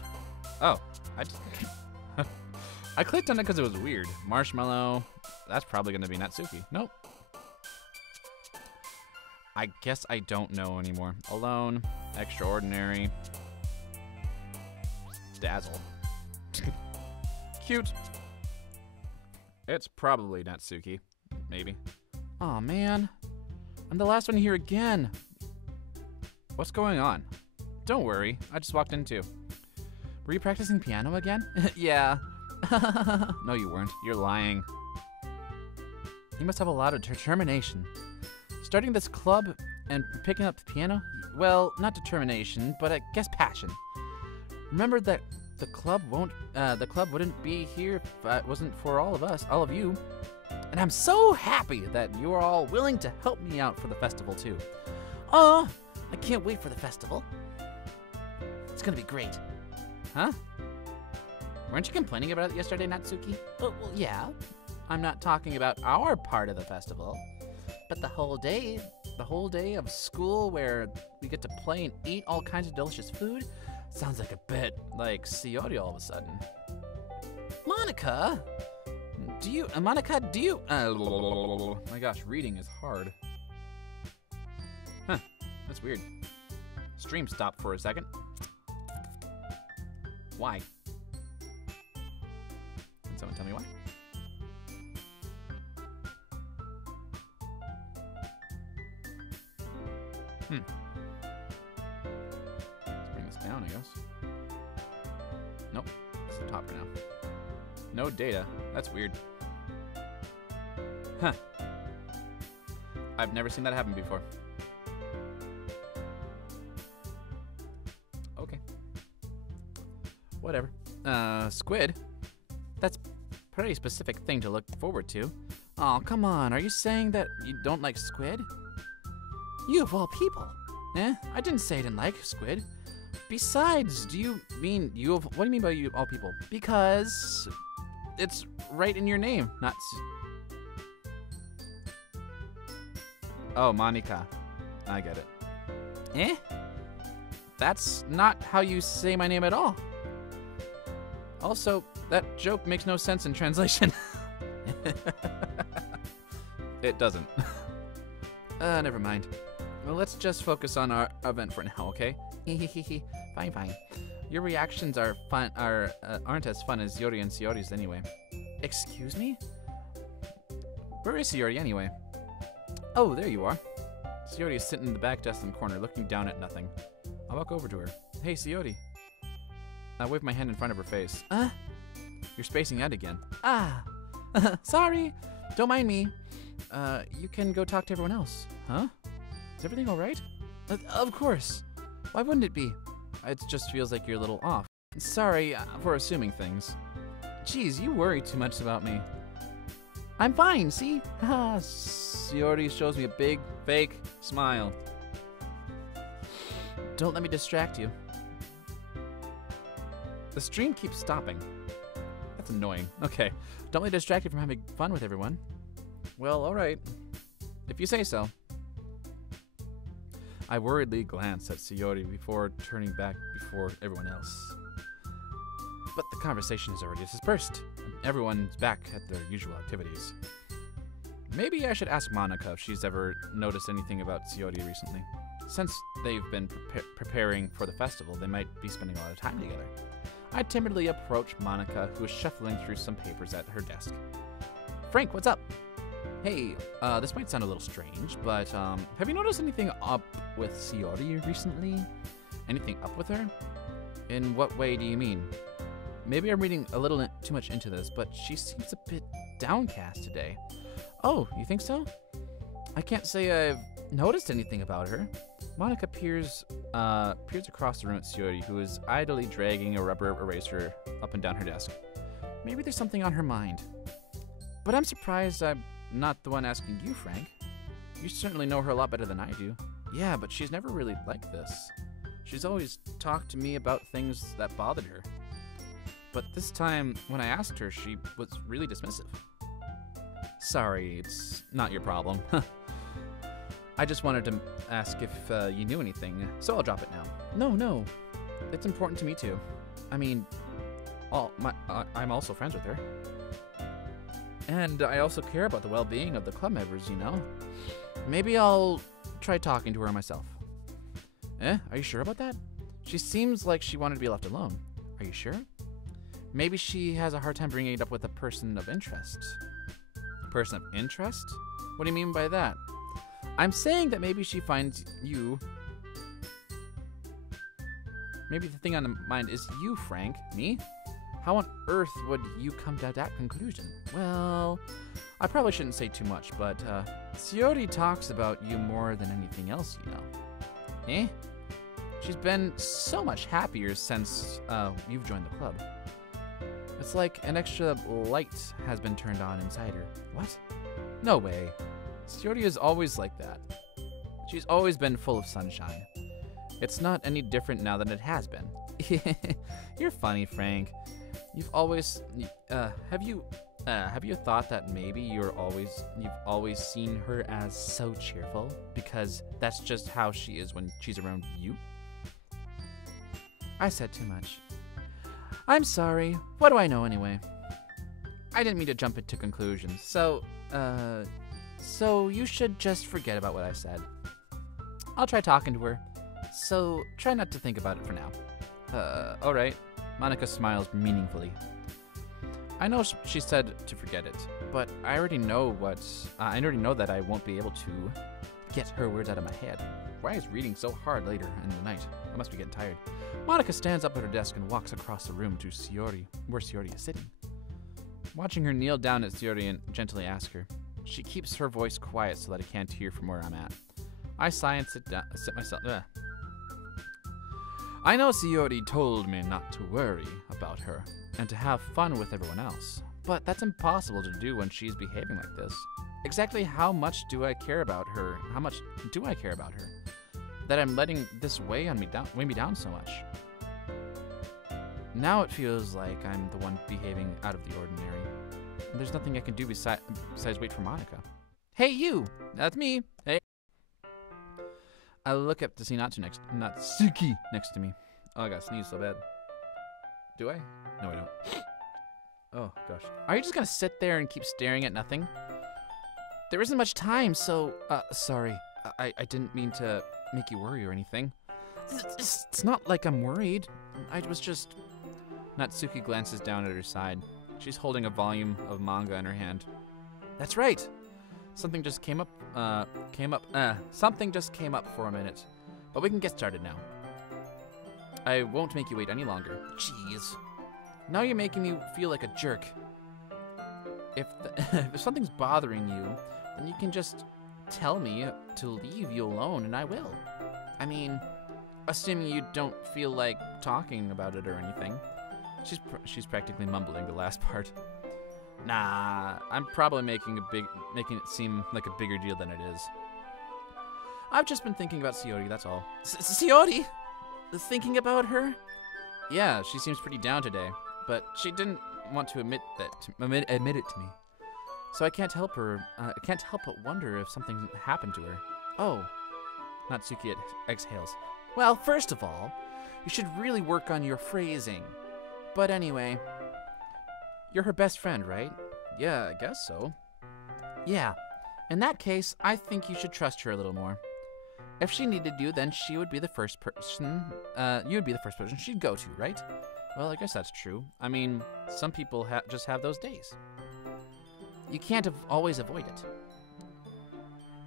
Oh, I clicked on it because it was weird. Marshmallow. That's probably gonna be Natsuki. Nope. I guess I don't know anymore. Alone. Extraordinary. Dazzle. Cute. It's probably Natsuki. Maybe. Aw, man. I'm the last one here again. What's going on? Don't worry. I just walked in too. Were you practicing piano again? Yeah. No, you weren't. You're lying. You must have a lot of determination. Starting this club and picking up the piano? Well, not determination, but I guess passion. Remember that the club wouldn't be here if it wasn't for all of us, all of you. And I'm so happy that you are all willing to help me out for the festival too. Oh, I can't wait for the festival. It's gonna be great. Huh? Weren't you complaining about it yesterday, Natsuki? Oh, well, yeah. I'm not talking about our part of the festival, but the whole day of school where we get to play and eat all kinds of delicious food sounds like a bit like Sayori all of a sudden. Monica, do you? My gosh, reading is hard. Huh? That's weird. Stream stopped for a second. Why? Can someone tell me why? Let's bring this down, I guess. Nope. It's the top for now. No data. That's weird. Huh. I've never seen that happen before. Okay. Whatever. Squid? That's a pretty specific thing to look forward to. Oh, come on. Are you saying that you don't like squid? You of all people. Eh? I didn't say I didn't like squid. Besides, what do you mean by you of all people? Because it's right in your name, not Oh, Monica. I get it. Eh? That's not how you say my name at all. Also, that joke makes no sense in translation. It doesn't. Never mind. Well, let's just focus on our event for now, okay? Fine. Your reactions are aren't as fun as Yori and Sayori's anyway. Excuse me? Where is Sayori anyway? Oh, there you are. Sayori is sitting in the back desk in the corner, looking down at nothing. I'll walk over to her. Hey, Sayori. I wave my hand in front of her face. You're spacing out again. Sorry. Don't mind me. You can go talk to everyone else. Huh? Is everything all right? Of course. Why wouldn't it be? It just feels like you're a little off. Sorry for assuming things. Jeez, you worry too much about me. I'm fine, see? Sayori shows me a big, fake smile. Don't let me distract you. The stream keeps stopping. That's annoying. Okay, don't let me distract you from having fun with everyone. Well, alright. If you say so. I worriedly glanced at Sayori before turning back before everyone else. But the conversation is already dispersed. Everyone's back at their usual activities. Maybe I should ask Monica if she's ever noticed anything about Sayori recently. Since they've been preparing for the festival, they might be spending a lot of time together. I timidly approached Monica, who was shuffling through some papers at her desk. Frank, what's up? Hey, this might sound a little strange, but have you noticed anything up with Sayori recently? Anything up with her? In what way do you mean? Maybe I'm reading a little too much into this, but she seems a bit downcast today. Oh, you think so? I can't say I've noticed anything about her. Monica peers across the room at Sayori, who is idly dragging a rubber eraser up and down her desk. Maybe there's something on her mind. But I'm surprised I'm not the one asking you, Frank. You certainly know her a lot better than I do. Yeah, but she's never really like this. She's always talked to me about things that bothered her. But this time, when I asked her, she was really dismissive. Sorry, it's not your problem. I just wanted to ask if you knew anything, so I'll drop it now. No. It's important to me too. I mean, I'm also friends with her. And I also care about the well-being of the club members, you know? Maybe I'll try talking to her myself. Are you sure about that? She seems like she wanted to be left alone. Are you sure? Maybe she has a hard time bringing it up with a person of interest. Person of interest? What do you mean by that? I'm saying that maybe she finds you... Maybe the thing on the mind is you, Frank. Me? How on earth would you come to that conclusion? Well, I probably shouldn't say too much, but Shiori talks about you more than anything else, you know. She's been so much happier since you've joined the club. It's like an extra light has been turned on inside her. What? No way. Shiori is always like that. She's always been full of sunshine. It's not any different now than it has been. You're funny, Frank. You've always have you thought that maybe you've always seen her as so cheerful because that's just how she is when she's around you? I said too much. I'm sorry. What do I know anyway? I didn't mean to jump into conclusions. So you should just forget about what I said. I'll try talking to her. So try not to think about it for now. All right. Monica smiles meaningfully. I know she said to forget it, but I already know that I won't be able to get her words out of my head. Why is reading so hard later in the night? I must be getting tired. Monica stands up at her desk and walks across the room to Shiori, where Shiori is sitting. Watching her kneel down at Shiori and gently ask her, she keeps her voice quiet so that I can't hear from where I'm at. I sigh and sit myself. I know Shiori told me not to worry about her and to have fun with everyone else, but that's impossible to do when she's behaving like this. Exactly how much do I care about her? How much do I care about her? That I'm letting this weigh me down so much. Now it feels like I'm the one behaving out of the ordinary. And there's nothing I can do besides wait for Monica. Hey, you! That's me! Hey! I look up to see Natsuki next to me. Oh, I gotta sneeze so bad. Do I? No, I don't. Oh, gosh. Are you just gonna sit there and keep staring at nothing? There isn't much time, so, sorry. I didn't mean to make you worry or anything. It's not like I'm worried. I was just... Natsuki glances down at her side. She's holding a volume of manga in her hand. That's right. Something just came up for a minute. But we can get started now. I won't make you wait any longer. Jeez. Now you're making me feel like a jerk. If something's bothering you, then you can just tell me to leave you alone and I will. I mean, assuming you don't feel like talking about it or anything. She's practically mumbling the last part. Nah, I'm probably making it seem like a bigger deal than it is. I've just been thinking about Shiori, that's all. Shiori? Thinking about her? Yeah, she seems pretty down today, but she didn't want to admit it to me. So I can't help but wonder if something happened to her. Oh. Natsuki exhales. Well, first of all, you should really work on your phrasing. But anyway, you're her best friend, right? Yeah, I guess so. Yeah. In that case, I think you should trust her a little more. If she needed you, then she would be the first person, you would be the first person she'd go to, right? Well, I guess that's true. I mean, some people just have those days. You can't always avoid it.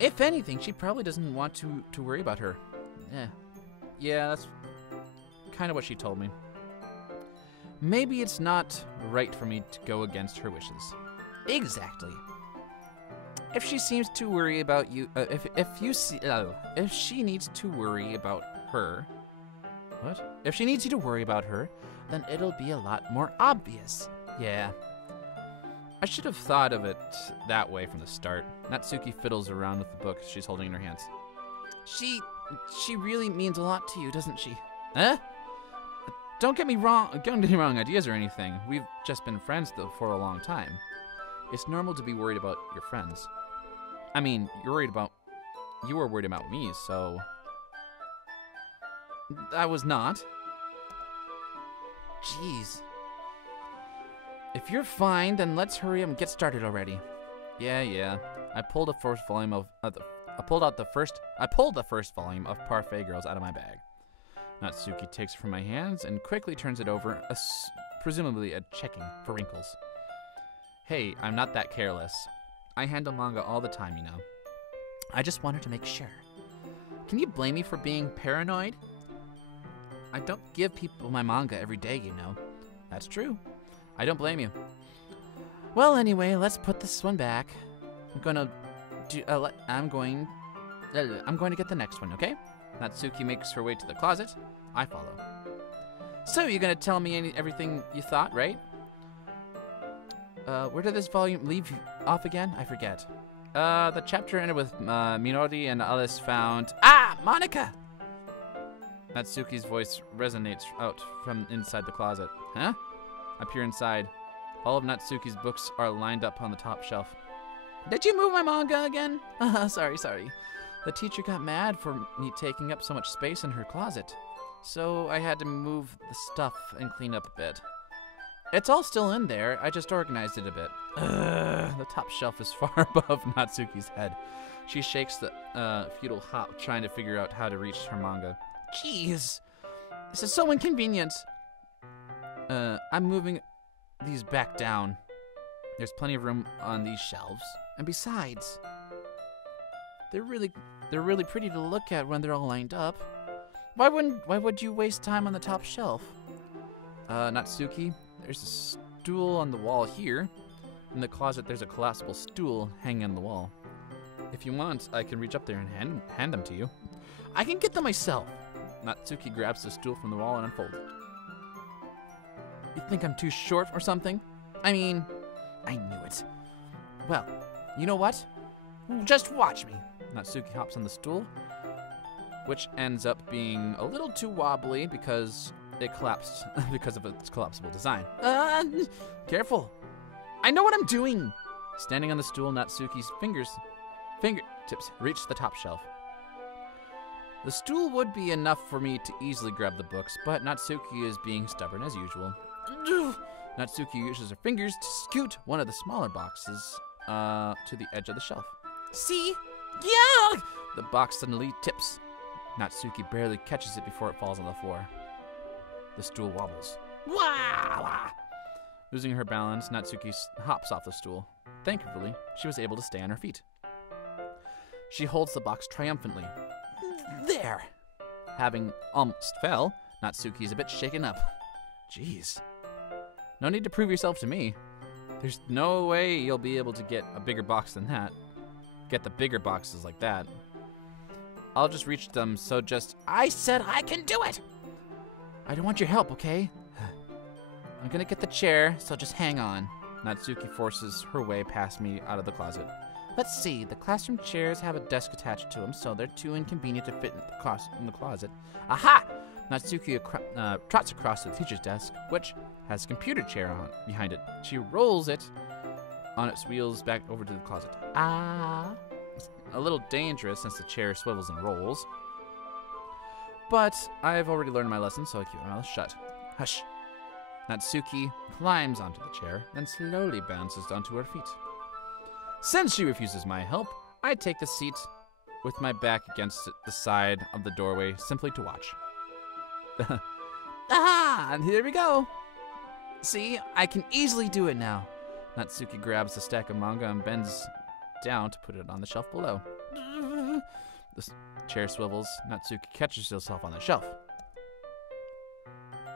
If anything, she probably doesn't want to worry about her. Yeah, that's kind of what she told me. Maybe it's not right for me to go against her wishes. Exactly. If she seems to worry about you, if she needs to worry about her, what? If she needs you to worry about her, then it'll be a lot more obvious. Yeah. I should have thought of it that way from the start. Natsuki fiddles around with the book she's holding in her hands. She She really means a lot to you, doesn't she? Huh? Don't get me wrong ideas or anything. We've just been friends though for a long time. It's normal to be worried about your friends. I mean, you were worried about me, so I was not. Jeez. If you're fine, then let's hurry up and get started already. Yeah. I pulled the first volume of the first volume of Parfait Girls out of my bag. Natsuki takes it from my hands and quickly turns it over, presumably checking for wrinkles. Hey, I'm not that careless. I handle manga all the time, you know. I just wanted to make sure. Can you blame me for being paranoid? I don't give people my manga every day, you know. That's true. I don't blame you. Well, anyway, let's put this one back. I'm going to get the next one, okay? Natsuki makes her way to the closet. I follow. So, you're going to tell me everything you thought, right? Where did this volume leave off again? I forget. The chapter ended with Minori and Alice found... Ah! Monica! Natsuki's voice resonates out from inside the closet. Huh? I peer inside. All of Natsuki's books are lined up on the top shelf. Did you move my manga again? Sorry. The teacher got mad for me taking up so much space in her closet. So I had to move the stuff and clean up a bit. It's all still in there. I just organized it a bit. The top shelf is far above Natsuki's head. She shakes the futile hop, trying to figure out how to reach her manga. Jeez, this is so inconvenient. I'm moving these back down. There's plenty of room on these shelves, and besides, they're really pretty to look at when they're all lined up. Why would you waste time on the top shelf? Natsuki, there's a stool on the wall here. In the closet, there's a collapsible stool hanging on the wall. If you want, I can reach up there and hand them to you. I can get them myself. Natsuki grabs the stool from the wall and unfolds it. You think I'm too short or something? I mean, I knew it. Well, you know what? Just watch me. Natsuki hops on the stool, which ends up being a little too wobbly because it collapsed because of its collapsible design. Careful. I know what I'm doing. Standing on the stool, Natsuki's fingertips reach the top shelf. The stool would be enough for me to easily grab the books, but Natsuki is being stubborn as usual. Natsuki uses her fingers to scoot one of the smaller boxes to the edge of the shelf. See? Yeah! The box suddenly tips. Natsuki barely catches it before it falls on the floor. The stool wobbles. Wah! Losing her balance, Natsuki hops off the stool. Thankfully, she was able to stay on her feet. She holds the box triumphantly. There! Having almost fell, Natsuki is a bit shaken up. Jeez. No need to prove yourself to me. There's no way you'll be able to get a bigger box than that. Get the bigger boxes like that. I'll just reach them, so just... I said I can do it! I don't want your help, okay? I'm gonna get the chair, so just hang on. Natsuki forces her way past me out of the closet. Let's see, the classroom chairs have a desk attached to them, so they're too inconvenient to fit in the closet. Aha! Natsuki trots across to the teacher's desk, which has a computer chair behind it. She rolls it on its wheels back over to the closet. It's a little dangerous since the chair swivels and rolls. But I've already learned my lesson, so I keep my mouth shut. Hush. Natsuki climbs onto the chair, then slowly bounces onto her feet. Since she refuses my help, I take the seat with my back against the side of the doorway simply to watch. Aha! And here we go! See, I can easily do it now. Natsuki grabs the stack of manga and bends down to put it on the shelf below. The chair swivels. Natsuki catches herself on the shelf.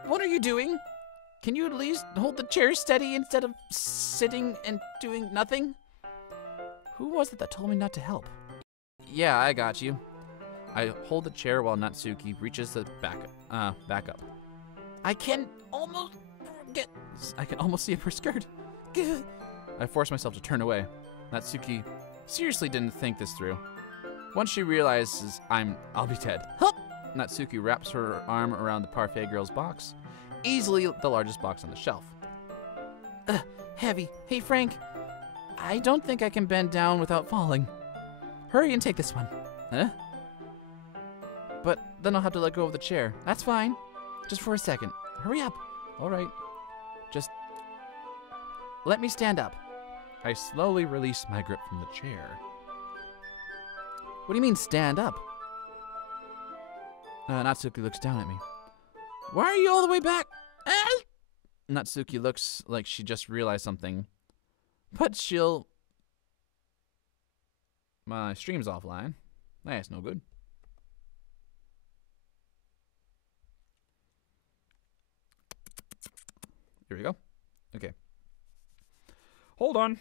What are you doing? Can you at least hold the chair steady instead of sitting and doing nothing? Who was it that told me not to help? Yeah, I got you. I hold the chair while Natsuki reaches the back up. I can almost see her skirt. I force myself to turn away. Natsuki seriously didn't think this through. Once she realizes I'll be dead. Hup! Natsuki wraps her arm around the parfait girl's box, easily the largest box on the shelf. Heavy. Hey, Frank. I don't think I can bend down without falling. Hurry and take this one. Huh? But then I'll have to let go of the chair. That's fine. Just for a second. Hurry up. All right. Just let me stand up. I slowly release my grip from the chair. What do you mean, stand up? Natsuki looks down at me. Why are you all the way back? Natsuki looks like she just realized something, But she'll... My stream's offline. That's no good. Here we go. Okay. Hold on.